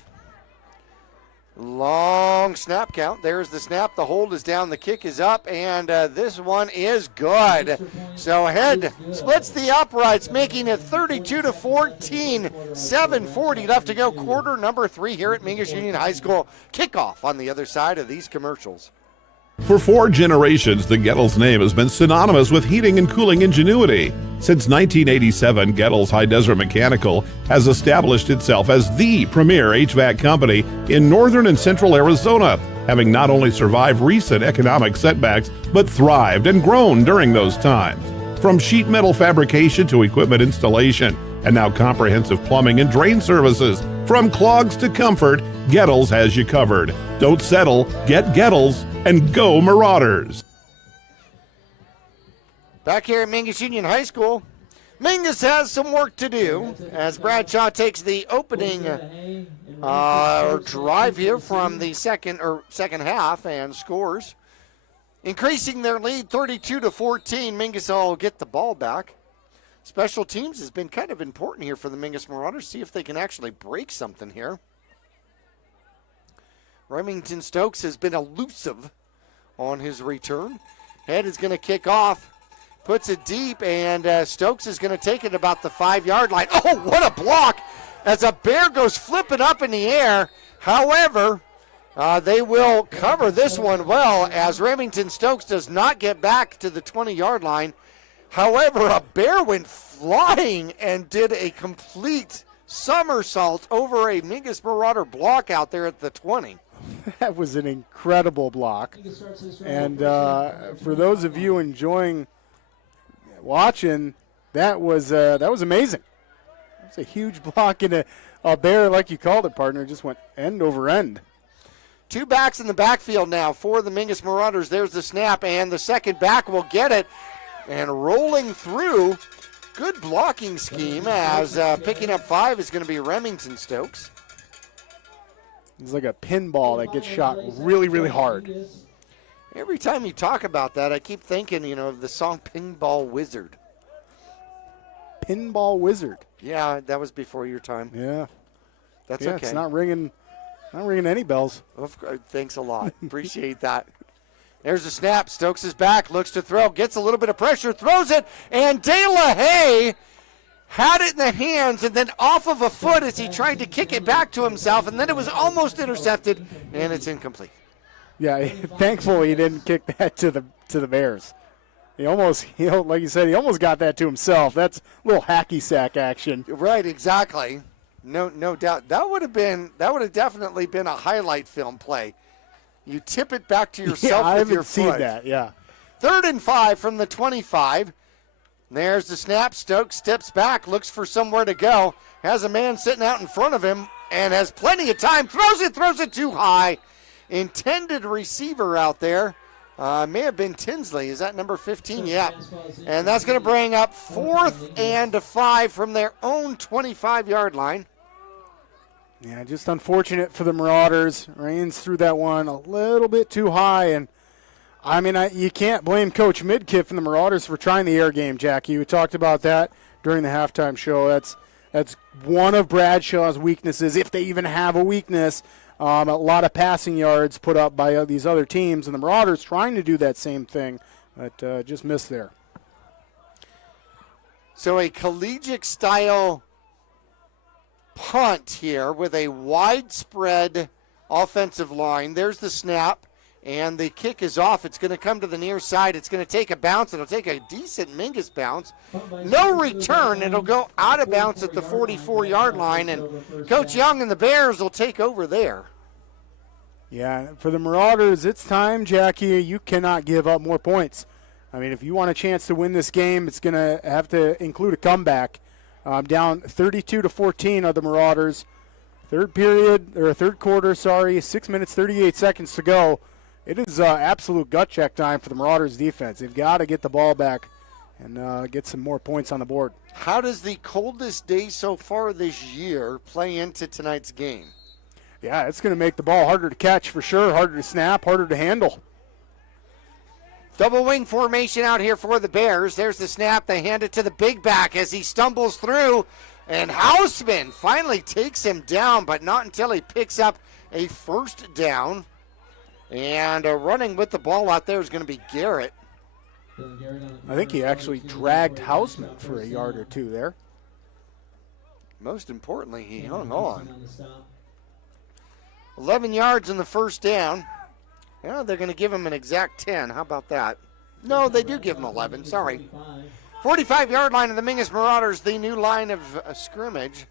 Long snap count. There's the snap. The hold is down. The kick is up, and this one is good. So Head splits the uprights, making it 32-14. 7:40 left to go. Quarter number 3 here at Mingus Union High School. Kickoff on the other side of these commercials. For 4 generations, the Gettles name has been synonymous with heating and cooling ingenuity. Since 1987, Gettles High Desert Mechanical has established itself as the premier HVAC company in northern and central Arizona, having not only survived recent economic setbacks, but thrived and grown during those times. From sheet metal fabrication to equipment installation, and now comprehensive plumbing and drain services. From clogs to comfort, Gettles has you covered. Don't settle, get Gettles, and go Marauders. Back here at Mingus Union High School, Mingus has some work to do as Bradshaw takes the opening drive here from the second half and scores, increasing their lead 32-14. Mingus will get the ball back. Special teams has been kind of important here for the Mingus Marauders. See if they can actually break something here. Remington Stokes has been elusive on his return. Head is going to kick off, puts it deep, and Stokes is going to take it about the 5-yard line. Oh, what a block as a Bear goes flipping up in the air. However, they will cover this one well as Remington Stokes does not get back to the 20-yard line. However, a Bear went flying and did a complete somersault over a Mingus Marauder block out there at the 20. That was an incredible block. And for those of you enjoying watching, that was amazing. It was a huge block, and a Bear, like you called it, partner, just went end over end. 2 backs in the backfield now for the Mingus Marauders. There's the snap, and the second back will get it. And rolling through, good blocking scheme as picking up 5 is going to be Remington Stokes. It's like a pinball that gets shot really, really hard. Every time you talk about that, I keep thinking, of the song Pinball Wizard. Pinball Wizard. Yeah, that was before your time. Yeah. That's okay. It's not ringing any bells. Thanks a lot. Appreciate that. There's the snap. Stokes is back, looks to throw, gets a little bit of pressure, throws it, and De La Haye had it in the hands and then off of a foot as he tried to kick it back to himself, and then it was almost intercepted, and it's incomplete. Yeah, thankfully he didn't kick that to the Bears. He almost, like you said, he almost got that to himself. That's a little hacky sack action. Right, exactly. No doubt. That would have definitely been a highlight film play. You tip it back to yourself with your foot. I haven't seen that, yeah. 3rd and 5 from the 25. There's the snap. Stokes steps back, looks for somewhere to go. Has a man sitting out in front of him and has plenty of time. Throws it too high. Intended receiver out there. May have been Tinsley. Is that number 15? Yeah. And that's going to bring up 4th and 5 from their own 25-yard line. Yeah, just unfortunate for the Marauders. Rains threw that one a little bit too high. And, I mean, you can't blame Coach Midkiff and the Marauders for trying the air game, Jackie. We talked about that during the halftime show. That's one of Bradshaw's weaknesses, if they even have a weakness. A lot of passing yards put up by these other teams, and the Marauders trying to do that same thing, but just missed there. So a collegiate-style punt here with a widespread offensive line. There's the snap, and the kick is off. It's going to come to the near side. It's going to take a bounce. It'll take a decent Mingus bounce. No return. It'll go out of bounds at the 44-yard line, and Coach Young and the Bears will take over there. Yeah, for the Marauders, it's time, Jackie. You cannot give up more points. I mean, if you want a chance to win this game, it's going to have to include a comeback. Down 32-14 are the Marauders. Third quarter, 6 minutes, 38 seconds to go. It is absolute gut check time for the Marauders defense. They've got to get the ball back and get some more points on the board. How does the coldest day so far this year play into tonight's game? Yeah, it's going to make the ball harder to catch for sure, harder to snap, harder to handle. Double wing formation out here for the Bears. There's the snap. They hand it to the big back as he stumbles through. And Hausman finally takes him down, but not until he picks up a first down. And running with the ball out there is going to be Garrett. I think he actually dragged Hausman for a yard or two there. Most importantly, he hung on. 11 yards in the first down. Yeah, they're going to give him an exact 10. How about that? No, they do give him 11. Sorry. 45-yard line of the Mingus Marauders, the new line of scrimmage.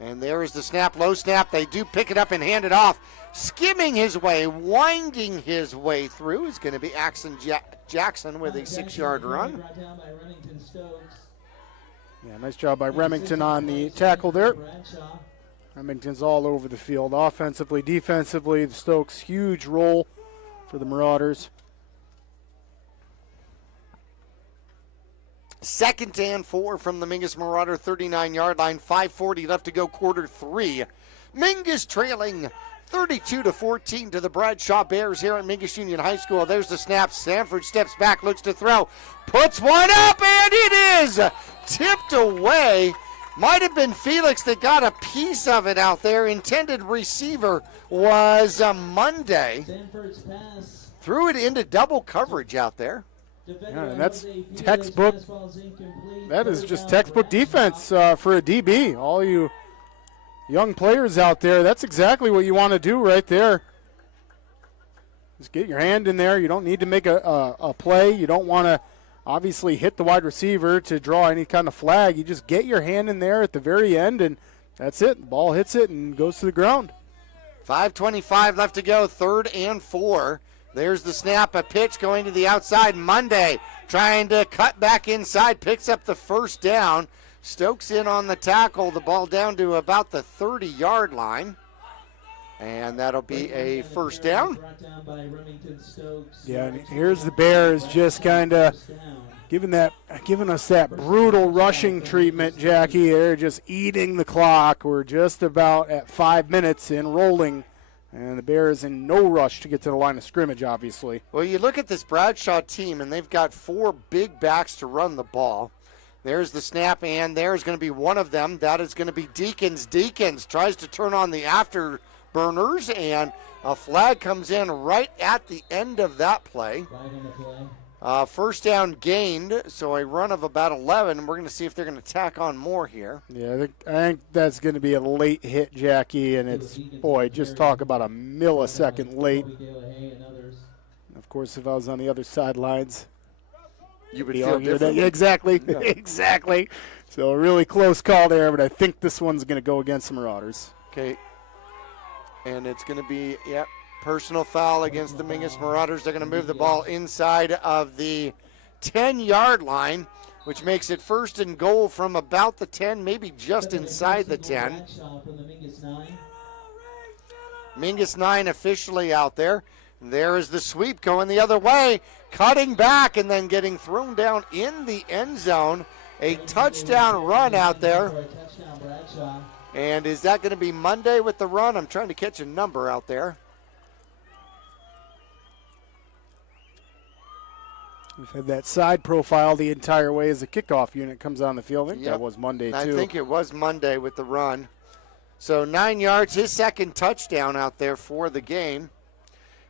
And there is the snap, low snap. They do pick it up and hand it off. Skimming his way, winding his way through is going to be Axon Jackson with a 6-yard run. Yeah, nice job by Remington on the tackle there. Remington's all over the field, offensively, defensively. The Stokes, huge role for the Marauders. 2nd and 4 from the Mingus Marauder 39-yard line. 5:40 left to go, quarter 3. Mingus trailing 32-14 to the Bradshaw Bears here at Mingus Union High School. There's the snap. Sanford steps back, looks to throw, puts one up, and it is tipped away. Might have been Felix that got a piece of it out there. Intended receiver was Monday. Threw it into double coverage out there. Yeah, and that's textbook. That is just textbook defense for a DB. All you young players out there, that's exactly what you want to do right there. Just get your hand in there. You don't need to make a play. You don't want to obviously hit the wide receiver to draw any kind of flag. You just get your hand in there at the very end, and that's it. The ball hits it and goes to the ground. 5:25 left to go, 3rd and 4. There's the snap, a pitch going to the outside. Monday trying to cut back inside, picks up the first down. Stokes in on the tackle, the ball down to about the 30-yard line. And that'll be a first down. Yeah, and here's the Bears just kind of giving us that brutal rushing treatment, Jackie. They're just eating the clock. We're just about at 5 minutes in rolling. And the Bears in no rush to get to the line of scrimmage, obviously. Well, you look at this Bradshaw team, and they've got 4 big backs to run the ball. There's the snap, and there's going to be one of them. That is going to be Deacons. Deacons tries to turn on the afterburners, and a flag comes in right at the end of that play. First down gained, so a run of about 11. We're going to see if they're going to tack on more here. Yeah, I think that's going to be a late hit, Jackie, and it's, boy, just talk about a millisecond late. Of course, if I was on the other sidelines, You would feel differently. Exactly, Yeah. exactly. So a really close call there, but I think this one's going to go against the Marauders. Okay. And it's going to be, personal foul against the Mingus Marauders. They're going to move the ball inside of the 10-yard line, which makes it 1st and goal from about the 10, maybe just inside the 10. Mingus 9 officially out there. There is the sweep going the other way, cutting back and then getting thrown down in the end zone. A touchdown run out there. And is that going to be Monday with the run? I'm trying to catch a number out there. We've had that side profile the entire way as the kickoff unit comes on the field. I think that was Monday, too. I think it was Monday with the run. So 9 yards, his second touchdown out there for the game.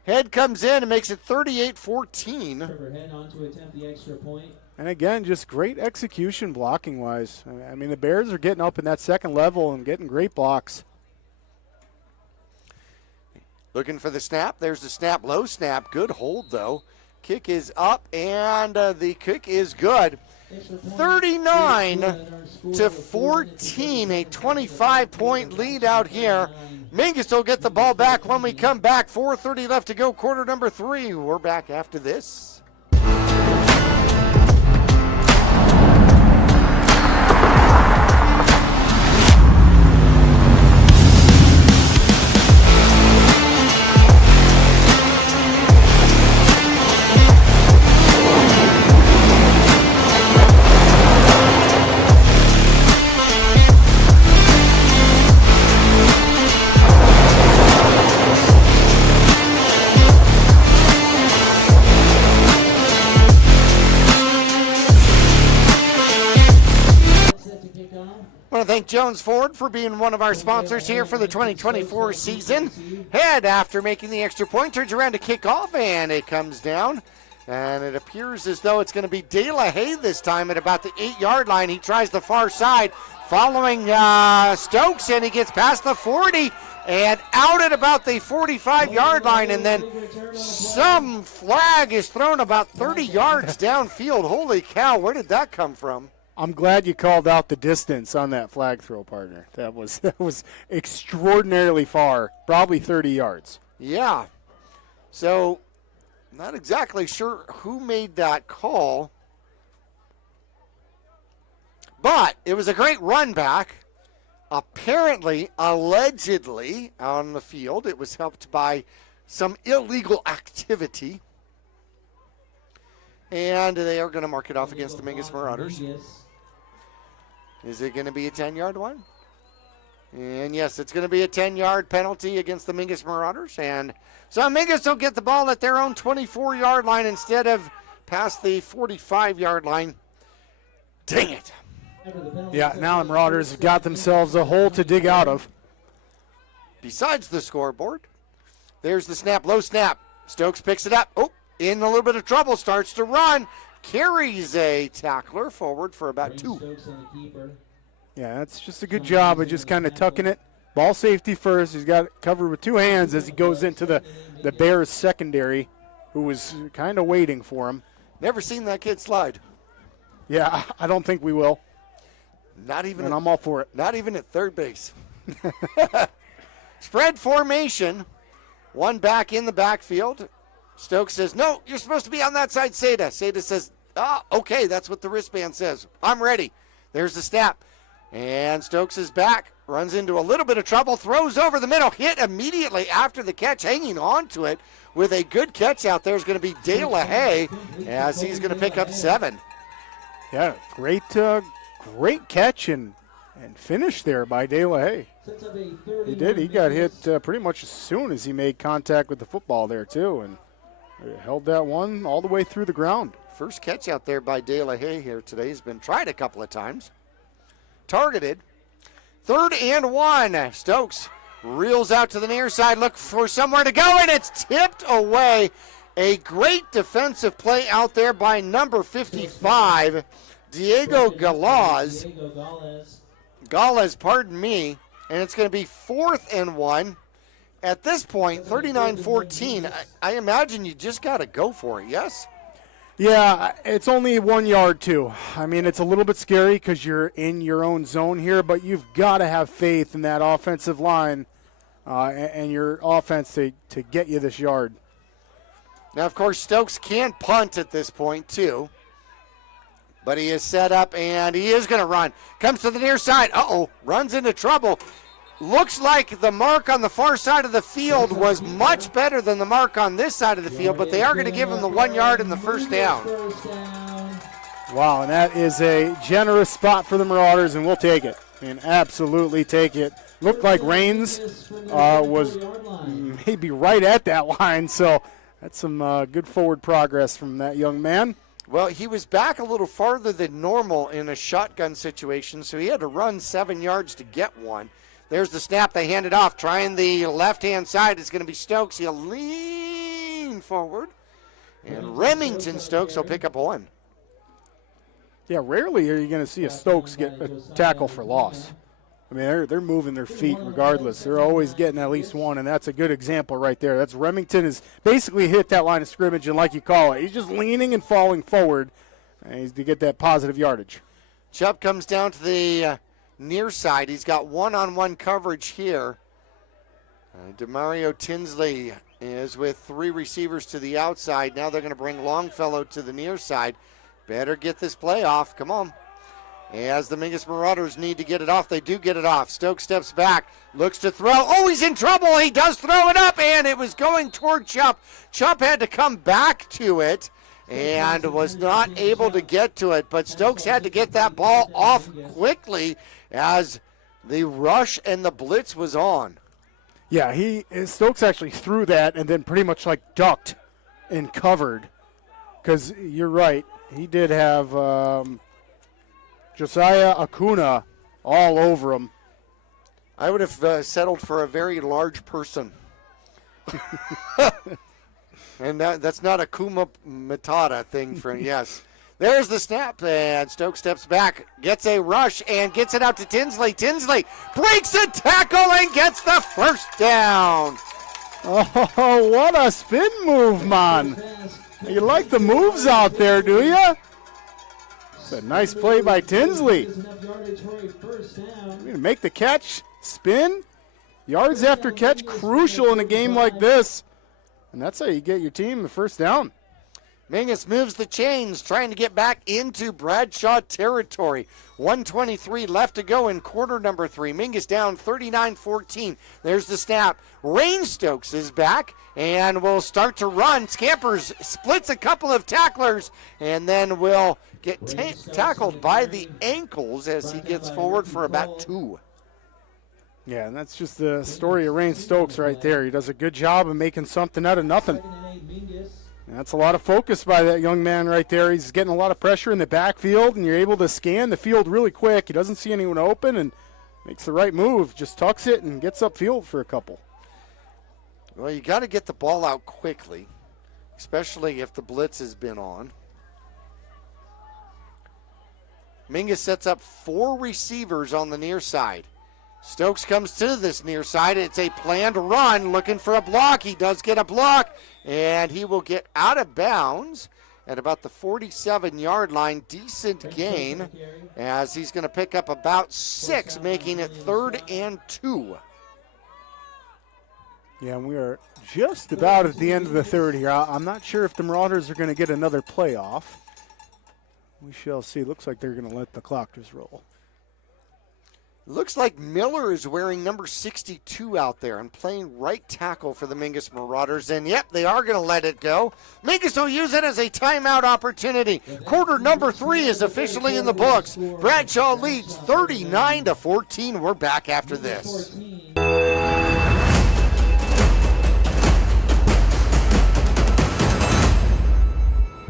Head comes in and makes it 38-14. Head on to attempt the extra point. And again, just great execution blocking-wise. I mean, the Bears are getting up in that second level and getting great blocks. Looking for the snap. There's the snap, low snap. Good hold, though. Kick is up, and the kick is good. 39-14, a 25-point lead out here. Mingus will get the ball back when we come back. 4:30 left to go, quarter number 3. We're back after this. I want to thank Jones Ford for being one of our sponsors here for the 2024 season. Head, after making the extra point, turns around to kick off, and it comes down. And it appears as though it's going to be De La Haye this time at about the 8-yard line. He tries the far side, following Stokes, and he gets past the 40 and out at about the 45-yard line. And then some flag is thrown about 30 yards downfield. Holy cow, where did that come from? I'm glad you called out the distance on that flag throw, partner. That was extraordinarily far, probably 30 yards. Yeah. So, not exactly sure who made that call, but it was a great run back. Apparently, allegedly, on the field, it was helped by some illegal activity. And they are going to mark it off against the Mingus Marauders. Is it going to be a 10-yard one? And yes, it's going to be a 10-yard penalty against the Mingus Marauders. And so Mingus will get the ball at their own 24-yard line instead of past the 45-yard line. Dang it. Yeah, now the Marauders have got themselves a hole to dig out of. Besides the scoreboard, there's the snap, low snap. Stokes picks it up. Oh, in a little bit of trouble, starts to run. Carries a tackler forward for about 2. Yeah, that's just a good job of just kind of tucking it. Ball safety first. He's got it covered with 2 hands as he goes into the Bears secondary, who was kind of waiting for him. Never seen that kid slide. Yeah, I don't think we will. Not even. And I'm all for it. Not even at third base. Spread formation. One back in the backfield. Stokes says, no, you're supposed to be on that side, Seda. Seda says, okay, that's what the wristband says. I'm ready. There's the snap. And Stokes is back, runs into a little bit of trouble, throws over the middle, hit immediately after the catch, hanging on to it with a good catch out there is going to be De La Haye as he's going to pick up 7. Yeah, great catch and finish there by De La Haye. He did. He got hit pretty much as soon as he made contact with the football there, too, and held that one all the way through the ground. First catch out there by De La Haye here today. Has been tried a couple of times. Targeted. 3rd and 1. Stokes reels out to the near side, look for somewhere to go, and it's tipped away. A great defensive play out there by number 55, Diego Galaz. Galaz, pardon me. And it's going to be 4th and 1. At this point, 39-14, I imagine you just got to go for it, yes? Yeah, it's only 1 yard, too. I mean, it's a little bit scary because you're in your own zone here, but you've got to have faith in that offensive line and your offense to get you this yard. Now, of course, Stokes can't punt at this point, too. But he is set up, and he is going to run. Comes to the near side. Uh-oh, runs into trouble. Looks like the mark on the far side of the field was much better than the mark on this side of the field, but they are going to give him the 1 yard and the first down. Wow, and that is a generous spot for the Marauders, and we'll take it. And absolutely take it. Looked like Rains was maybe right at that line, so that's some good forward progress from that young man. Well, he was back a little farther than normal in a shotgun situation, so he had to run 7 yards to get one. There's the snap. They hand it off. Trying the left-hand side is going to be Stokes. He'll lean forward. And Remington Stokes will pick up one. Yeah, rarely are you going to see a Stokes get a tackle for loss. I mean, they're moving their feet regardless. They're always getting at least one, and that's a good example right there. That's Remington has basically hit that line of scrimmage, and like you call it, he's just leaning and falling forward to get that positive yardage. Chubb comes down to the near side. He's got one-on-one coverage here. DeMario Tinsley is with 3 receivers to the outside. Now they're going to bring Longfellow to the near side. Better get this play off. Come on. As the Mingus Marauders need to get it off, they do get it off. Stokes steps back, looks to throw. Oh, he's in trouble. He does throw it up, and it was going toward Chubb. Chubb had to come back to it and was not able to get to it, but Stokes had to get that ball off quickly as the rush and the blitz was on. Yeah, Stokes actually threw that and then pretty much like ducked and covered, because you're right, he did have Josiah Acuna all over him. I would have settled for a very large person. And that's not a Kuma Matata thing for yes. There's the snap, and Stokes steps back, gets a rush, and gets it out to Tinsley. Tinsley breaks a tackle and gets the first down. Oh, what a spin move, man. You like the moves out there, do you? It's a nice play by Tinsley. Make the catch, spin. Yards after catch, crucial in a game like this. And that's how you get your team the first down. Mingus moves the chains, trying to get back into Bradshaw territory. 1:23 left to go in quarter number 3. Mingus down 39-14. There's the snap. Rain Stokes is back and will start to run. Scampers, splits a couple of tacklers, and then will get tackled by the ankles as he gets forward for about 2. Yeah, and that's just the story of Rain Stokes right there. He does a good job of making something out of nothing. And that's a lot of focus by that young man right there. He's getting a lot of pressure in the backfield, and you're able to scan the field really quick. He doesn't see anyone open and makes the right move, just tucks it and gets upfield for a couple. Well, you got to get the ball out quickly, especially if the blitz has been on. Mingus sets up 4 receivers on the near side. Stokes comes to this near side. It's a planned run, looking for a block. He does get a block, and he will get out of bounds at about the 47-yard line. Decent gain, as he's going to pick up about 6, making it 3rd and 2. Yeah, and we are just about at the end of the third here. I'm not sure if the Marauders are going to get another playoff. We shall see. Looks like they're going to let the clock just roll. Looks like Miller is wearing number 62 out there and playing right tackle for the Mingus Marauders. And, yep, they are going to let it go. Mingus will use it as a timeout opportunity. Quarter number 3 is officially in the books. Bradshaw leads 39-14. We're back after this.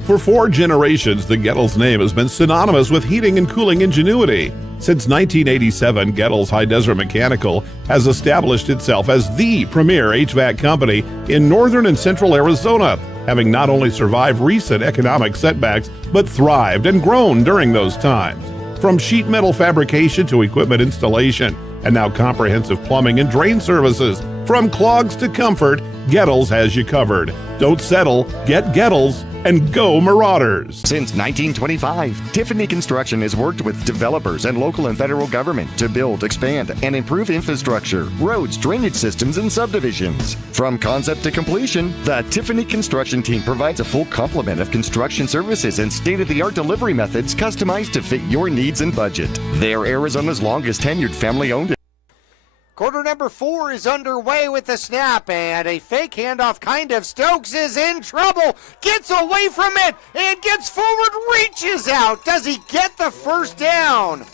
For 4 generations, the Gettles name has been synonymous with heating and cooling ingenuity. Since 1987, Gettles High Desert Mechanical has established itself as the premier HVAC company in northern and central Arizona, having not only survived recent economic setbacks, but thrived and grown during those times. From sheet metal fabrication to equipment installation, and now comprehensive plumbing and drain services. From clogs to comfort, Gettles has you covered. Don't settle, get Gettles. and go Marauders. Since 1925, Tiffany Construction has worked with developers and local and federal government to build, expand, and improve infrastructure, roads, drainage systems, and subdivisions. From concept to completion, the Tiffany Construction team provides a full complement of construction services and state-of-the-art delivery methods customized to fit your needs and budget. They're Arizona's longest tenured family-owned. Quarter number 4 is underway with the snap, and a fake handoff kind of. Stokes is in trouble, gets away from it, and gets forward, reaches out. Does he get the first down?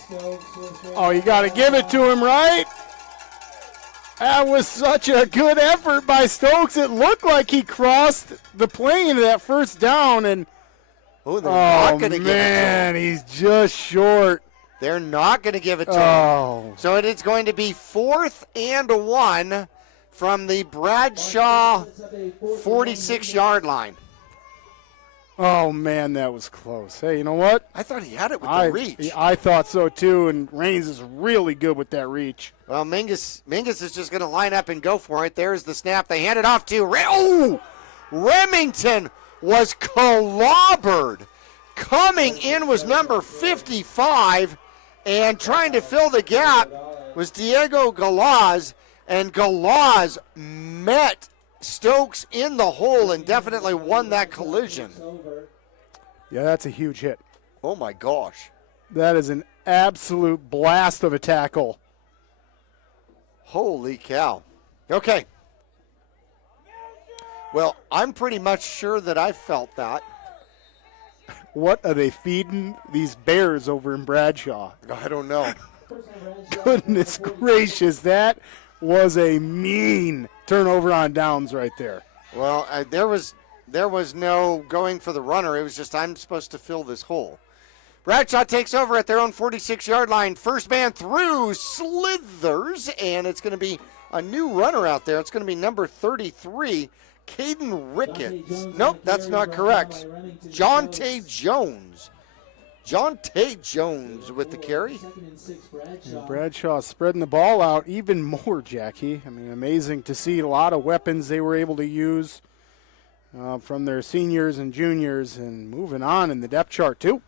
Oh, you got to give it to him, right? That was such a good effort by Stokes. It looked like he crossed the plane to that first down, and they're not gonna give it to him. Man, he's just short. They're not going to give it to him. So it is going to be 4th and 1 from the Bradshaw 46-yard line. Oh, man, that was close. Hey, you know what? I thought he had it with the reach. I thought so, too, and Raines is really good with that reach. Well, Mingus is just going to line up and go for it. There's the snap. They hand it off to Remington was clobbered. Coming in was number 55. And trying to fill the gap was Diego Galaz, and Galaz met Stokes in the hole and definitely won that collision. Yeah, that's a huge hit. Oh, my gosh. That is an absolute blast of a tackle. Holy cow. Okay. Well, I'm pretty much sure that I felt that. What are they feeding these bears over in Bradshaw? I don't know. Goodness gracious, that was a mean turnover on downs right there. Well, there was no going for the runner. It was just, I'm supposed to fill this hole. Bradshaw takes over at their own 46-yard line. First man through, slithers, and it's going to be a new runner out there. It's going to be number 33, Caden Ricketts. Nope, that's not correct. Jonte Jones. Jonte Jones with the carry. Bradshaw spreading the ball out even more, Jackie. I mean, amazing to see a lot of weapons they were able to use from their seniors and juniors, and moving on in the depth chart, too.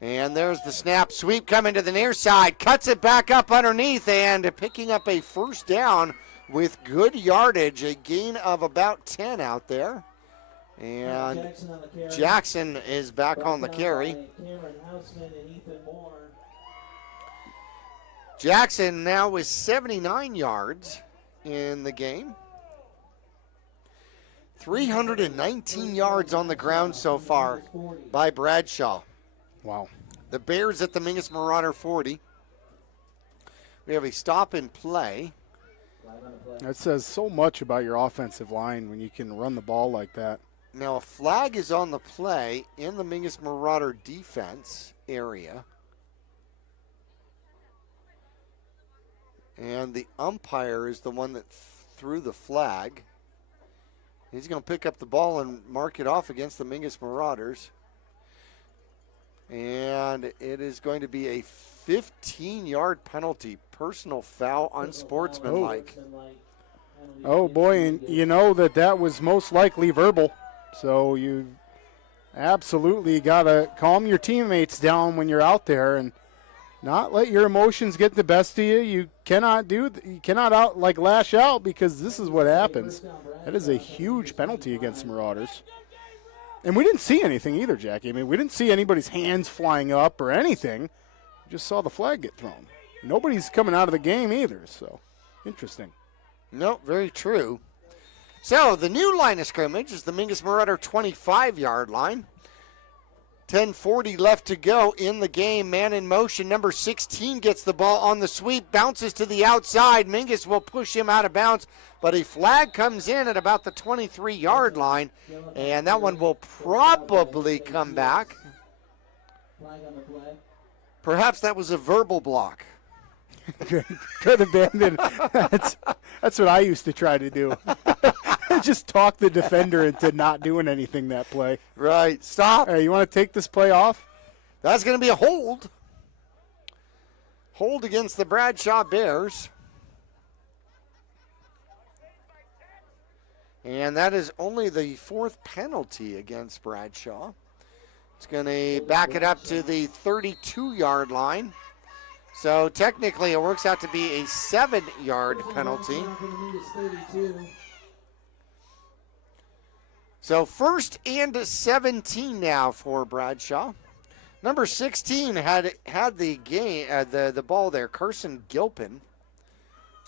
And there's the snap. Sweep coming to the near side. Cuts it back up underneath, and picking up a first down with good yardage, a gain of about 10 out there. And Jackson is back on the carry. Jackson now with 79 yards in the game. 319 yards on the ground so far by Bradshaw. Wow. The Bears at the Mingus Marauder 40. We have a stop and play. That says so much about your offensive line when you can run the ball like that. Now a flag is on the play in the Mingus Marauder defense area. And the umpire is the one that threw the flag. He's going to pick up the ball and mark it off against the Mingus Marauders. And it is going to be a 15-yard penalty, personal foul, unsportsmanlike. Oh, boy, and you know that was most likely verbal. So you absolutely got to calm your teammates down when you're out there and not let your emotions get the best of you. You cannot lash out, because this is what happens. That is a huge penalty against the Marauders. And we didn't see anything either, Jackie. I mean, we didn't see anybody's hands flying up or anything. We just saw the flag get thrown. Nobody's coming out of the game either, so interesting. No, very true. So the new line of scrimmage is the Mingus Marauder 25-yard line. 10:40 left to go in the game. Man in motion. Number 16 gets the ball on the sweep, bounces to the outside. Mingus will push him out of bounds, but a flag comes in at about the 23-yard line, and that one will probably come back. Perhaps that was a verbal block. Could have been. That's what I used to try to do. Just talk the defender into not doing anything that play. Right. Stop. Hey, you want to take this play off? That's going to be a hold. Hold against the Bradshaw Bears. And that is only the 4th penalty against Bradshaw. It's going to back it up to the 32-yard line. So technically it works out to be a 7-yard penalty. So 1st and 17 now for Bradshaw. Number 16 had the ball there. Carson Gilpin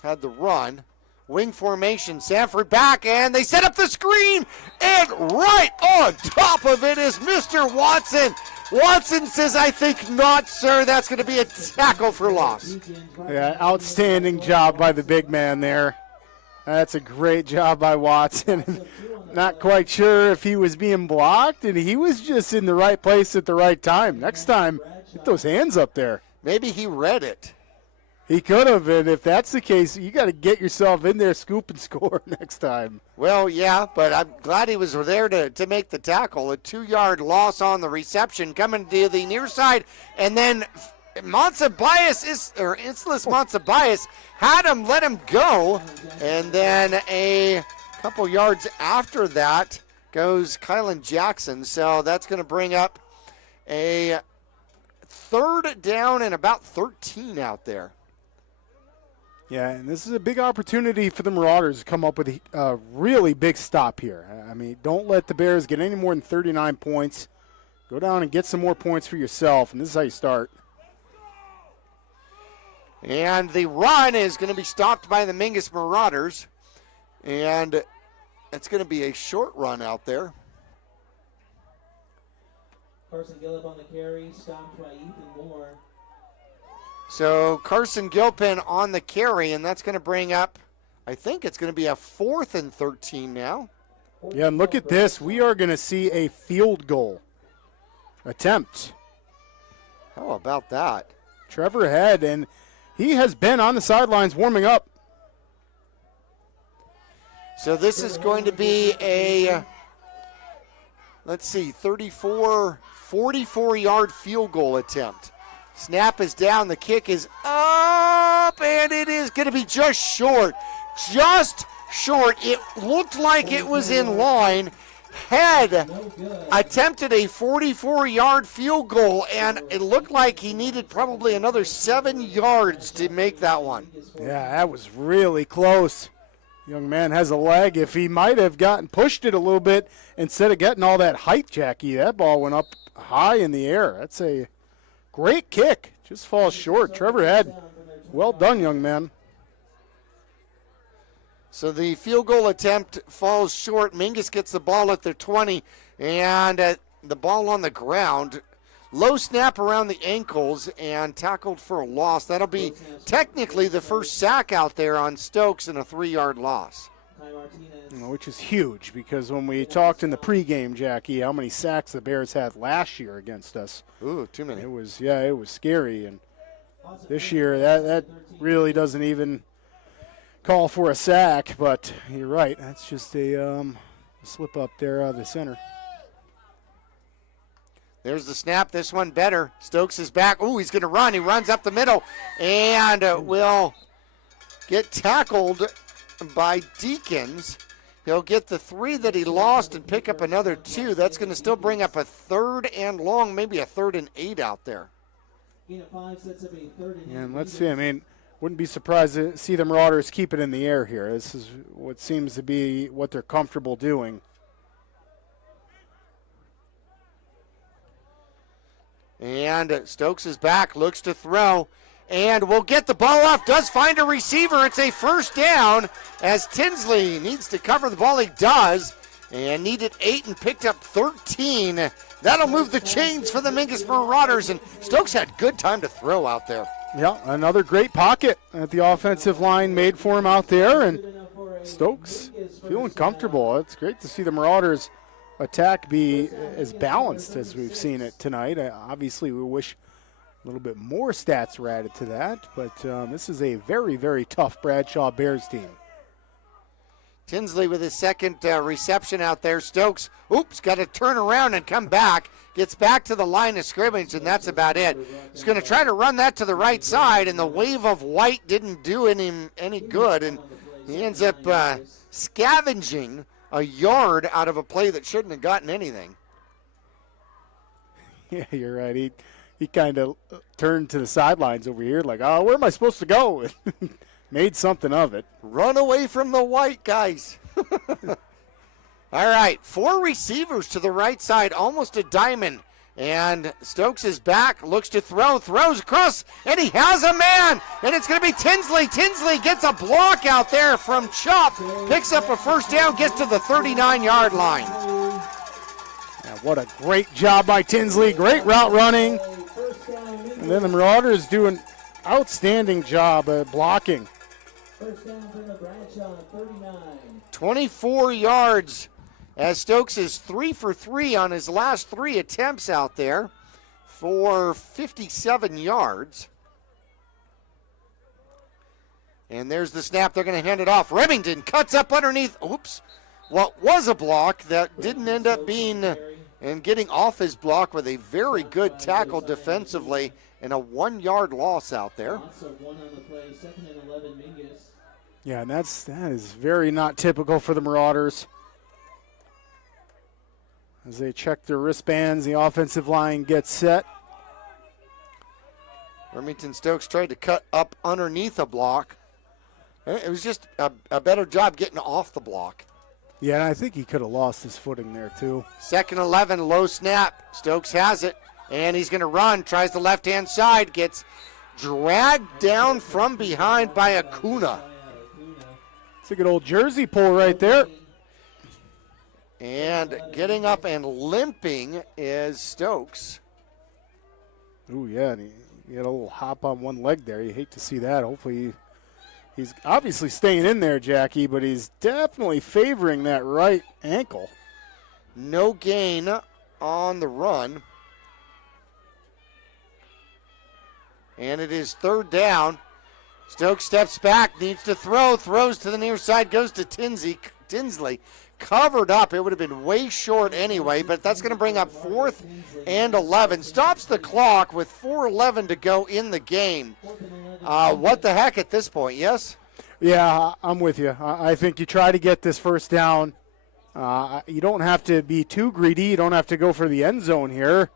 had the run. Wing formation, Sanford back, and they set up the screen, and right on top of it is Mr. Watson. Watson says, I think not, sir. That's going to be a tackle for loss. Yeah, outstanding job by the big man there. That's a great job by Watson. Not quite sure if he was being blocked, and he was just in the right place at the right time. Next time, get those hands up there. Maybe he read it. He could have, and if that's the case, you got to get yourself in there, scoop and score next time. Well, yeah, but I'm glad he was there to make the tackle. A 2-yard loss on the reception coming to the near side, and then Islas Monsabias had him let him go, and then a couple yards after that goes Kylan Jackson. So that's going to bring up a 3rd down and about 13 out there. Yeah, and this is a big opportunity for the Marauders to come up with a really big stop here. I mean, don't let the Bears get any more than 39 points. Go down and get some more points for yourself, and this is how you start. And the run is going to be stopped by the Mingus Marauders, and it's going to be a short run out there. Carson Gillip on the carry, stopped by Ethan Moore. So Carson Gilpin on the carry, and that's going to bring up, I think it's going to be a 4th and 13 now. Yeah, and look at this. We are going to see a field goal attempt. How about that? Trevor Head, and he has been on the sidelines warming up. So this is going to be a, 44-yard field goal attempt. Snap is down, the kick is up, and it is going to be just short. Just short. It looked like it was in line. Head attempted a 44-yard field goal, and it looked like he needed probably another 7 yards to make that one. Yeah, that was really close. Young man has a leg. If he might have pushed it a little bit instead of getting all that height, Jackie, that ball went up high in the air. That's a great kick. Just falls short. Trevor Head, well done, young man. So the field goal attempt falls short. Mingus gets the ball at their 20, and the ball on the ground. Low snap around the ankles and tackled for a loss. That'll be technically the first sack out there on Stokes and a 3-yard loss. Which is huge, because when we talked in the pregame, Jackie, how many sacks the Bears had last year against us. Ooh, too many. It was scary. And this year, that really doesn't even call for a sack, but you're right. That's just a slip up there out of the center. There's the snap. This one better. Stokes is back. Ooh, he's going to run. He runs up the middle and will get tackled by Deacons. He'll get the 3 that he lost and pick up another 2. That's going to still bring up a 3rd and long, maybe a 3rd and 8 out there. And let's see. I mean, wouldn't be surprised to see the Marauders keep it in the air here. This is what seems to be what they're comfortable doing. And Stokes is back, looks to throw, and will get the ball off, does find a receiver. It's a 1st down as Tinsley needs to cover the ball. He does, and needed 8 and picked up 13. That'll move the chains for the Mingus Marauders, and Stokes had good time to throw out there. Yeah, another great pocket that the offensive line made for him out there, and Stokes feeling comfortable. It's great to see the Marauders attack be as balanced as we've seen it tonight. Obviously, we wish a little bit more stats were added to that, but this is a very, very tough Bradshaw Bears team. Tinsley with his 2nd reception out there. Stokes, got to turn around and come back. Gets back to the line of scrimmage, and that's about it. He's going to try to run that to the right side, and the wave of white didn't do any good, and he ends up scavenging a yard out of a play that shouldn't have gotten anything. Yeah, you're right. He kind of turned to the sidelines over here like, oh, where am I supposed to go? Made something of it. Run away from the white, guys. All right, 4 receivers to the right side, almost a diamond. And Stokes is back, looks to throw, throws across, and he has a man. And it's going to be Tinsley. Tinsley gets a block out there from Chop, picks up a first down, gets to the 39-yard line. Yeah, what a great job by Tinsley. Great route running. And then the Marauders do an outstanding job at blocking. First down for the Bradshaw, 39. 24 yards as Stokes is 3 for 3 on his last 3 attempts out there for 57 yards. And there's the snap. They're going to hand it off. Remington cuts up underneath. Oops. What was a block that didn't end up being and getting off his block with a very good tackle defensively and a 1-yard loss out there. Also 1 on the play, 2nd and 11, Mingus. Yeah, and that is very not typical for the Marauders. As they check their wristbands, the offensive line gets set. Remington Stokes tried to cut up underneath a block. It was just a better job getting off the block. Yeah, and I think he could have lost his footing there too. 2nd 11, low snap. Stokes has it, and he's going to run. Tries the left-hand side, gets dragged down from behind by Acuna. It's a good old jersey pull right there. And getting up and limping is Stokes. Ooh, yeah, and he had a little hop on one leg there. You hate to see that. Hopefully he's obviously staying in there, Jackie, but he's definitely favoring that right ankle. No gain on the run. And it is 3rd down. Stokes steps back, needs to throw, throws to the near side, goes to Tinsley. Covered up. It would have been way short anyway, but that's going to bring up 4th and 11. Stops the clock with 4:11 to go in the game. What the heck at this point, yes? Yeah, I'm with you. I think you try to get this first down. You don't have to be too greedy. You don't have to go for the end zone here.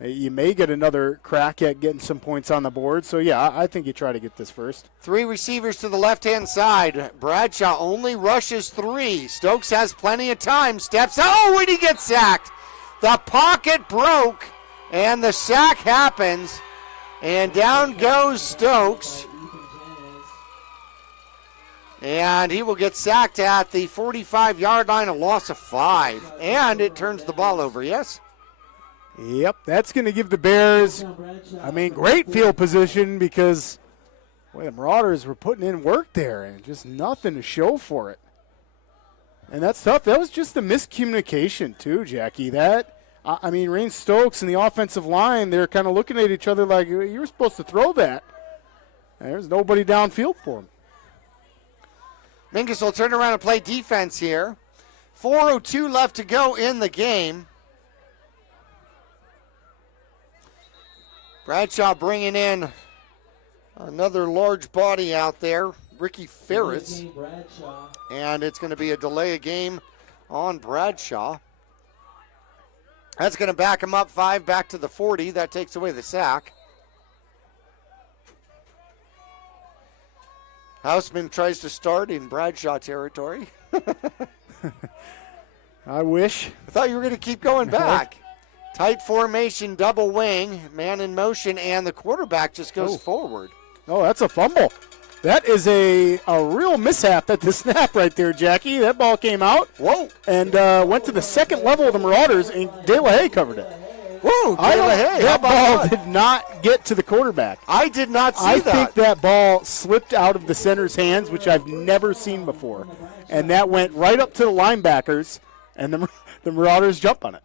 You may get another crack at getting some points on the board. So, yeah, I think you try to get this first. 3 receivers to the left-hand side. Bradshaw only rushes 3. Stokes has plenty of time. Steps out. Oh, and he gets sacked. The pocket broke, and the sack happens. And down goes Stokes. And he will get sacked at the 45-yard line, a loss of 5. And it turns the ball over, yes? Yep, that's going to give the Bears, great field position because, the Marauders were putting in work there and just nothing to show for it. And that's tough. That was just the miscommunication too, Jackie. Rain Stokes and the offensive line, they're kind of looking at each other like, you were supposed to throw that. And there's nobody downfield for him. Mingus will turn around and play defense here. 4:02 left to go in the game. Bradshaw bringing in another large body out there, Ricky Ferris. And it's going to be a delay of game on Bradshaw. That's going to back him up 5 back to the 40. That takes away the sack. Houseman tries to start in Bradshaw territory. I wish. I thought you were going to keep going back. Tight formation, double wing, man in motion, and the quarterback just goes forward. Oh, that's a fumble. That is a real mishap at the snap right there, Jackie. That ball came out. Whoa. And went to the second level of the Marauders, and De La Haye covered it. Whoa, De La Haye. That ball did not get to the quarterback. I did not see that. I think that ball slipped out of the center's hands, which I've never seen before. And that went right up to the linebackers, and the Marauders jumped on it.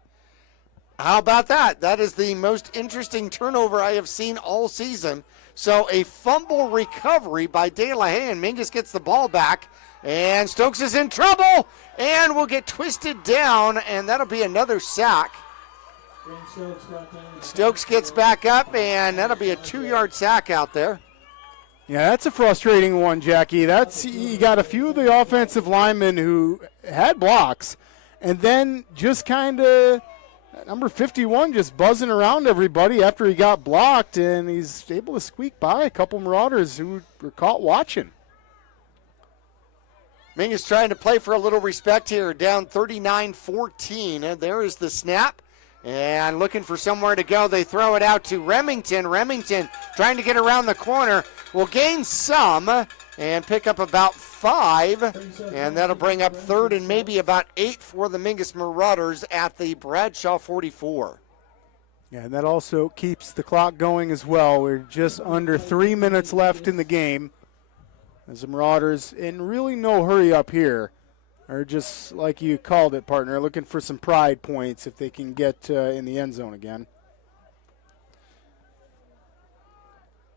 How about that? That is the most interesting turnover I have seen all season. So a fumble recovery by De La Haye, and Mingus gets the ball back. And Stokes is in trouble and will get twisted down, and that'll be another sack. Stokes gets back up, and that'll be a 2-yard sack out there. Yeah, that's a frustrating one, Jackie. You got a few of the offensive linemen who had blocks, and then just kind of number 51 just buzzing around everybody after he got blocked, and he's able to squeak by a couple Marauders who were caught watching. Mingus trying to play for a little respect here, down 39-14, and there is the snap. And looking for somewhere to go, they throw it out to Remington. Remington trying to get around the corner, will gain some and pick up about 5. And that'll bring up 3rd and maybe about 8 for the Mingus Marauders at the Bradshaw 44. Yeah, and that also keeps the clock going as well. We're just under 3 minutes left in the game. As the Marauders, in really no hurry up here, are just like you called it, partner, looking for some pride points if they can get in the end zone again.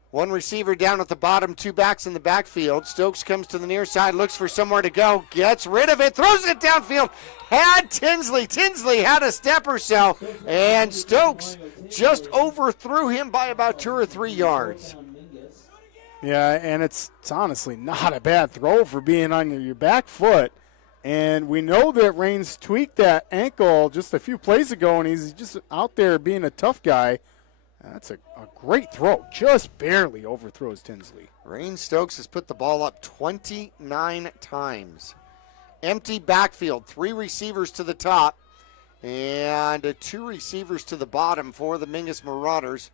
One receiver down at the bottom, 2 backs in the backfield. Stokes comes to the near side, looks for somewhere to go, gets rid of it, throws it downfield. Had Tinsley. Tinsley had a step or so, and Stokes just overthrew him by about 2 or 3 yards. Yeah, and it's honestly not a bad throw for being on your back foot. And we know that Raines tweaked that ankle just a few plays ago, and he's just out there being a tough guy. That's a great throw. Just barely overthrows Tinsley. Raines Stokes has put the ball up 29 times. Empty backfield, 3 receivers to the top, and 2 receivers to the bottom for the Mingus Marauders.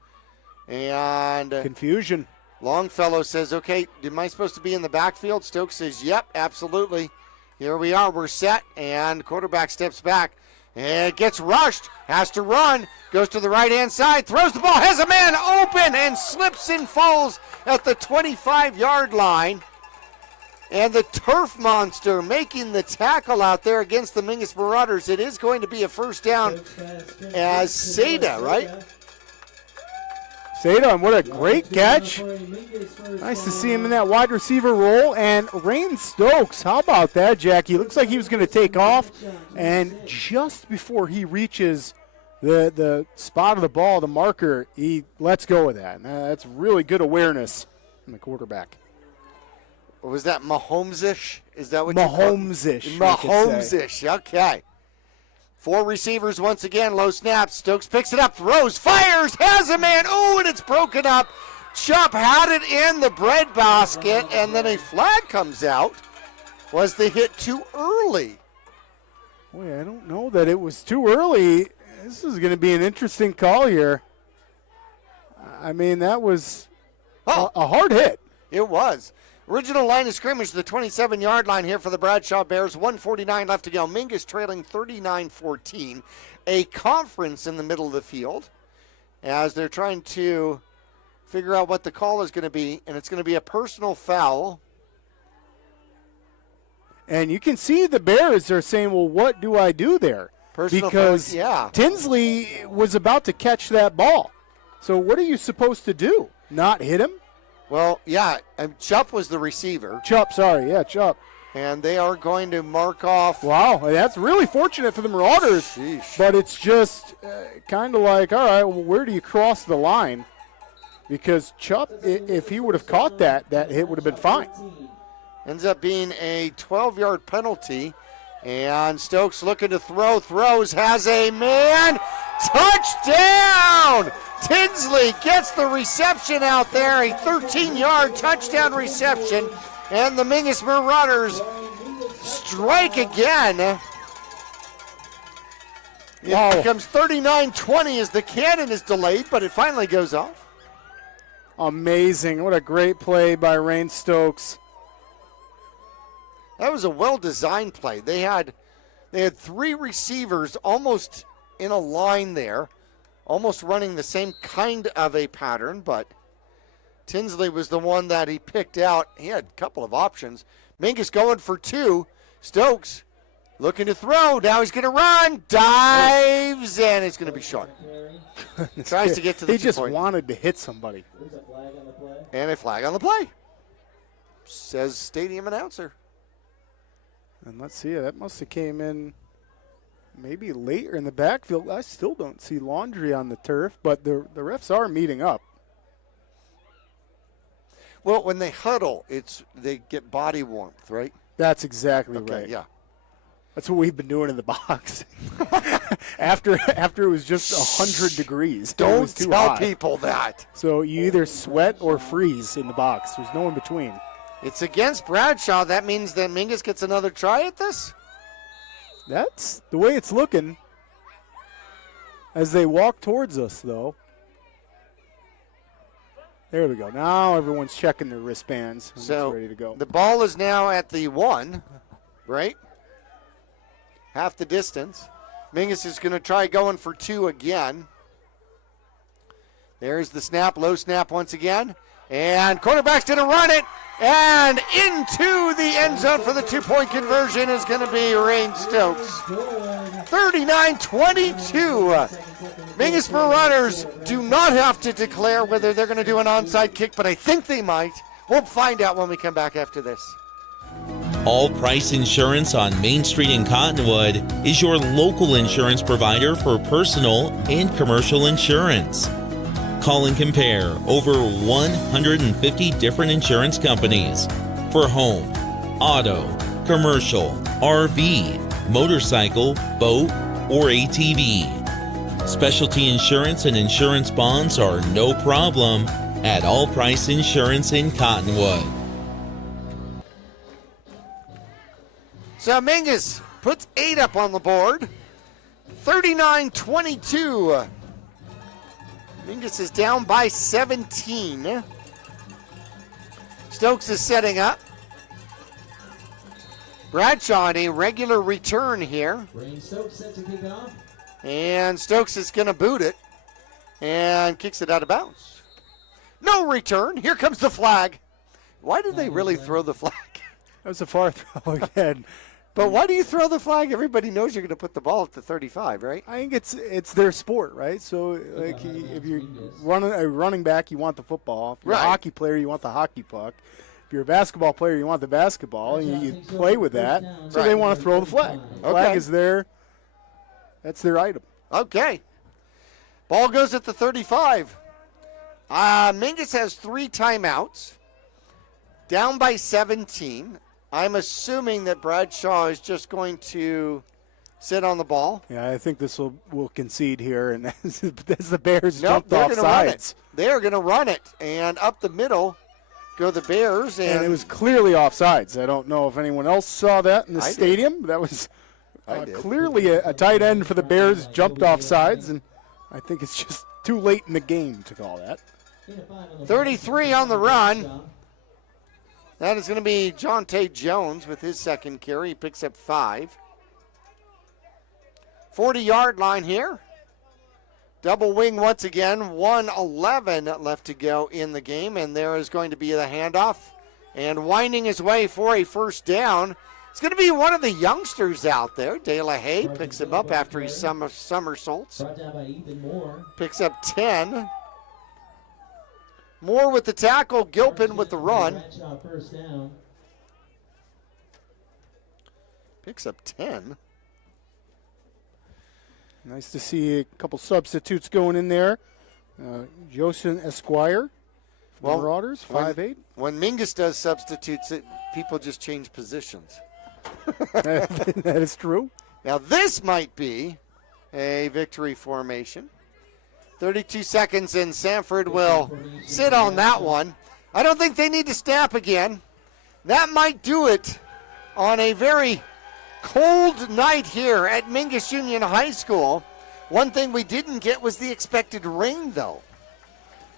And confusion. Longfellow says, okay, am I supposed to be in the backfield? Stokes says, yep, absolutely. Here we are, we're set, and quarterback steps back and gets rushed, has to run, goes to the right-hand side, throws the ball, has a man open, and slips and falls at the 25-yard line. And the turf monster making the tackle out there against the Mingus Marauders. It is going to be a first down as Seda, right? Seda, and what a great catch. Nice to see him in that wide receiver role. And Raines Stokes, how about that, Jackie? Looks like he was going to take off. And just before he reaches the spot of the ball, the marker, he lets go with that. And that's really good awareness from the quarterback. Was that Mahomes-ish? Is that what Mahomes-ish. you call it? Mahomes-ish, okay. 4 receivers once again, low snaps. Stokes picks it up, throws, fires, has a man. Oh, and it's broken up. Chubb had it in the bread basket, and then a flag comes out. Was the hit too early? Boy, I don't know that it was too early. This is going to be an interesting call here. I mean, that was a hard hit. It was. Original line of scrimmage, the 27-yard line here for the Bradshaw Bears. 1:49 left to go. Mingus trailing 39-14. A conference in the middle of the field as they're trying to figure out what the call is going to be, and it's going to be a personal foul. And you can see the Bears are saying, well, what do I do there? Personal because foul, yeah. Tinsley was about to catch that ball. So what are you supposed to do? Not hit him? Well, yeah, Chupp was the receiver. Chupp. And they are going to mark off. Wow, that's really fortunate for the Marauders. Sheesh. But it's just kind of like, all right, well, where do you cross the line? Because Chupp, if he would have caught that hit would have been fine. Ends up being a 12-yard penalty. And Stokes looking to throws, has a man. Touchdown! Tinsley gets the reception out there, a 13-yard touchdown reception, and the Mingus Marauders strike again. It becomes 39-20 as the cannon is delayed, but it finally goes off. Amazing. What a great play by Raines Stokes. That was a well-designed play. They had 3 receivers almost in a line there, almost running the same kind of a pattern, but Tinsley was the one that he picked out. He had a couple of options. Mingus going for 2. Stokes looking to throw. Now he's going to run, dives, and it's going to be short. Tries to get to the 2 point. He just wanted to hit somebody. And a flag on the play, says stadium announcer. And let's see, that must have came in maybe later in the backfield. I still don't see laundry on the turf, but the refs are meeting up. Well, when they huddle, they get body warmth, right? That's exactly Okay, right. yeah. That's what we've been doing in the box. after it was just 100 degrees. It Don't was too tell hot. people that. So you either sweat or freeze in the box. There's no in between. It's against Bradshaw. That means that Mingus gets another try at this? That's the way it's looking. As they walk towards us, though. There we go. Now everyone's checking their wristbands. And So it's ready to go. the ball is now at the 1, right? Half the distance. Mingus is going to try going for 2 again. There's the snap, low snap once again. And quarterback's going to run it. And into the end zone for the 2-point conversion is going to be Rain Stokes. 39-22. Mingus Marauders do not have to declare whether they're going to do an onside kick, but I think they might. We'll find out when we come back after this. All Price Insurance on Main Street in Cottonwood is your local insurance provider for personal and commercial insurance. Call and compare over 150 different insurance companies for home, auto, commercial, RV, motorcycle, boat, or ATV. Specialty insurance and insurance bonds are no problem at All Price Insurance in Cottonwood. So Mingus puts 8 up on the board. 39-22. Mingus is down by 17. Stokes is setting up. Bradshaw on a regular return here. Rain Stokes set to kick off. And Stokes is going to boot it and kicks it out of bounds. No return. Here comes the flag. Why did they really throw the flag? That was a far throw again. But why do you throw the flag? Everybody knows you're going to put the ball at the 35, right? I think it's their sport, right? So like if you're a running back, you want the football. If you're a hockey player, you want the hockey puck. If you're a basketball player, you want the basketball, and you play with that. So they want to throw the flag. The flag is there. That's their item. Okay. Ball goes at the 35. Mingus has 3 timeouts. Down by 17. I'm assuming that Bradshaw is just going to sit on the ball. Yeah, I think this will concede here, and as the Bears Nope, jumped off sides. They're going to run it, and up the middle go the Bears. And it was clearly offsides. I don't know if anyone else saw that in the stadium. That was clearly a tight end for the Bears jumped off sides, and I think it's just too late in the game to call that. 33 on the run. That is going to be Jonte Jones with his second carry. He picks up 5. 40-yard line here. Double wing once again. 1:11 left to go in the game, and there is going to be the handoff. And winding his way for a first down. It's going to be one of the youngsters out there. De La Haye picks him up after he somersaults. Picks up 10. Moore with the tackle, Gilpin with the run. Picks up 10. Nice to see a couple substitutes going in there. Joseph Esquire, Marauders, 5'8". When Mingus does substitutes, people just change positions. That is true. Now this might be a victory formation. 32 seconds, and Sanford will sit on that one. I don't think they need to snap again. That might do it on a very cold night here at Mingus Union High School. One thing we didn't get was the expected rain, though.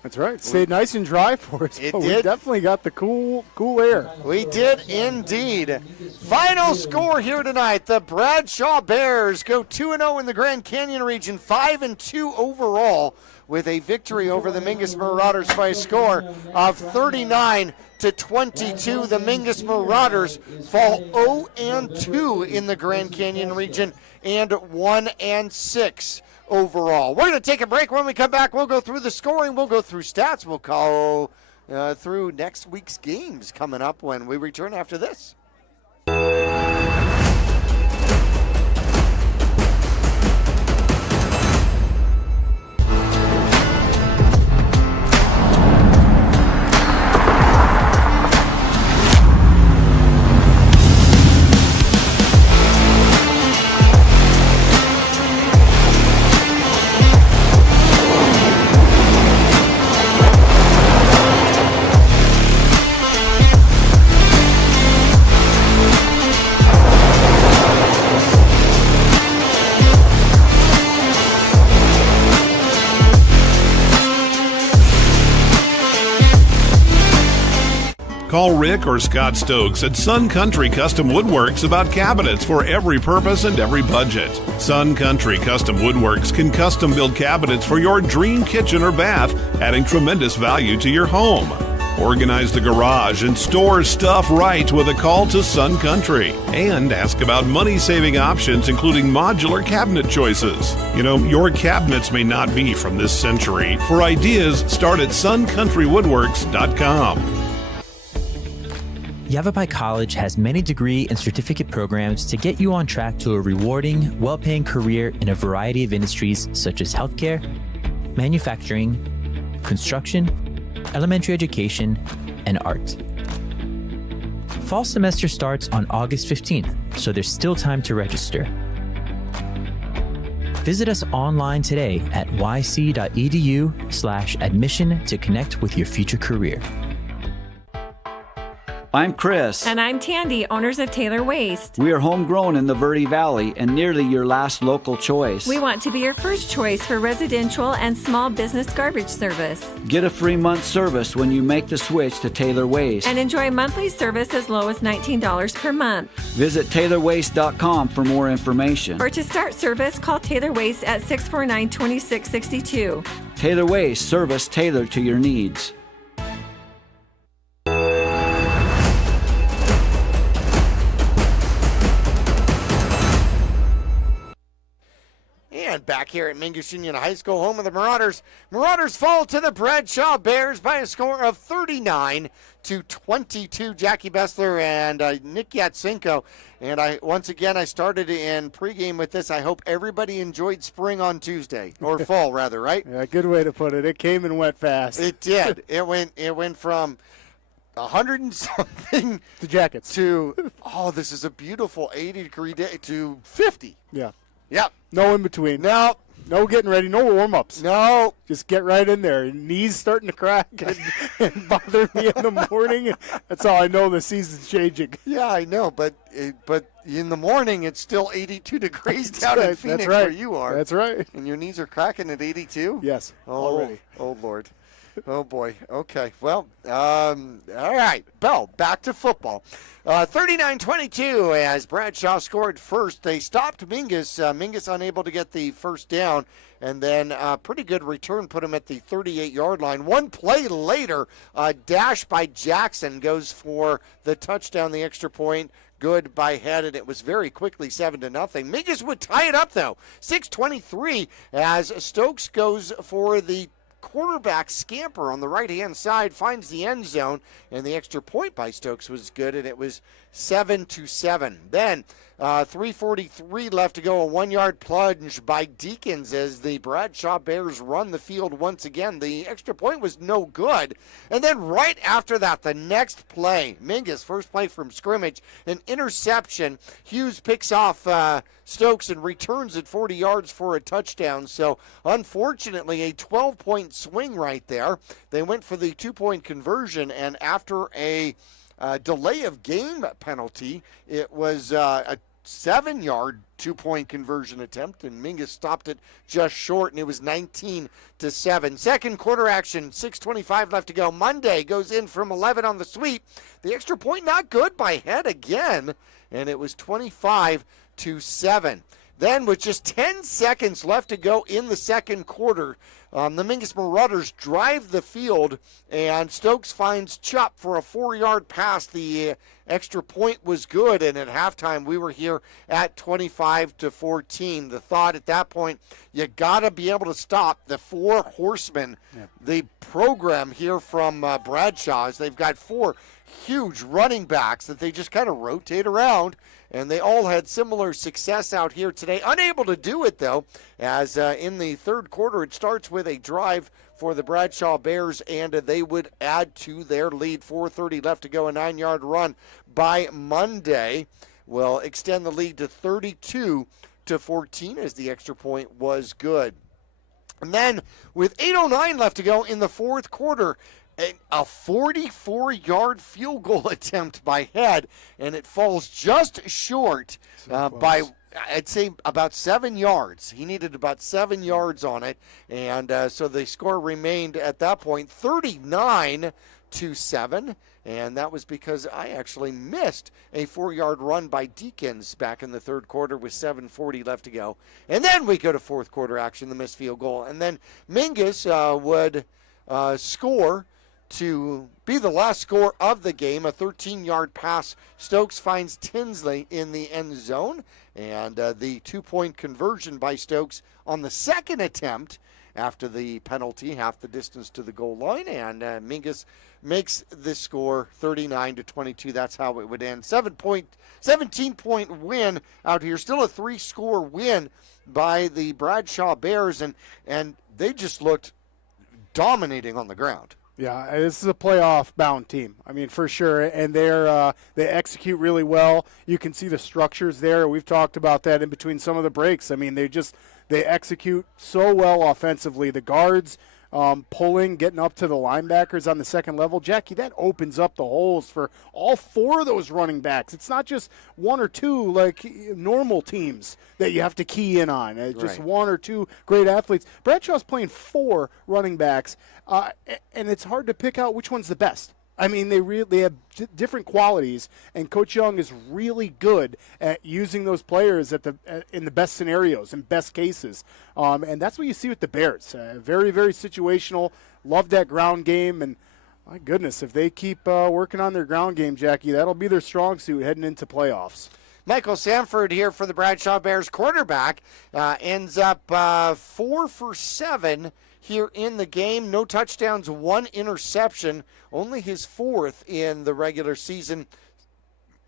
That's right. It stayed nice and dry for us. It but did. We definitely got the cool air. We did indeed. Final score here tonight. The Bradshaw Bears go 2-0 in the Grand Canyon region, 5-2 overall, with a victory over the Mingus Marauders by a score of 39-22. The Mingus Marauders fall 0-2 in the Grand Canyon region and 1-6. overall. We're going to take a break. When we come back, we'll go through the scoring. We'll go through stats. We'll go through next week's games coming up when we return after this. Call Rick or Scott Stokes at Sun Country Custom Woodworks about cabinets for every purpose and every budget. Sun Country Custom Woodworks can custom build cabinets for your dream kitchen or bath, adding tremendous value to your home. Organize the garage and store stuff right with a call to Sun Country. And ask about money-saving options, including modular cabinet choices. You know, your cabinets may not be from this century. For ideas, start at suncountrywoodworks.com. Yavapai College has many degree and certificate programs to get you on track to a rewarding, well-paying career in a variety of industries such as healthcare, manufacturing, construction, elementary education, and art. Fall semester starts on August 15th, so there's still time to register. Visit us online today at yc.edu/admission to connect with your future career. I'm Chris. And I'm Tandy, owners of Taylor Waste. We are homegrown in the Verde Valley and nearly your last local choice. We want to be your first choice for residential and small business garbage service. Get a free month service when you make the switch to Taylor Waste. And enjoy monthly service as low as $19 per month. Visit TaylorWaste.com for more information. Or to start service, call Taylor Waste at 649-2662. Taylor Waste, service tailored to your needs. And back here at Mingus Union High School, home of the Marauders. Marauders fall to the Bradshaw Bears by a score of 39-22. Jackie Bessler and Nick Yatsenko. And I started in pregame with this. I hope everybody enjoyed spring on Tuesday, or fall rather, right? Yeah, good way to put it. It came and went fast. It did. It went from 100 and something the Jackets to this is a beautiful 80-degree day to 50. Yeah. Yep. No in between. No getting ready. No warm-ups. No. Just get right in there. Knees starting to crack and bother me in the morning. That's how I know the season's changing. Yeah, I know. But in the morning, it's still 82 degrees down in Phoenix where you are. That's right. And your knees are cracking at 82? Yes, already. Oh, Lord. Oh, boy. Okay. Well, all right. Bell, back to football. 39-22 as Bradshaw scored first. They stopped Mingus. Mingus unable to get the first down. And then a pretty good return put him at the 38-yard line. One play later, a dash by Jackson goes for the touchdown, the extra point. Good by Head, and it was very quickly 7-0. Mingus would tie it up, though. 6:23 as Stokes goes for the quarterback scamper on the right-hand side, finds the end zone, and the extra point by Stokes was good, and it was 7-7. Then 3:43 left to go, a 1-yard plunge by Deacons as the Bradshaw Bears run the field once again. The extra point was no good. And then right after that, the next play, Mingus, first play from scrimmage, an interception. Hughes picks off Stokes and returns it 40 yards for a touchdown. So unfortunately, a 12-point swing right there. They went for the 2-point conversion, and after a delay of game penalty, it was a 7-yard 2-point conversion attempt, and Mingus stopped it just short, and it was 19-7. Second quarter action, 6:25 left to go. Monday goes in from 11 on the sweep. The extra point not good by Head again, and it was 25-7. Then with just 10 seconds left to go in the second quarter, the Mingus Marauders drive the field, and Stokes finds Chupp for a 4-yard pass. The extra point was good, and at halftime we were here at 25-14. The thought at that point, you got to be able to stop the four horsemen, the program here from Bradshaw, as they've got four huge running backs that they just kind of rotate around. And they all had similar success out here today. Unable to do it, though, as in the third quarter, it starts with a drive for the Bradshaw Bears, and they would add to their lead. 4:30 left to go, a 9-yard run by Monday will extend the lead to 32-14 as the extra point was good. And then with 8:09 left to go in the fourth quarter, a 44-yard field goal attempt by Head, and it falls just short by, I'd say, about 7 yards. He needed about 7 yards on it, and so the score remained at that point 39-24. to 7, and that was because I actually missed a 4-yard run by Deacons back in the third quarter with 7:40 left to go. And then we go to fourth quarter action, the missed field goal. And then Mingus would score to be the last score of the game, a 13-yard pass. Stokes finds Tinsley in the end zone, and the 2-point conversion by Stokes on the second attempt after the penalty, half the distance to the goal line, and Mingus makes the score 39-22. That's how it would end. 17-point win out here. Still a 3-score win by the Bradshaw Bears, and they just looked dominating on the ground. Yeah, this is a playoff-bound team. I mean, for sure, and they execute really well. You can see the structures there. We've talked about that in between some of the breaks. I mean, they execute so well offensively. The guards pulling, getting up to the linebackers on the second level. Jackie, that opens up the holes for all 4 of those running backs. It's not just 1 or 2 like normal teams that you have to key in on. Just 1 or 2 great athletes. Bradshaw's playing 4 running backs, and it's hard to pick out which one's the best. I mean, they have different qualities, and Coach Young is really good at using those players in the best scenarios and best cases. And that's what you see with the Bears. Very, very situational. Love that ground game, and my goodness, if they keep working on their ground game, Jackie, that'll be their strong suit heading into playoffs. Michael Sanford here for the Bradshaw Bears quarterback ends up 4 for 7 here in the game. No touchdowns, 1 interception, only his 4th in the regular season.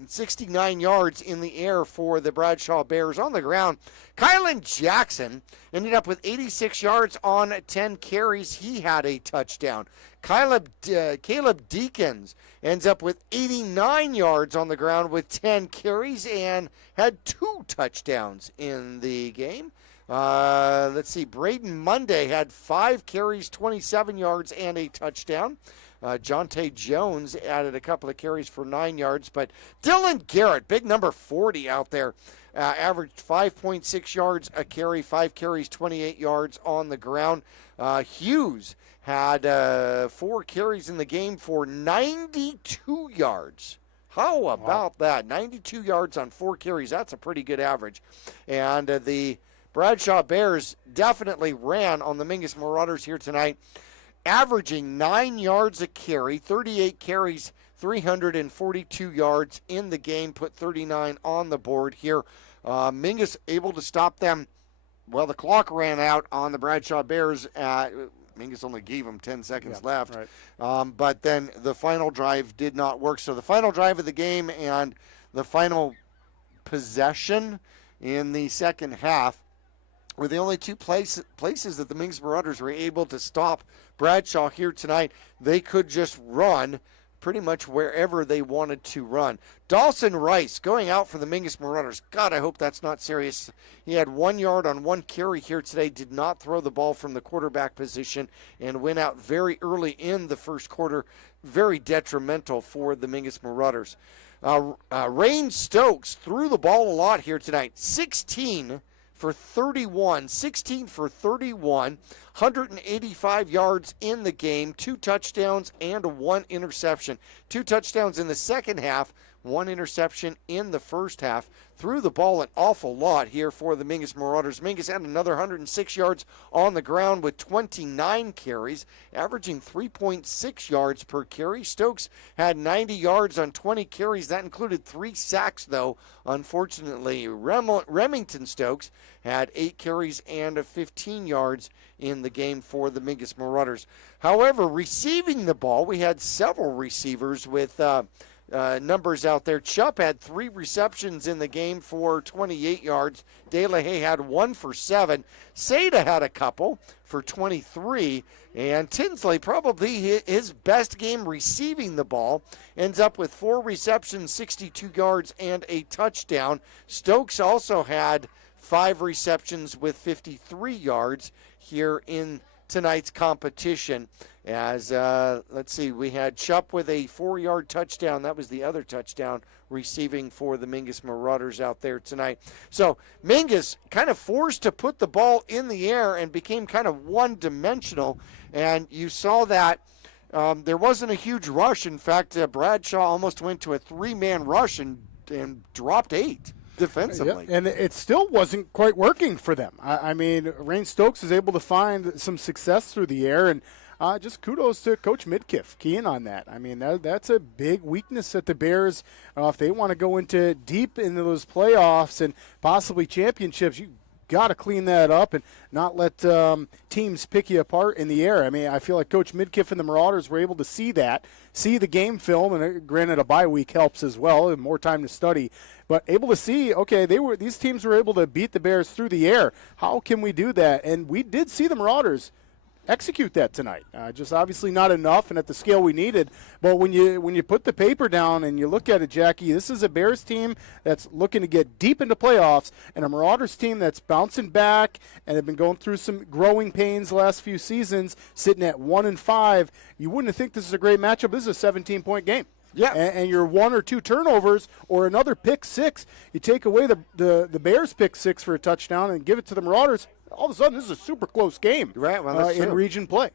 69 yards in the air for the Bradshaw Bears. On the ground, Kylan Jackson ended up with 86 yards on 10 carries. He had a touchdown. Caleb Deacons ends up with 89 yards on the ground with 10 carries and had 2 touchdowns in the game. Let's see, Braden Monday had 5 carries, 27 yards, and a touchdown. Jonte Jones added a couple of carries for 9 yards, but Dylan Garrett, big number 40 out there, averaged 5.6 yards a carry, 5 carries, 28 yards on the ground. Hughes had 4 carries in the game for 92 yards. How about that? 92 yards on 4 carries. That's a pretty good average. And the Bradshaw Bears definitely ran on the Mingus Marauders here tonight, averaging 9 yards a carry, 38 carries, 342 yards in the game, put 39 on the board here. Mingus able to stop them. Well, the clock ran out on the Bradshaw Bears. Mingus only gave them 10 seconds left. Right. But then the final drive did not work. So the final drive of the game and the final possession in the second half were the only 2 places that the Mingus Marauders were able to stop Bradshaw here tonight. They could just run pretty much wherever they wanted to run. Dawson Rice going out for the Mingus Marauders. God, I hope that's not serious. He had 1 yard on 1 carry here today, did not throw the ball from the quarterback position, and went out very early in the first quarter. Very detrimental for the Mingus Marauders. Rain Stokes threw the ball a lot here tonight. 16 for 31, 185 yards in the game, 2 touchdowns and 1 interception. 2 touchdowns in the second half, 1 interception in the first half. Threw the ball an awful lot here for the Mingus Marauders. Mingus had another 106 yards on the ground with 29 carries, averaging 3.6 yards per carry. Stokes had 90 yards on 20 carries. That included 3 sacks, though. Unfortunately, Remington Stokes had 8 carries and 15 yards in the game for the Mingus Marauders. However, receiving the ball, we had several receivers with numbers out there. Chupp had 3 receptions in the game for 28 yards. De La Haye had 1 for 7. Seda had a couple for 23. And Tinsley, probably his best game receiving the ball, ends up with 4 receptions, 62 yards, and a touchdown. Stokes also had 5 receptions with 53 yards here in tonight's competition. As, let's see, we had Chupp with a 4-yard touchdown. That was the other touchdown receiving for the Mingus Marauders out there tonight. So Mingus kind of forced to put the ball in the air and became kind of one-dimensional. And you saw that there wasn't a huge rush. In fact, Bradshaw almost went to a 3-man rush and dropped 8 defensively. Yeah, and it still wasn't quite working for them. I mean, Rain Stokes is able to find some success through the air, and just kudos to Coach Midkiff keying on that. I mean, that's a big weakness that the Bears, if they want to go deep into those playoffs and possibly championships, you got to clean that up and not let teams pick you apart in the air. I mean, I feel like Coach Midkiff and the Marauders were able to see the game film, and granted a bye week helps as well, and more time to study, but able to see, okay, these teams were able to beat the Bears through the air. How can we do that? And we did see the Marauders execute that tonight. Just obviously not enough and at the scale we needed. But when you put the paper down and you look at it, Jackie, this is a Bears team that's looking to get deep into playoffs, and a Marauders team that's bouncing back and have been going through some growing pains the last few seasons, sitting at 1-5. You wouldn't think this is a great matchup. This is a 17-point game. Yeah, and your 1 or 2 turnovers or another pick six, you take away the Bears pick six for a touchdown and give it to the Marauders. All of a sudden, this is a super close game, right? Well, that's in true. region play.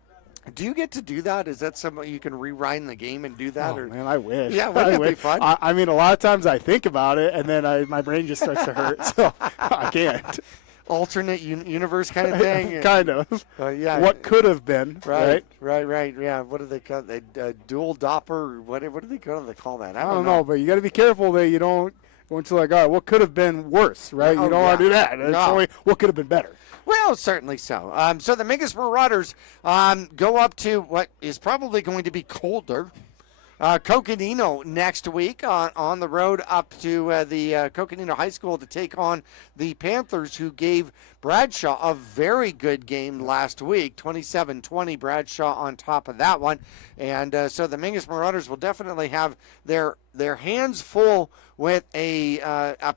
Do you get to do that? Is that something you can rewind the game and do that? Oh, man, I wish. Yeah, wouldn't that be fun? I mean, a lot of times I think about it, and then my brain just starts to hurt, so I can't. Alternate universe kind of thing? Kind of. Yeah. What could have been, right? Right. Yeah. What do they call it? Dual Doppler? What do they call that? I don't know, but you got to be careful that you don't go into like, all right, what could have been worse, right? You don't want to do that. It's only what could have been better. Well, certainly so. So the Mingus Marauders go up to what is probably going to be colder. Coconino next week on the road up to the Coconino High School to take on the Panthers, who gave Bradshaw a very good game last week, 27-20, Bradshaw on top of that one. And so the Mingus Marauders will definitely have their hands full with a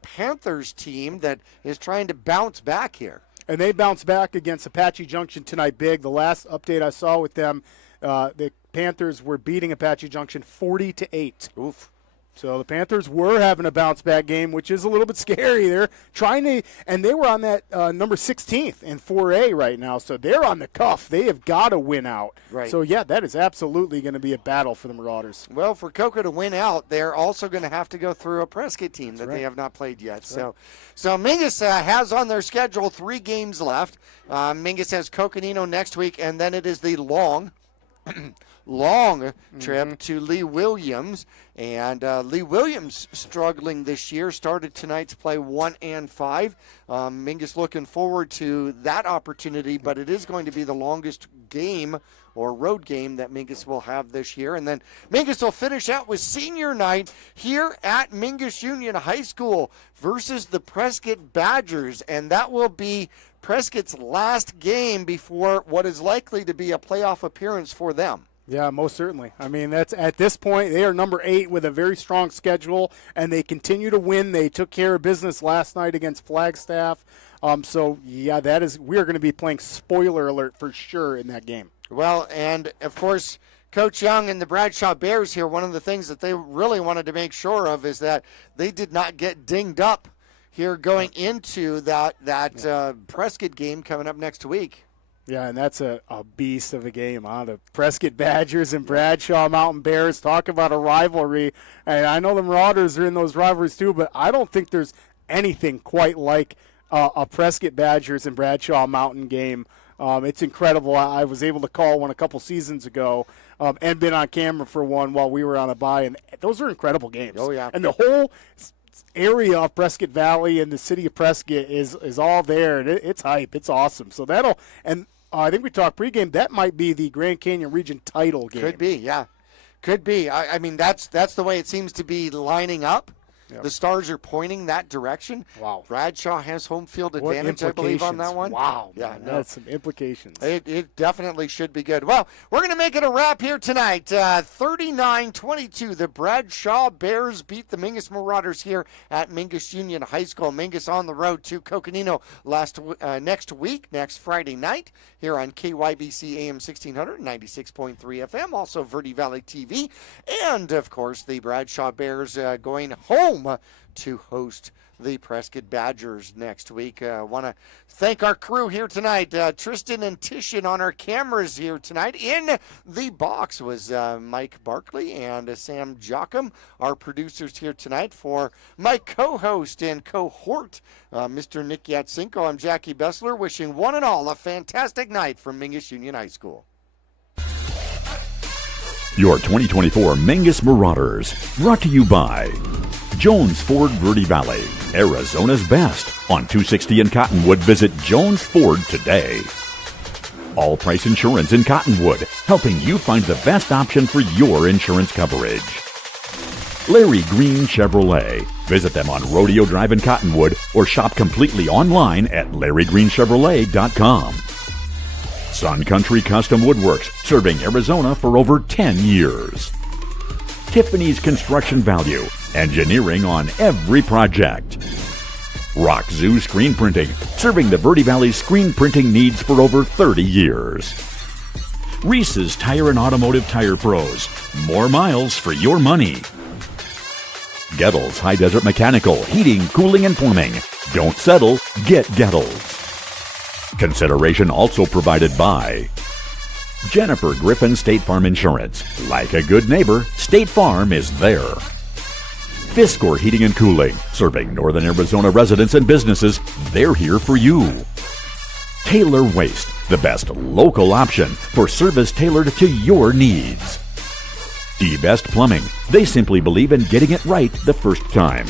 Panthers team that is trying to bounce back here. And they bounced back against Apache Junction tonight big. The last update I saw with them, the Panthers were beating Apache Junction 40-8. Oof. So the Panthers were having a bounce-back game, which is a little bit scary. They're trying to, and they were on that number 16th in 4A right now, so they're on the cuff. They have got to win out. Right. So, yeah, that is absolutely going to be a battle for the Marauders. Well, for Coco to win out, they're also going to have to go through a Prescott team that they have not played yet. So Mingus has on their schedule 3 games left. Mingus has Coconino next week, and then it is the long trip to Lee Williams. And Lee Williams struggling this year, started tonight to play 1-5. Mingus looking forward to that opportunity, but it is going to be the longest game or road game that Mingus will have this year. And then Mingus will finish out with senior night here at Mingus Union High School versus the Prescott Badgers. And that will be Prescott's last game before what is likely to be a playoff appearance for them. Yeah, most certainly. I mean, that's at this point, they are number 8 with a very strong schedule, and they continue to win. They took care of business last night against Flagstaff. So, yeah, we are going to be playing spoiler alert for sure in that game. Well, and, of course, Coach Young and the Bradshaw Bears here, one of the things that they really wanted to make sure of is that they did not get dinged up here going into that Prescott game coming up next week. Yeah, and that's a beast of a game, huh? The Prescott Badgers and Bradshaw Mountain Bears, talk about a rivalry. And I know the Marauders are in those rivalries too, but I don't think there's anything quite like a Prescott Badgers and Bradshaw Mountain game. It's incredible. I was able to call one a couple seasons ago and been on camera for one while we were on a bye, and those are incredible games. Oh, yeah. And the whole area of Prescott Valley and the city of Prescott is all there, and it's hype. It's awesome. So I think we talked pregame, that might be the Grand Canyon Region title game. Could be, yeah. Could be. I mean, that's the way it seems to be lining up. Yep. The stars are pointing that direction. Wow. Bradshaw has home field advantage, I believe, on that one. Wow. Yeah, that's some implications. It definitely should be good. Well, we're going to make it a wrap here tonight. 39-22, the Bradshaw Bears beat the Mingus Marauders here at Mingus Union High School. Mingus on the road to Coconino next Friday night here on KYBC AM 1600, 96.3 FM, also Verde Valley TV. And, of course, the Bradshaw Bears going home home to host the Prescott Badgers next week. I want to thank our crew here tonight. Tristan and Tishan on our cameras here tonight. In the box was Mike Barkley and Sam Jocham, our producers here tonight. For my co-host and cohort, Mr. Nick Yatsenko, I'm Jackie Bessler, wishing one and all a fantastic night from Mingus Union High School. Your 2024 Mingus Marauders, brought to you by Jones Ford Verde Valley, Arizona's best. On 260 in Cottonwood, visit Jones Ford today. All Price Insurance in Cottonwood, helping you find the best option for your insurance coverage. Larry Green Chevrolet. Visit them on Rodeo Drive in Cottonwood or shop completely online at LarryGreenChevrolet.com. Sun Country Custom Woodworks, serving Arizona for over 10 years. Tiffany's Construction Value, engineering on every project. Rock Zoo Screen Printing, serving the Verde Valley screen printing needs for over 30 years. Reese's Tire and Automotive Tire Pros, more miles for your money. Gettles High Desert Mechanical, heating, cooling, and plumbing. Don't settle, get Gettles. Consideration also provided by Jennifer Griffin State Farm Insurance. Like a good neighbor, State Farm is there. Fiskor Heating and Cooling, serving Northern Arizona residents and businesses. They're here for you. Taylor Waste, the best local option for service tailored to your needs. D-Best Plumbing, they simply believe in getting it right the first time.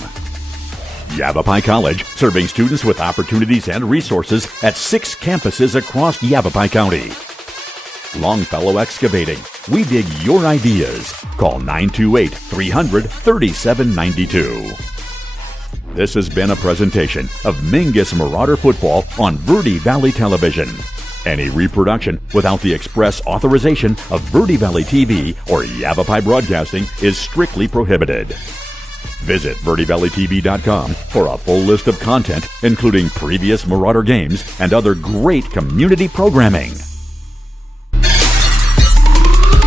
Yavapai College, serving students with opportunities and resources at 6 campuses across Yavapai County. Longfellow Excavating, we dig your ideas. Call 928-300-3792. This has been a presentation of Mingus Marauder Football on Verde Valley Television. Any reproduction without the express authorization of Verde Valley TV or Yavapai Broadcasting is strictly prohibited. Visit VerdeValleyTV.com for a full list of content, including previous Marauder games and other great community programming.